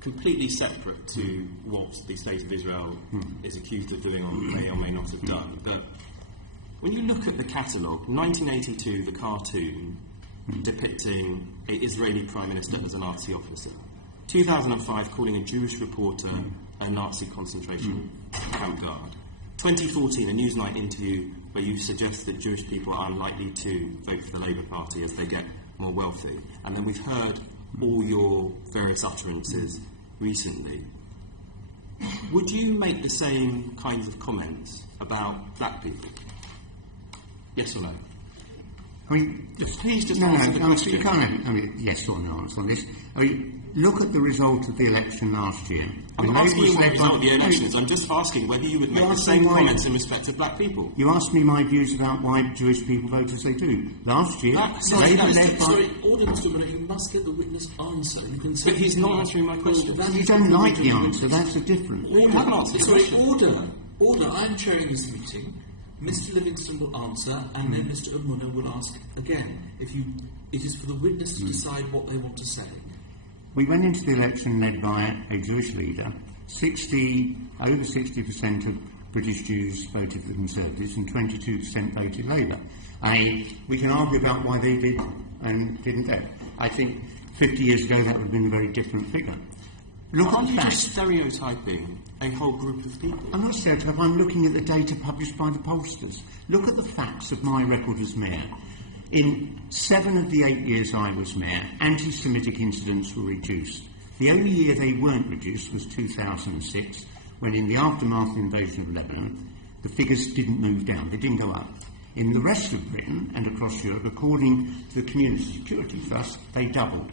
completely separate to what the State of Israel is accused of doing or may not have done. But when you look at the catalogue, 1982, the cartoon depicting an Israeli Prime Minister as a Nazi officer. 2005, calling a Jewish reporter a Nazi concentration camp guard. 2014, a Newsnight interview where you suggest that Jewish people are unlikely to vote for the Labour Party as they get more wealthy. And then we've heard all your various utterances recently. Would you make the same kinds of comments about black people? Yes or no? I mean, please just answer the question. You can't have yes or no answer on this. I mean, look at the result of the election last year. I'm not asking you what the result of the election is. I'm just asking whether you would make the same comments in respect of black people. You asked me my views about why Jewish people vote as they do. Last year, sorry, audience member, you must get the witness answer. You can say but he's not answering my question. You don't like the answer. That's the difference. Order. I'm chairing this meeting. Mr. Livingstone will answer, and then Mr. Amuna will ask again. It is for the witness to decide what they want to say. We went into the election led by a Jewish leader. Over 60% of British Jews voted for the Conservatives, and 22% voted Labour. We can argue about why they did and didn't go. I think 50 years ago that would have been a very different figure. Look Aren't at you facts. just stereotyping a whole group of people? I'm not stereotyping. I'm looking at the data published by the pollsters. Look at the facts of my record as mayor. In 7 of the 8 years I was mayor, anti-Semitic incidents were reduced. The only year they weren't reduced was 2006, when in the aftermath of the invasion of Lebanon, the figures didn't move down, they didn't go up. In the rest of Britain and across Europe, according to the Community Security Trust, they doubled.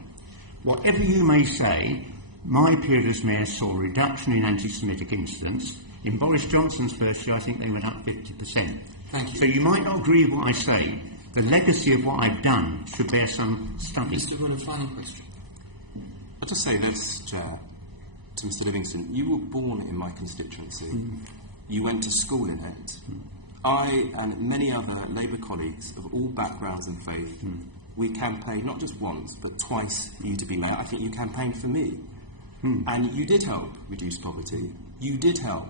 Whatever you may say, my period as mayor saw a reduction in anti-Semitic incidents. In Boris Johnson's first year, I think they went up 50%. Thank you. So you might not agree with what I say. The legacy of what I've done should bear some study. Mr. Wood, a final question. I'll just say this, Chair, to Mr. Livingstone. You were born in my constituency. You went to school in it. I and many other Labour colleagues of all backgrounds and faith, we campaigned not just once, but twice for you to be mayor. I think you campaigned for me. And you did help reduce poverty. You did help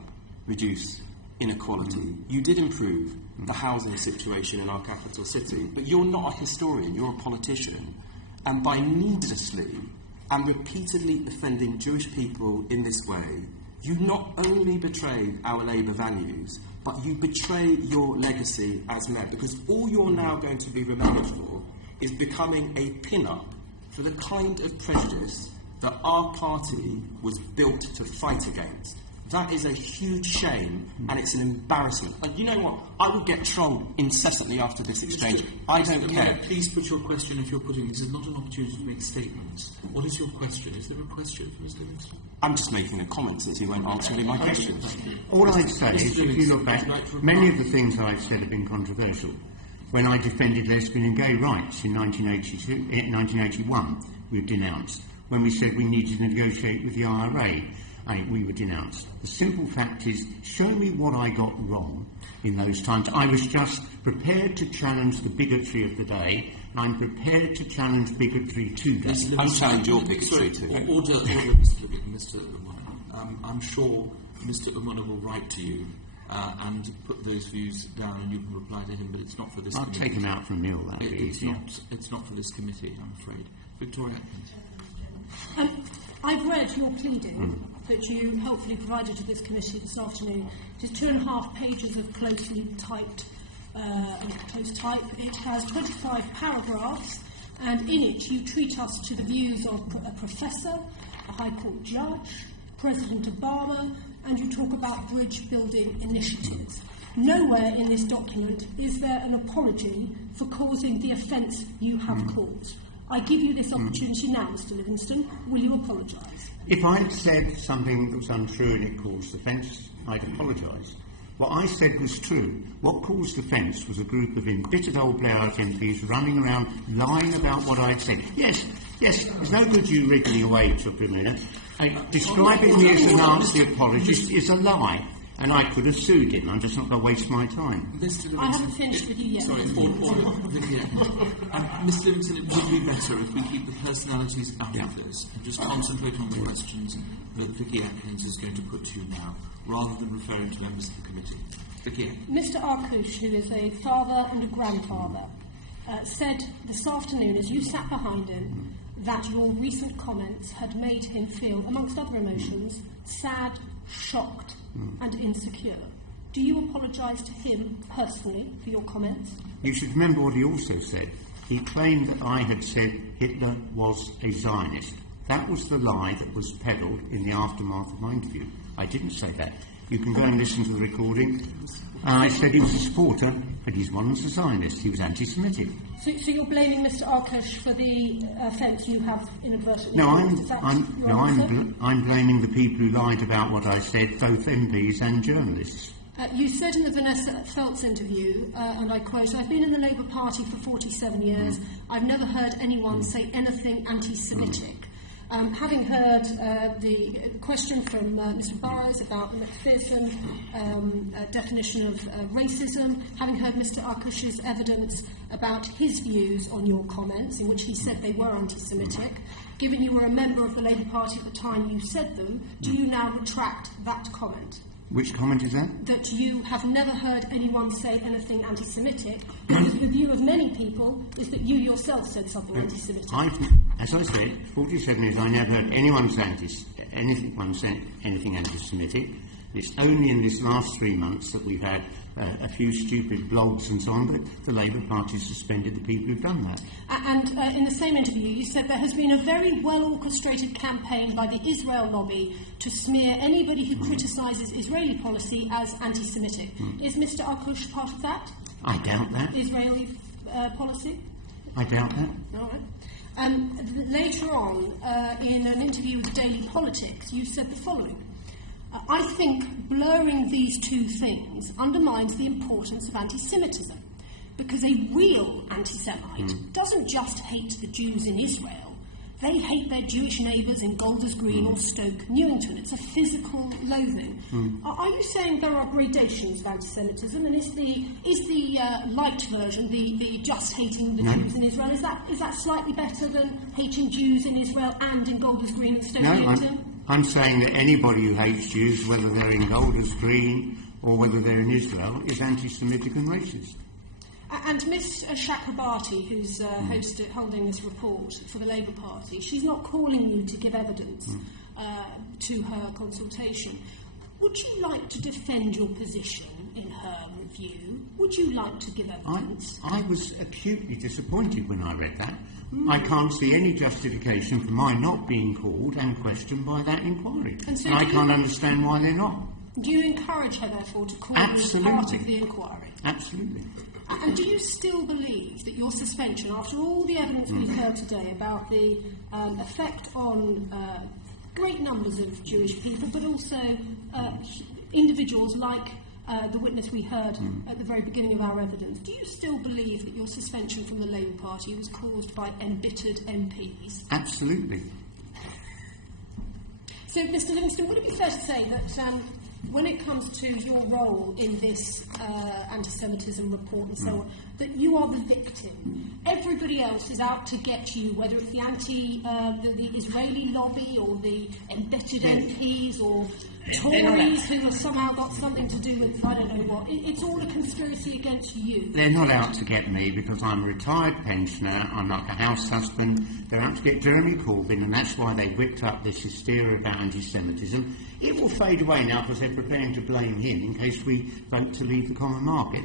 reduce inequality. You did improve the housing situation in our capital city. But you're not a historian, you're a politician. And by needlessly and repeatedly offending Jewish people in this way, you not only betray our Labour values, but you betray your legacy as mayor, because all you're now going to be remembered for is becoming a pin-up for the kind of prejudice that our party was built to fight against. That is a huge shame, and it's an embarrassment. And you know what? I will get trolled incessantly after this exchange. I don't care. Please put your question if you're putting this. Is not an opportunity to make statements. What is your question? Is there a question for Mr. Livingstone? I'm just making a comment since you won't answer me my questions. All I'd say is, if you look back, many of the things I've said have been controversial. When I defended lesbian and gay rights in 1981, we were denounced. When we said we needed to negotiate with the IRA, we were denounced. The simple fact is, show me what I got wrong in those times. I was just prepared to challenge the bigotry of the day, and I'm prepared to challenge bigotry today. I challenge your bigotry too. Order, Mr. Umana. I'm sure Mr. Umana will write to you and put those views down, and you can reply to him, but it's not for this committee. I'll take him out for a meal, that would be easier. It's not for this committee, I'm afraid. Victoria Atkins. I've read your pleading that you helpfully provided to this committee this afternoon. It is 2.5 pages of closely typed, close type. It has 25 paragraphs, and in it you treat us to the views of a professor, a High Court judge, President Obama, and you talk about bridge building initiatives. Nowhere in this document is there an apology for causing the offence you have caused. I give you this opportunity now, Mr. Livingstone. Will you apologise? If I had said something that was untrue and it caused offence, I'd apologise. What I said was true. What caused offence was a group of embittered old Blairite MPs running around lying about what I had said. Yes, it's no good you wriggling away to a minute. Describing me as a Nazi apologist is a lie. And I could have sued him. I'm just not going to waste my time. I haven't finished with you yet. Sorry, Mr. Livingstone, it would be better if we keep the personalities out of this and just concentrate on the questions that Vicky Atkins is going to put to you now, rather than referring to members of the committee. Vicky Atkins. Mr. Arkush, who is a father and a grandfather, said this afternoon, as you sat behind him, that your recent comments had made him feel, amongst other emotions, sad, shocked, and insecure. Do you apologise to him personally for your comments? You should remember what he also said. He claimed that I had said Hitler was a Zionist. That was the lie that was peddled in the aftermath of my interview. I didn't say that. You can go and listen to the recording. I said he was a supporter, but he's one was a Zionist. He was anti-Semitic. So you're blaming Mr. Arkush for the offence you have inadvertently No, caused? I'm blaming the people who lied about what I said, both MPs and journalists. You said in the Vanessa Feltz interview, and I quote, "I've been in the Labour Party for 47 years. I've never heard anyone say anything anti-Semitic." Having heard the question from Mr. Burrows about McPherson, definition of racism, having heard Mr. Arkush's evidence about his views on your comments, in which he said they were anti-Semitic, given you were a member of the Labour Party at the time you said them, do you now retract that comment? Which comment is that? That you have never heard anyone say anything anti-Semitic, because the view of many people is that you yourself said something anti-Semitic. As I said, 47 years, I never heard anyone say anything anti-Semitic. It's only in this last 3 months that we've had a few stupid blogs and so on, but the Labour Party suspended the people who've done that. And in the same interview, you said there has been a very well-orchestrated campaign by the Israel lobby to smear anybody who criticises Israeli policy as anti-Semitic. Is Mr. Arkush part of that? I doubt that. Israeli policy? I doubt that. All right. Later on, in an interview with Daily Politics, you said the following. I think blurring these two things undermines the importance of anti-Semitism, because a real anti-Semite doesn't just hate the Jews in Israel, they hate their Jewish neighbours in Golders Green or Stoke Newington. It's a physical loathing. Are you saying there are gradations of anti-Semitism, and is the light version, the just hating the Jews in Israel, is that slightly better than hating Jews in Israel and in Golders Green and Stoke Newington? I'm saying that anybody who hates Jews, whether they're in Golders Green or whether they're in Israel, is anti-Semitic and racist. And Ms Chakrabarti, who's holding this report for the Labour Party, she's not calling you to give evidence to her consultation. Would you like to defend your position in her review? Would you like to give evidence? I was acutely disappointed when I read that. I can't see any justification for my not being called and questioned by that inquiry. And I can't understand why they're not. Do you encourage her, therefore, to call as part of the inquiry? Absolutely. And do you still believe that your suspension, after all the evidence we've heard today about the effect on great numbers of Jewish people, but also individuals like the witness we heard at the very beginning of our evidence, do you still believe that your suspension from the Labour Party was caused by embittered MPs? Absolutely. So, Mr Livingstone, would it be fair to say that when it comes to your role in this anti-Semitism report and so on, that you are the victim? Everybody else is out to get you, whether it's the Israeli lobby or the embedded MPs or Tories who have somehow got something to do with I don't know what. It's all a conspiracy against you. They're not out to get me because I'm a retired pensioner, I'm like a house husband. They're out to get Jeremy Corbyn, and that's why they whipped up this hysteria about anti-Semitism. It will fade away now because they're preparing to blame him in case we vote to leave the common market,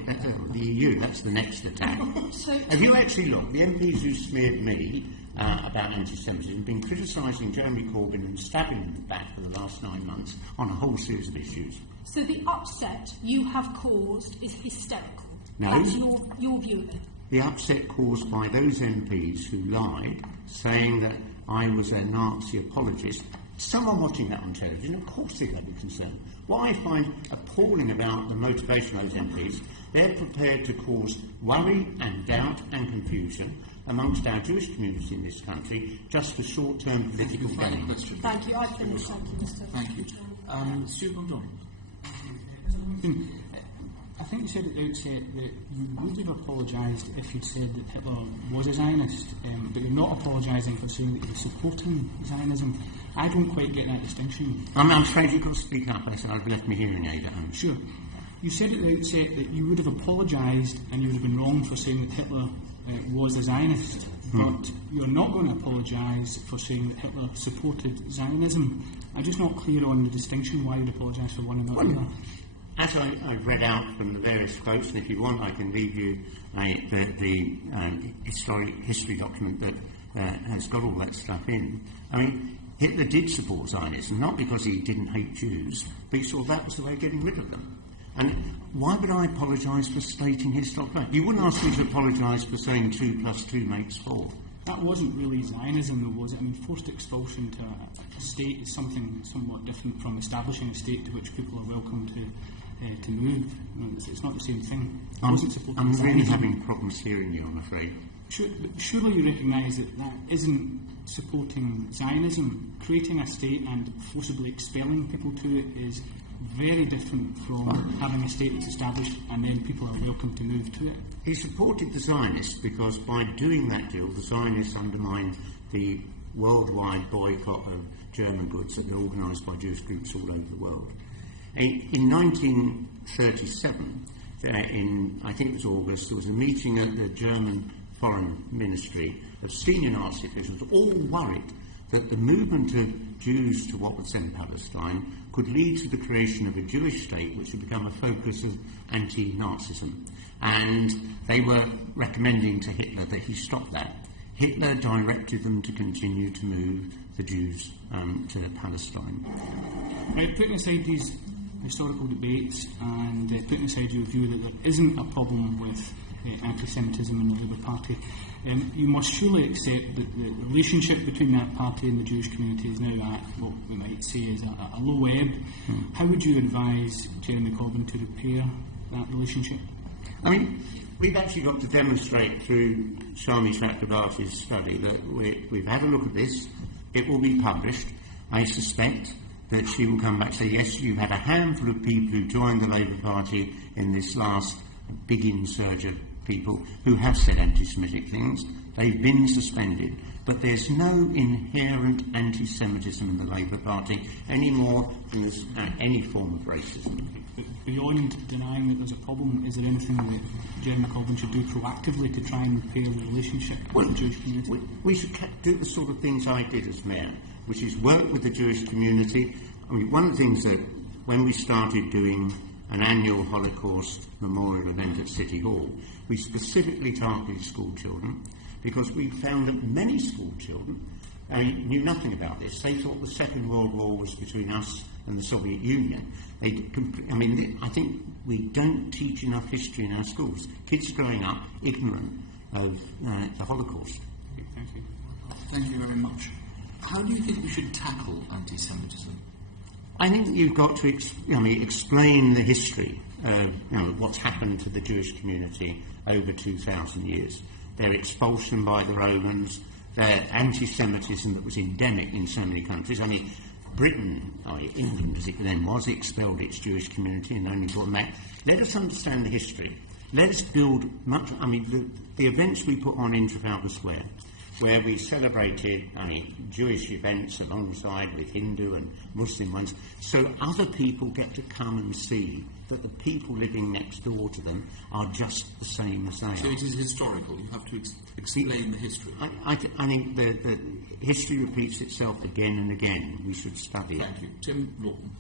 the EU. That's the next attack. Have you actually looked? The MPs who smeared me about anti-Semitism have been criticising Jeremy Corbyn and stabbing him in the back for the last 9 months on a whole series of issues. So the upset you have caused is hysterical. No. That's your view of it. The upset caused by those MPs who lied, saying that I was a Nazi apologist. Someone watching that on television, of course they're going to be concerned. What I find appalling about the motivation of those MPs, they're prepared to cause worry and doubt and confusion amongst our Jewish community in this country just for short-term political gain. Thank you. I finished. Thank you, Mr. Thank you. Stuart John. I think you said at the outset that you would have apologised if you'd said that Hitler was a Zionist, but you're not apologising for saying that you're supporting Zionism. I don't quite get that distinction. I'm afraid you've got to speak up. I said I've left my hearing aid at home. Sure. You said at the outset that you would have apologised and you would have been wrong for saying that Hitler was a Zionist, but you're not going to apologise for saying that Hitler supported Zionism. I'm just not clear on the distinction why you'd apologise for one and not the other. As I read out from the various quotes, and if you want I can leave you the history document that has got all that stuff in. I mean, Hitler did support Zionism, not because he didn't hate Jews, but he saw that was the way of getting rid of them. And why would I apologise for stating his doctrine? You wouldn't ask me to apologise for saying 2 + 2 makes 4. That wasn't really Zionism, though, was it? I mean, forced expulsion to a state is something somewhat different from establishing a state to which people are welcome to move. It's not the same thing. I'm really having problems hearing you, I'm afraid. Surely you recognise that that isn't supporting Zionism. Creating a state and forcibly expelling people to it is very different from having a state that's established and then people are welcome to move to it. He supported the Zionists because by doing that deal, the Zionists undermined the worldwide boycott of German goods that were organised by Jewish groups all over the world. In 1937, I think it was August, there was a meeting at the German Foreign Ministry of senior Nazi officials, all worried that the movement of Jews to what was then Palestine could lead to the creation of a Jewish state which would become a focus of anti-Nazism. And they were recommending to Hitler that he stop that. Hitler directed them to continue to move the Jews to Palestine. Right, putting aside these historical debates and putting aside your view that there isn't a problem with anti-Semitism in the Labour Party, you must surely accept that the relationship between that party and the Jewish community is now at what we might say is a low ebb. How would you advise Jeremy Corbyn to repair that relationship? I mean, we've actually got to demonstrate through Shami Chakrabarti's study that we've had a look at this. It will be published. I suspect that she will come back and say, yes, you had a handful of people who joined the Labour Party in this last big insurge of people who have said anti-Semitic things. They've been suspended. But there's no inherent anti-Semitism in the Labour Party any more than there's any form of racism. But beyond denying that there's a problem, is there anything that Jeremy Corbyn should do proactively to try and repair the relationship with the Jewish community? We should do the sort of things I did as mayor, which is work with the Jewish community. I mean, one of the things that when we started doing an annual Holocaust memorial event at City Hall, we specifically targeted school children because we found that many school children knew nothing about this. They thought the Second World War was between us and the Soviet Union. I think we don't teach enough history in our schools. Kids are growing up ignorant of the Holocaust. Thank you. Thank you very much. How do you think we should tackle anti-Semitism? I think you've got to explain the history of what's happened to the Jewish community over 2,000 years. Their expulsion by the Romans, their anti-Semitism that was endemic in so many countries. I mean, Britain, England as it then was, expelled its Jewish community and only brought them back. Let us understand the history. Let us build the events we put on in Trafalgar Square, where we celebrated Jewish events alongside with Hindu and Muslim ones, so other people get to come and see that the people living next door to them are just the same as they are. So it is historical. You have to explain the history. I think the history repeats itself again and again. We should study it. Thank you. Tim Lawton.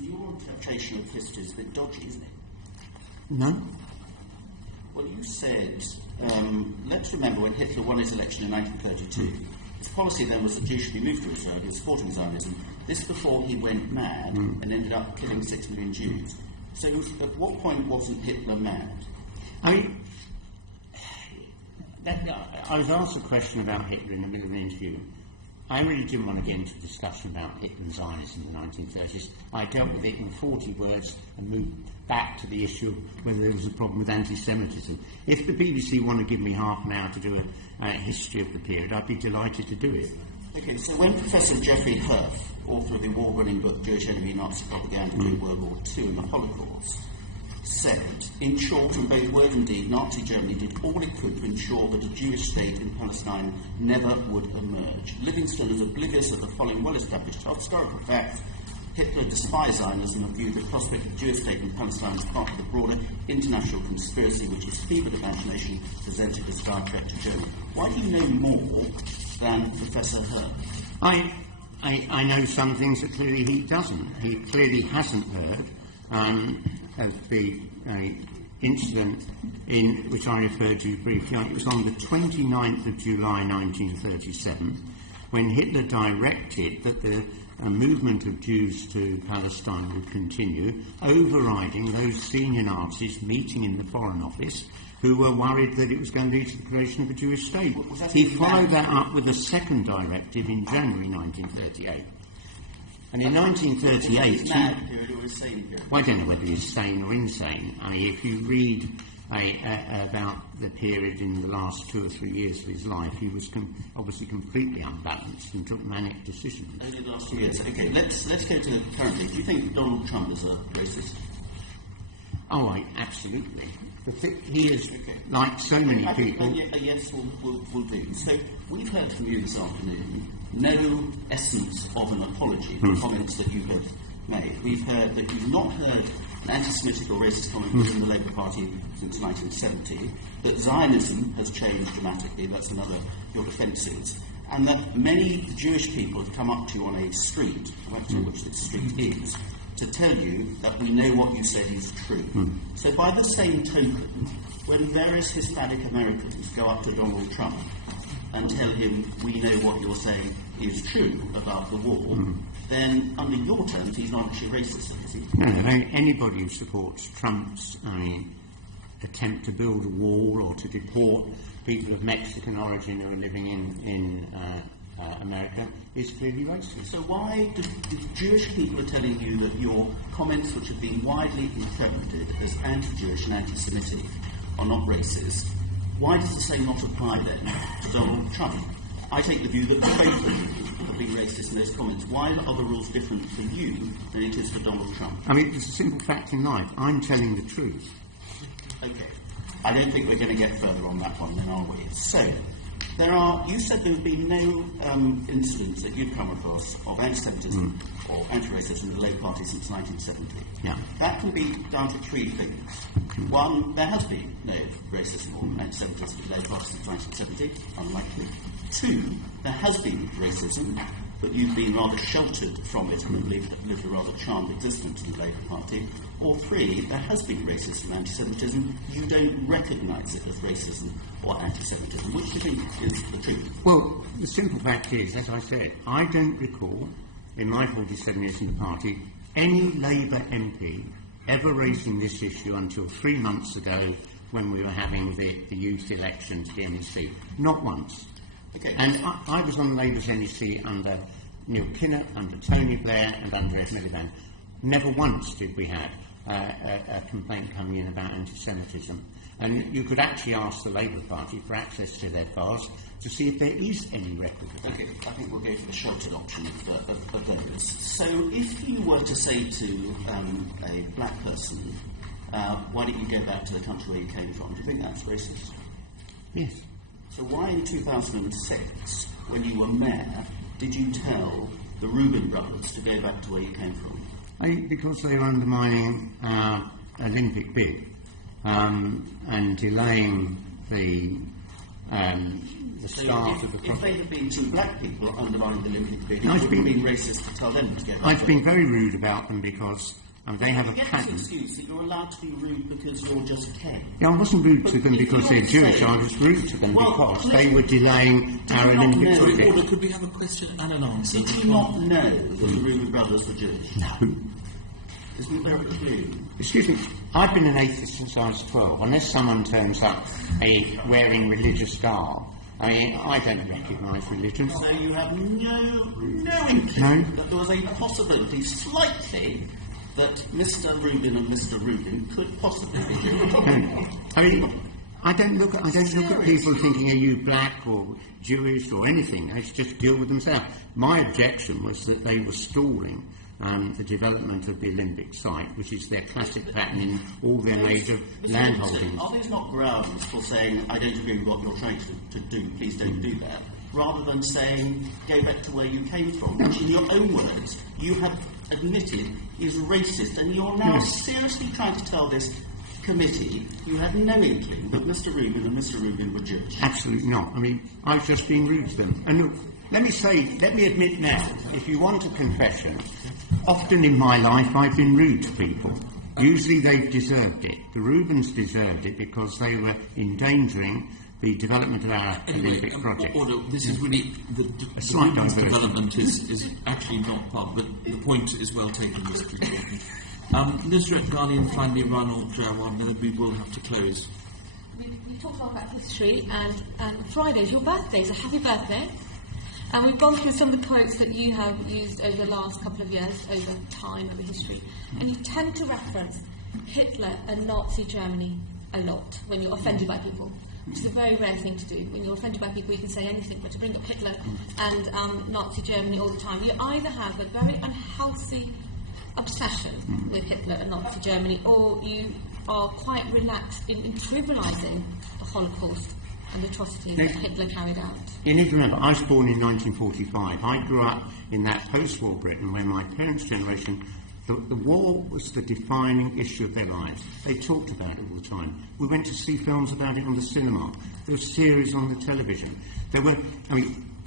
Your interpretation of history is a bit dodgy, isn't it? No. Well, you said, let's remember when Hitler won his election in 1932, his policy then was that Jews should be moved to Israel. He was supporting Zionism. This before he went mad and ended up killing 6 million Jews. So at what point wasn't Hitler mad? I was asked a question about Hitler in the middle of an interview. I really didn't want to get into a discussion about Hitler and Zionism in the 1930s. I dealt with it in 40 words and moved back to the issue of whether there was a problem with anti-Semitism. If the BBC want to give me half an hour to do a history of the period, I'd be delighted to do it. Okay, so when Professor Geoffrey Herf, author of the award-winning book Jewish Enemy, Nazi Propaganda during World War II and the Holocaust, said, in short, and both word and deed, Nazi Germany did all it could to ensure that a Jewish state in Palestine never would emerge. Livingstone is oblivious of the following well-established historical facts. Hitler despised Zionism and viewed the prospect of a Jewish state in Palestine as part of the broader international conspiracy which his fevered imagination presented as a direct threat to Germany. Why do you know more than Professor Herf? I know some things that clearly he doesn't. He clearly hasn't heard of the incident in which I referred to briefly. It was on the 29th of July 1937 when Hitler directed that the movement of Jews to Palestine would continue, overriding those senior Nazis meeting in the Foreign Office who were worried that it was going to lead to the creation of a Jewish state. He followed that up with a second directive in January 1938. And in 1938, I don't know whether he's sane or insane. I mean, if you read about the period in the last 2 or 3 years of his life, he was obviously completely unbalanced and took manic decisions. Only the last 2 years. Okay, let's go to currently. Do you think Donald Trump is a racist? Oh, absolutely. He is, like so many people... A yes will do. So we've heard from you this afternoon no essence of an apology for comments that you have made. We've heard that you've not heard an anti-Semitic or racist comment within the Labour Party since 1970, that Zionism has changed dramatically, that's another of your defences, and that many Jewish people have come up to you on a street, which the street is, to tell you that we know what you said is true. So by the same token, when various Hispanic Americans go up to Donald Trump and tell him we know what you're saying is true about the war, then under your terms he's not actually racist, is he? No, anybody who supports Trump's attempt to build a wall or to deport people of Mexican origin who are living in America is clearly racist. So why do Jewish people are telling you that your comments, which have been widely interpreted as anti-Jewish and anti-Semitic, are not racist? Why does the same not apply then to Donald Trump? I take the view that both of you have been racist in those comments. Why are the rules different for you than it is for Donald Trump? I mean, it's a simple fact in life. I'm telling the truth. Okay. I don't think we're going to get further on that one then, are we? So, you said there have been no incidents that you've come across of anti-Semitism or anti-racism in the Labour Party since 1970. Yeah. That can be down to three things. One, there has been no racism or anti-Semitism in the Labour Party since 1970. Unlikely. Two, there has been racism, but you've been rather sheltered from it and have lived a rather charmed existence in the Labour Party. Or three, there has been racism and anti-Semitism, you don't recognise it as racism or anti-Semitism. Which do you think is the truth? Well, the simple fact is, as I said, I don't recall, in my 47 years in the party, any Labour MP ever raising this issue until 3 months ago when we were having the youth elections, the NEC. Not once. Okay. And I was on Labour's NEC under Neil Kinnock, under Tony Blair and under Ed Miliband. Never once did we have a complaint coming in about anti-Semitism. And you could actually ask the Labour Party for access to their files to see if there is any record of that. Okay, I think we'll go for the sheltered option of those. So if you were to say to a black person, why don't you go back to the country where you came from, do you think that's racist? Yes. So why in 2006, when you were mayor, did you tell the Rubin brothers to go back to where you came from? Because they were undermining our Olympic bid and delaying the start of the project. If they had been two black people undermining the Olympic bid, it would have been racist to tell them to get back. I've been very rude about them because they have a pattern. Excuse that you're allowed to be rude because you're just gay. Yeah, I wasn't rude to them because they're Jewish. I was rude to them because they were delaying our Olympic project. Could we have a question and an answer? Did you not know that the Rubin brothers were Jewish? No. Isn't there a clue? Excuse me, I've been an atheist since I was 12. Unless someone turns up wearing religious garb, I don't recognise religion. So you have no inkling that there was a possibility, slightly, that Mr. Rubin and Mr. Rubin could possibly be Jewish. I don't look at people thinking, are you black or Jewish or anything. They just deal with themselves. My objection was that they were stalling the development of the Olympic site, which is their classic pattern in all their major land holdings. Are those not grounds for saying, I don't agree with what you're trying to do, please don't do that, rather than saying, go back to where you came from, which in your own words, you have admitted is racist, and you're now seriously trying to tell this committee you had no inkling that Mr. Rubin and Mr. Rubin were Jewish? Absolutely not. I mean, I've just been rude to them. And look, let me admit now, if you want a confession, often in my life I've been rude to people. Usually they've deserved it. The Rubins deserved it because they were endangering the development of our Olympic project. This is really the Rubin's development is actually not part, but the point is well taken, Mr. Chairman. Nusrat Ghani and finally Ronald Jawan, then we will have to close. We talked about history, and Friday is your birthday, so happy birthday. And we've gone through some of the quotes that you have used over the last couple of years, over time, over history, and you tend to reference Hitler and Nazi Germany a lot when you're offended by people, which is a very rare thing to do. When you're offended by people, you can say anything, but to bring up Hitler and Nazi Germany all the time, you either have a very unhealthy obsession with Hitler and Nazi Germany, or you are quite relaxed in trivialising the Holocaust and the atrocities that Hitler carried out. You need to remember, I was born in 1945. I grew up in that post-war Britain where my parents' generation, the war was the defining issue of their lives. They talked about it all the time. We went to see films about it on the cinema. There were series on the television.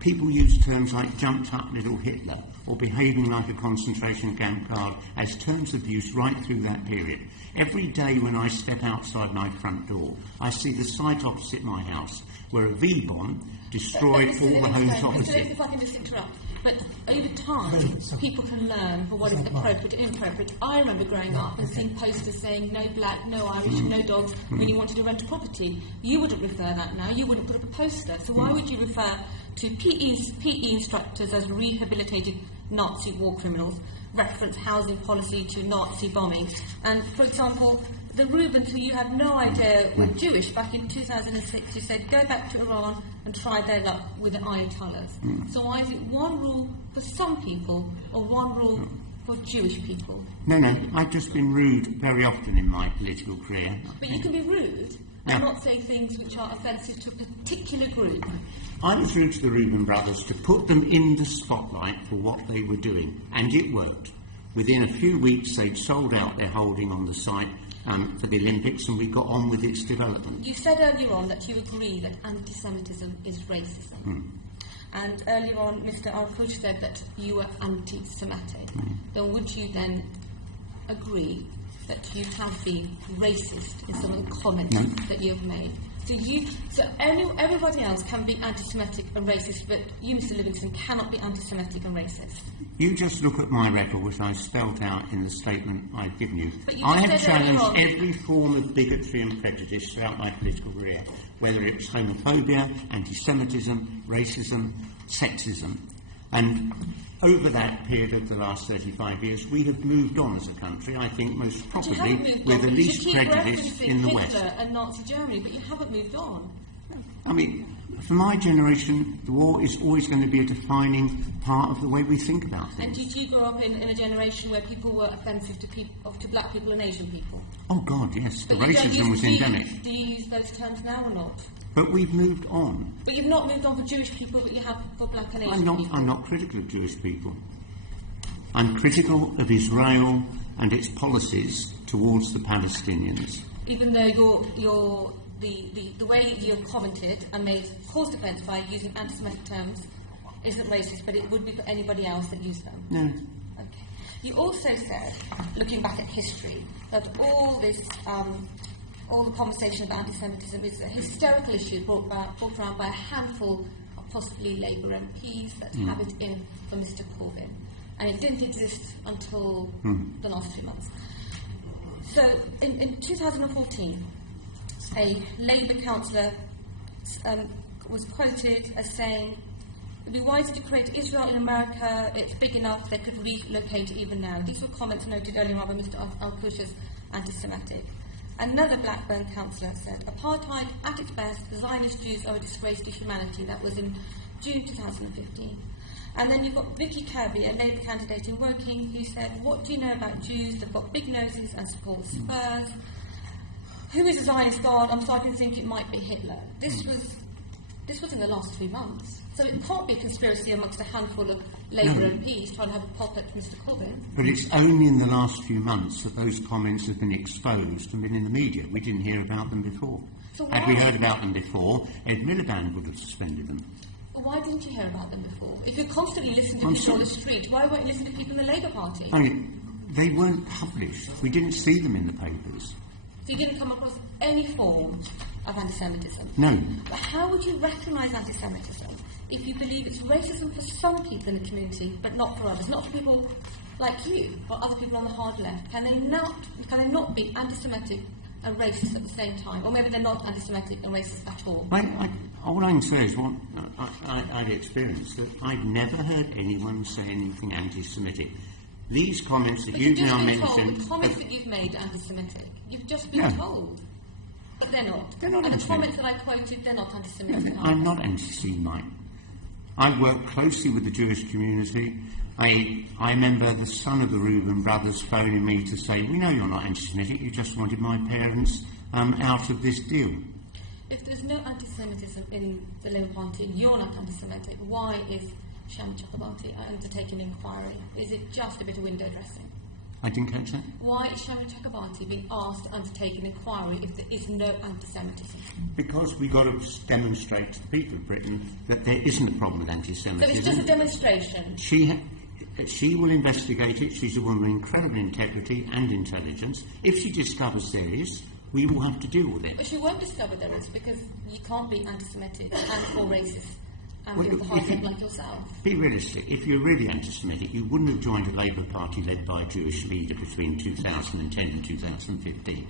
People used terms like jumped up little Hitler or behaving like a concentration camp guard as terms of use right through that period. Every day when I step outside my front door, I see the site opposite my house where a V-bomb destroyed all the homes opposite. If I can just interrupt, but over time, people can learn for what is appropriate and inappropriate. I remember growing up and seeing posters saying no black, no Irish, no dogs when you wanted to rent a property. You wouldn't refer that now. You wouldn't put up a poster. So why would you refer to PE instructors as rehabilitated Nazi war criminals, reference housing policy to Nazi bombing? And, for example, the Rubins, who you have no idea were Jewish, back in 2006, you said, go back to Iran and try their luck with the Ayatollahs. So why is it one rule for some people or one rule for Jewish people? No, I've just been rude very often in my political career. But you can be rude and not say things which are offensive to a particular group. I referred to the Reuben brothers to put them in the spotlight for what they were doing, and it worked. Within a few weeks, they'd sold out their holding on the site for the Olympics, and we got on with its development. You said earlier on that you agree that anti-Semitism is racism. And earlier on, Mr. Al-Fush said that you were anti-Semitic. Then would you then agree that you have been racist in some of the comments that you have made? So everybody else can be anti-Semitic and racist, but you, Mr. Livingstone, cannot be anti-Semitic and racist. You just look at my record, which I spelled out in the statement I've given you. I have challenged every form of bigotry and prejudice throughout my political career, whether it's homophobia, anti-Semitism, racism, sexism. And over that period of the last 35 years, we have moved on as a country. I think most probably we're the least prejudiced in the West. Hitler and Nazi Germany, but you haven't moved on. I mean, for my generation, the war is always going to be a defining part of the way we think about things. And did you grow up in a generation where people were offensive to black people and Asian people? Oh, God, yes. The racism was endemic. Do you use those terms now or not? But we've moved on. But you've not moved on for Jewish people, but you have for black and Asian people. I'm not critical of Jewish people. I'm critical of Israel and its policies towards the Palestinians. Even though the way you have commented and caused offence by using anti-Semitic terms isn't racist, but it would be for anybody else that used them. No. Okay. You also said, looking back at history, that all the conversation about anti-Semitism is a hysterical issue brought around by a handful of possibly Labour MPs that have it in for Mr. Corbyn. And it didn't exist until the last few months. So, in 2014, a Labour councillor was quoted as saying, "It would be wiser to create Israel in America. It's big enough, they could relocate it even now." These were comments noted earlier on by Mr. Al-Fush as anti-Semitic. Another Blackburn councillor said, "Apartheid, at its best, Zionist Jews are a disgrace to humanity." That was in June 2015. And then you've got Vicky Kirby, a Labour candidate in Woking, who said, "What do you know about Jews? They've got big noses and support Spurs. Who is a Zionist God? I'm starting to think it might be Hitler." This was in the last 3 months. So it can't be a conspiracy amongst a handful of Labour MPs trying to have a pop at Mr. Corbyn. But it's only in the last few months that those comments have been exposed and been in the media. We didn't hear about them before. So had we heard about them before, Ed Miliband would have suspended them. Well, why didn't you hear about them before? If you're constantly listening to people on the street, why weren't you listening to people in the Labour Party? I mean, they weren't published. We didn't see them in the papers. So you didn't come across any form of anti-Semitism? No. But how would you recognise anti-Semitism if you believe it's racism for some people in the community, but not for others? Not for people like you, but other people on the hard left. Can they not be anti-Semitic and racist at the same time? Or maybe they're not anti-Semitic and racist at all? All I can say is what I've experienced, that I've never heard anyone say anything anti-Semitic. These comments that you've now mentioned... The comments that you've made are anti-Semitic. You've just been told. They're not. They're not and anti-Semitic. The comments that I quoted, they're not anti-Semitic. I'm not anti-Semite. I work closely with the Jewish community. I remember the son of the Reuben brothers phoning me to say, "We know you're not anti-Semitic, you just wanted my parents out of this deal." If there's no anti-Semitism in the Labour Party, you're not anti-Semitic, why is Shami Chakrabarti undertaking an inquiry? Is it just a bit of window dressing? I didn't catch that. Why is Shami Chakrabarti being asked to undertake an inquiry if there is no anti-Semitism? Because we've got to demonstrate to the people of Britain that there isn't a problem with anti-Semitism. So it's just a demonstration? She will investigate it. She's a woman with incredible integrity and intelligence. If she discovers there is, we will have to deal with it. But she won't discover there is, because you can't be anti-Semitic and or racist and be the hard like yourself. Be realistic. If you're really anti-Semitic, you wouldn't have joined a Labour Party led by a Jewish leader between 2010 and 2015.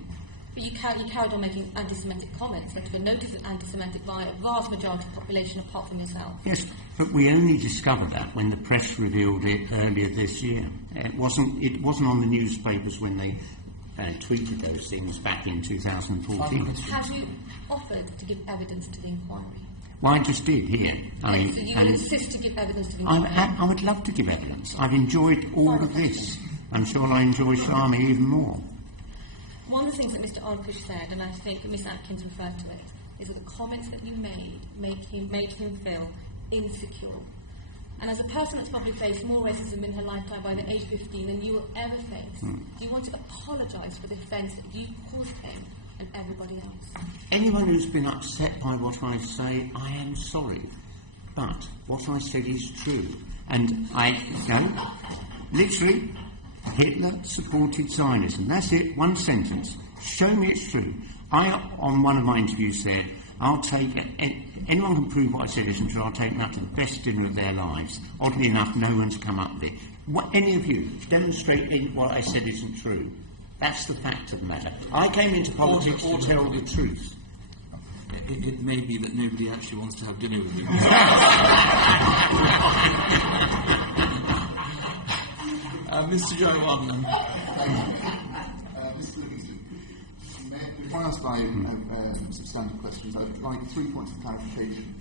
But you carried on making anti-Semitic comments that were noted as anti-Semitic by a vast majority of the population apart from yourself. Yes, but we only discovered that when the press revealed it earlier this year. It wasn't on the newspapers when they tweeted those things back in 2014. Have you offered to give evidence to the inquiry? Well, I just did here. So you will insist to give evidence to the inquiry? I would love to give evidence. I've enjoyed all of this. I'm sure I enjoy Shami even more. One of the things that Mr. Arnfish said, and I think Miss Atkins referred to it, is that the comments that you made made him feel insecure. And as a person that's probably faced more racism in her lifetime by the age of 15 than you will ever face, do you want to apologise for the offence that you caused him and everybody else? Anyone who's been upset by what I say, I am sorry. But what I said is true. And literally, Hitler supported Zionism. That's it, one sentence. Show me it's true. I, on one of my interviews, said, I'll take anyone can prove what I said isn't true. I'll take them out to the best dinner of their lives. Oddly enough, no one's come up with it. Any of you demonstrate what I said isn't true. That's the fact of the matter. I came into politics to tell the truth. It may be that nobody actually wants to have dinner with you. Mr. Jaiwan. Mr. Livingstone, before I ask my substantive questions, I'd like 3 points of clarification.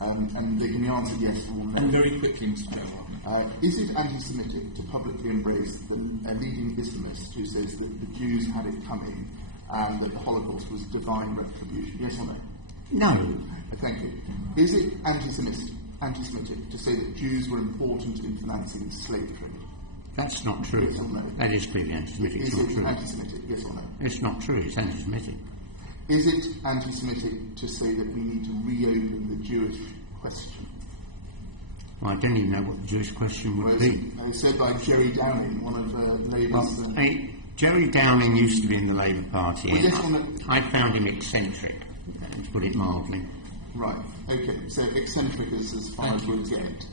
And they can be answered yes or no. And very quickly, Mr. Jaiwan. Is it anti-Semitic to publicly embrace a leading Islamist who says that the Jews had it coming and that the Holocaust was divine retribution? Yes or no? No. Thank you. Is it anti-Semitic to say that Jews were important in financing the slave trade? That's not true. Yes or no? That is clearly anti-Semitic. Is it anti-Semitic? Yes or no? It's not true. It's anti-Semitic. Is it anti-Semitic to say that we need to reopen the Jewish question? Well, I don't even know what the Jewish question would be. Said by Jerry Downing, one of Labour's... Jerry Downing used to be in the Labour Party. Well, I found him eccentric, to put it mildly. Right, okay, so eccentric is as far as we'll get.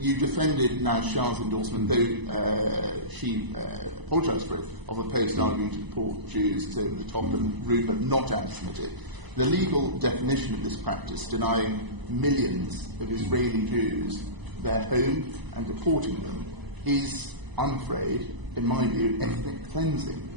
You defended now Shah's endorsement, though she apologised for it, of a post arguing to deport Jews to the top and route, but not anti-Semitic. The legal definition of this practice, denying millions of Israeli Jews their home and deporting them, is, I'm afraid, in my view, ethnic cleansing.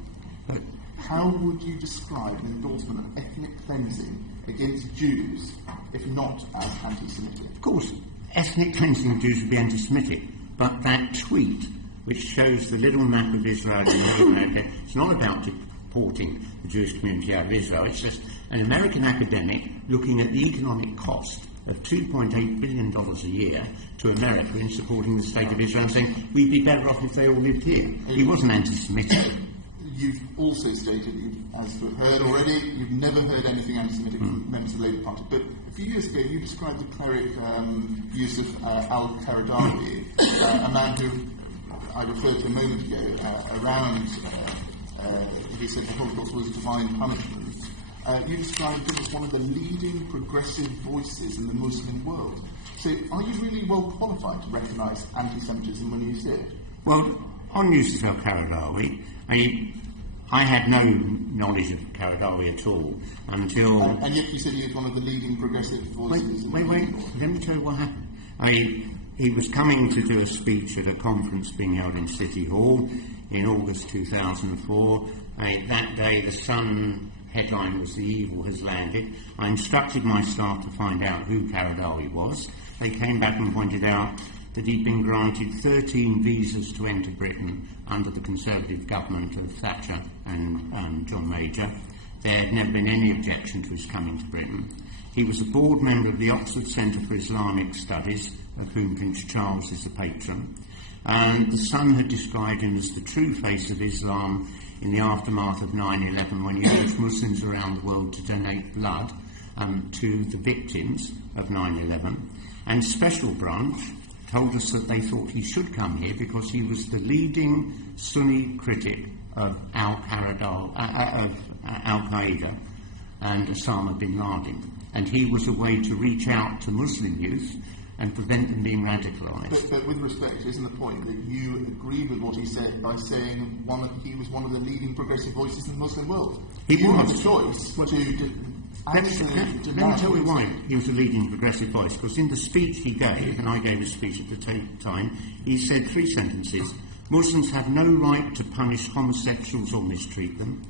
How would you describe an endorsement of ethnic cleansing against Jews, if not as anti-Semitic? Of course, ethnic cleansing of Jews would be anti-Semitic, but that tweet, which shows the little map of Israel in North America, it's not about deporting the Jewish community out of Israel. It's just an American academic looking at the economic cost of $2.8 billion a year to America in supporting the state of Israel, saying we'd be better off if they all lived here. He wasn't anti-Semitic. You've also stated, as we've heard already, you've never heard anything anti-Semitic from members of the Labour Party. But a few years ago, you described the cleric Yusuf al-Qaradawi, a man who I referred to a moment ago, he said the Holocaust was divine punishment. You described him as one of the leading progressive voices in the Muslim world. So are you really well qualified to recognise anti-Semitism when you see it? Well, on Yusuf al-Qaradawi, I had no knowledge of Qaradawi at all until... and yet you said he was one of the leading progressive voices. Wait, let me tell you what happened. He was coming to do a speech at a conference being held in City Hall in August 2004. That day, the Sun headline was "The Evil Has Landed." I instructed my staff to find out who Qaradawi was. They came back and pointed out that he'd been granted 13 visas to enter Britain under the Conservative government of Thatcher and John Major. There had never been any objection to his coming to Britain. He was a board member of the Oxford Centre for Islamic Studies, of whom Prince Charles is the patron. The Sun had described him as the true face of Islam in the aftermath of 9/11, when he urged Muslims around the world to donate blood to the victims of 9/11. And Special Branch told us that they thought he should come here because he was the leading Sunni critic of Al-Qaeda and Osama bin Laden. And he was a way to reach out to Muslim youth and prevent them being radicalised. But with respect, isn't the point that you agree with what he said by saying he was one of the leading progressive voices in the Muslim world? He you was. had a choice to Let me tell you why he was a leading progressive voice, because in the speech he gave, and I gave a speech at the time, he said 3 sentences. Muslims have no right to punish homosexuals or mistreat them.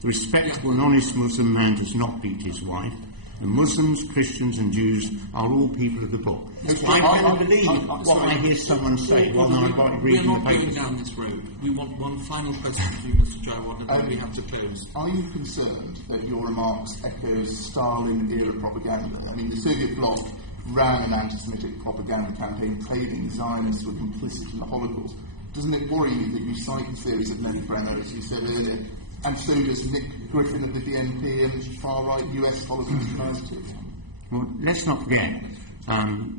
The respectable and honest Muslim man does not beat his wife. The Muslims, Christians and Jews are all people of the book. I can't believe what I hear someone say while I'm reading the papers. We're not going down this road. We want one final question for you, Mr. Jawad, and then we have to close. Are you concerned that your remarks echo Stalin-era propaganda? I mean, the Soviet bloc ran an anti-Semitic propaganda campaign claiming Zionists were complicit in the Holocaust. Doesn't it worry you that you cite a series of no-brainers, as you said earlier, and so does Nick Griffin of the BNP and far-right US followers of Well, let's not forget,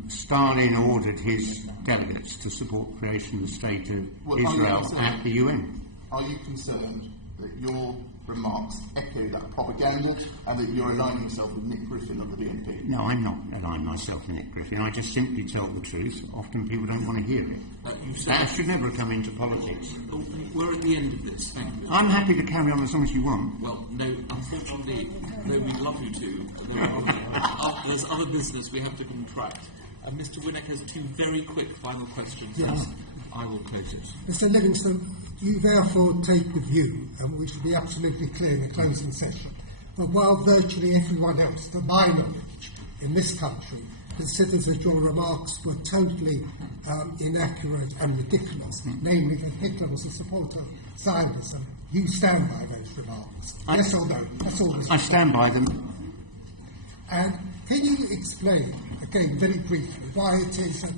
Stalin ordered his delegates to support creation of the State of Israel at the UN. Are you concerned that your remarks echo that propaganda and that you're aligning yourself with Nick Griffin of the BNP? No, I'm not aligning myself with Nick Griffin. I just simply tell the truth. Often people don't want to hear it. That should never come into politics. We're at the end of this. Thank you. I'm happy to carry on as long as you want. Well, no, unfortunately, though we'd love you to, there's other business we have to contract. Mr. Winnick has two very quick final questions. Yes. I will close it. Mr. Livingstone, you therefore take the view, and we should be absolutely clear in the closing session, that while virtually everyone else, to my knowledge, in this country, considers that your remarks were totally inaccurate and ridiculous, namely that Hitler was a supporter of Zionism, you stand by those remarks. Yes or no? That's all. I stand by them. And can you explain, again, very briefly, why it is that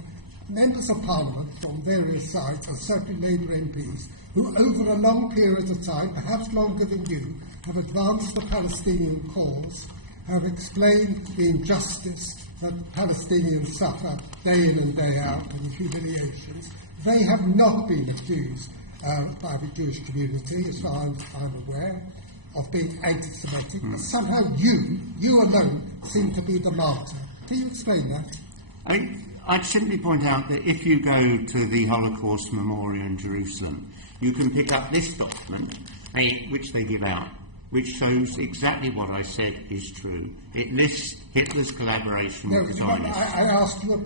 members of Parliament from various sides, and certainly Labour MPs, who over a long period of time, perhaps longer than you, have advanced the Palestinian cause, have explained the injustice that Palestinians suffer day in and day out and the humiliations, they have not been accused by the Jewish community, as far as I'm aware, of being anti-Semitic, but somehow you alone, seem to be the martyr. Can you explain that? I'd simply point out that if you go to the Holocaust Memorial in Jerusalem, you can pick up this document, which they give out, which shows exactly what I said is true. It lists Hitler's collaboration with the Zionists. I asked you,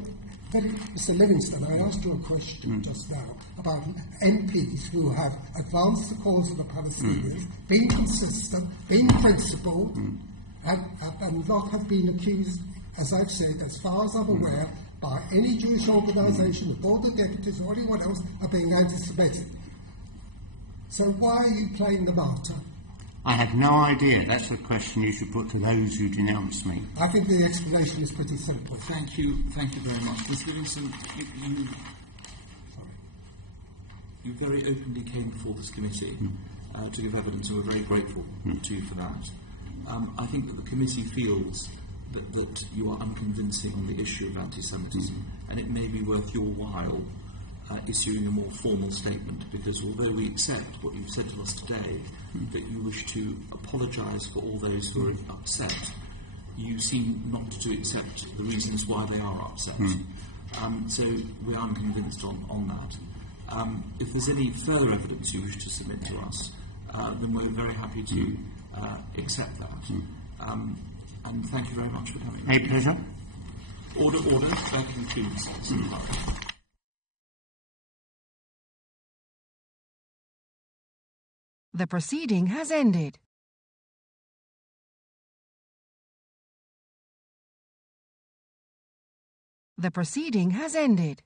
Mr. Livingstone, I asked you a question just now about MPs who have advanced the cause of the Palestinians, been consistent, been principled, and not have been accused, as I've said, as far as I'm aware, by any Jewish organisation, the Board of Deputies or anyone else, of being anti-Semitic. So why are you playing the martyr? I have no idea. That's a question you should put to those who denounce me. I think the explanation is pretty simple. Thank you very much. Ms. Livingstone, you very openly came before this committee to give evidence, and we're very grateful to you for that. I think that the committee feels that you are unconvincing on the issue of anti-Semitism, and it may be worth your while issuing a more formal statement, because although we accept what you've said to us today, that you wish to apologise for all those who are upset, you seem not to accept the reasons why they are upset. So we are unconvinced on that. If there's any further evidence you wish to submit to us, then we're very happy to accept that. And thank you very much for coming. A pleasure. Order. That concludes. The proceeding has ended. The proceeding has ended.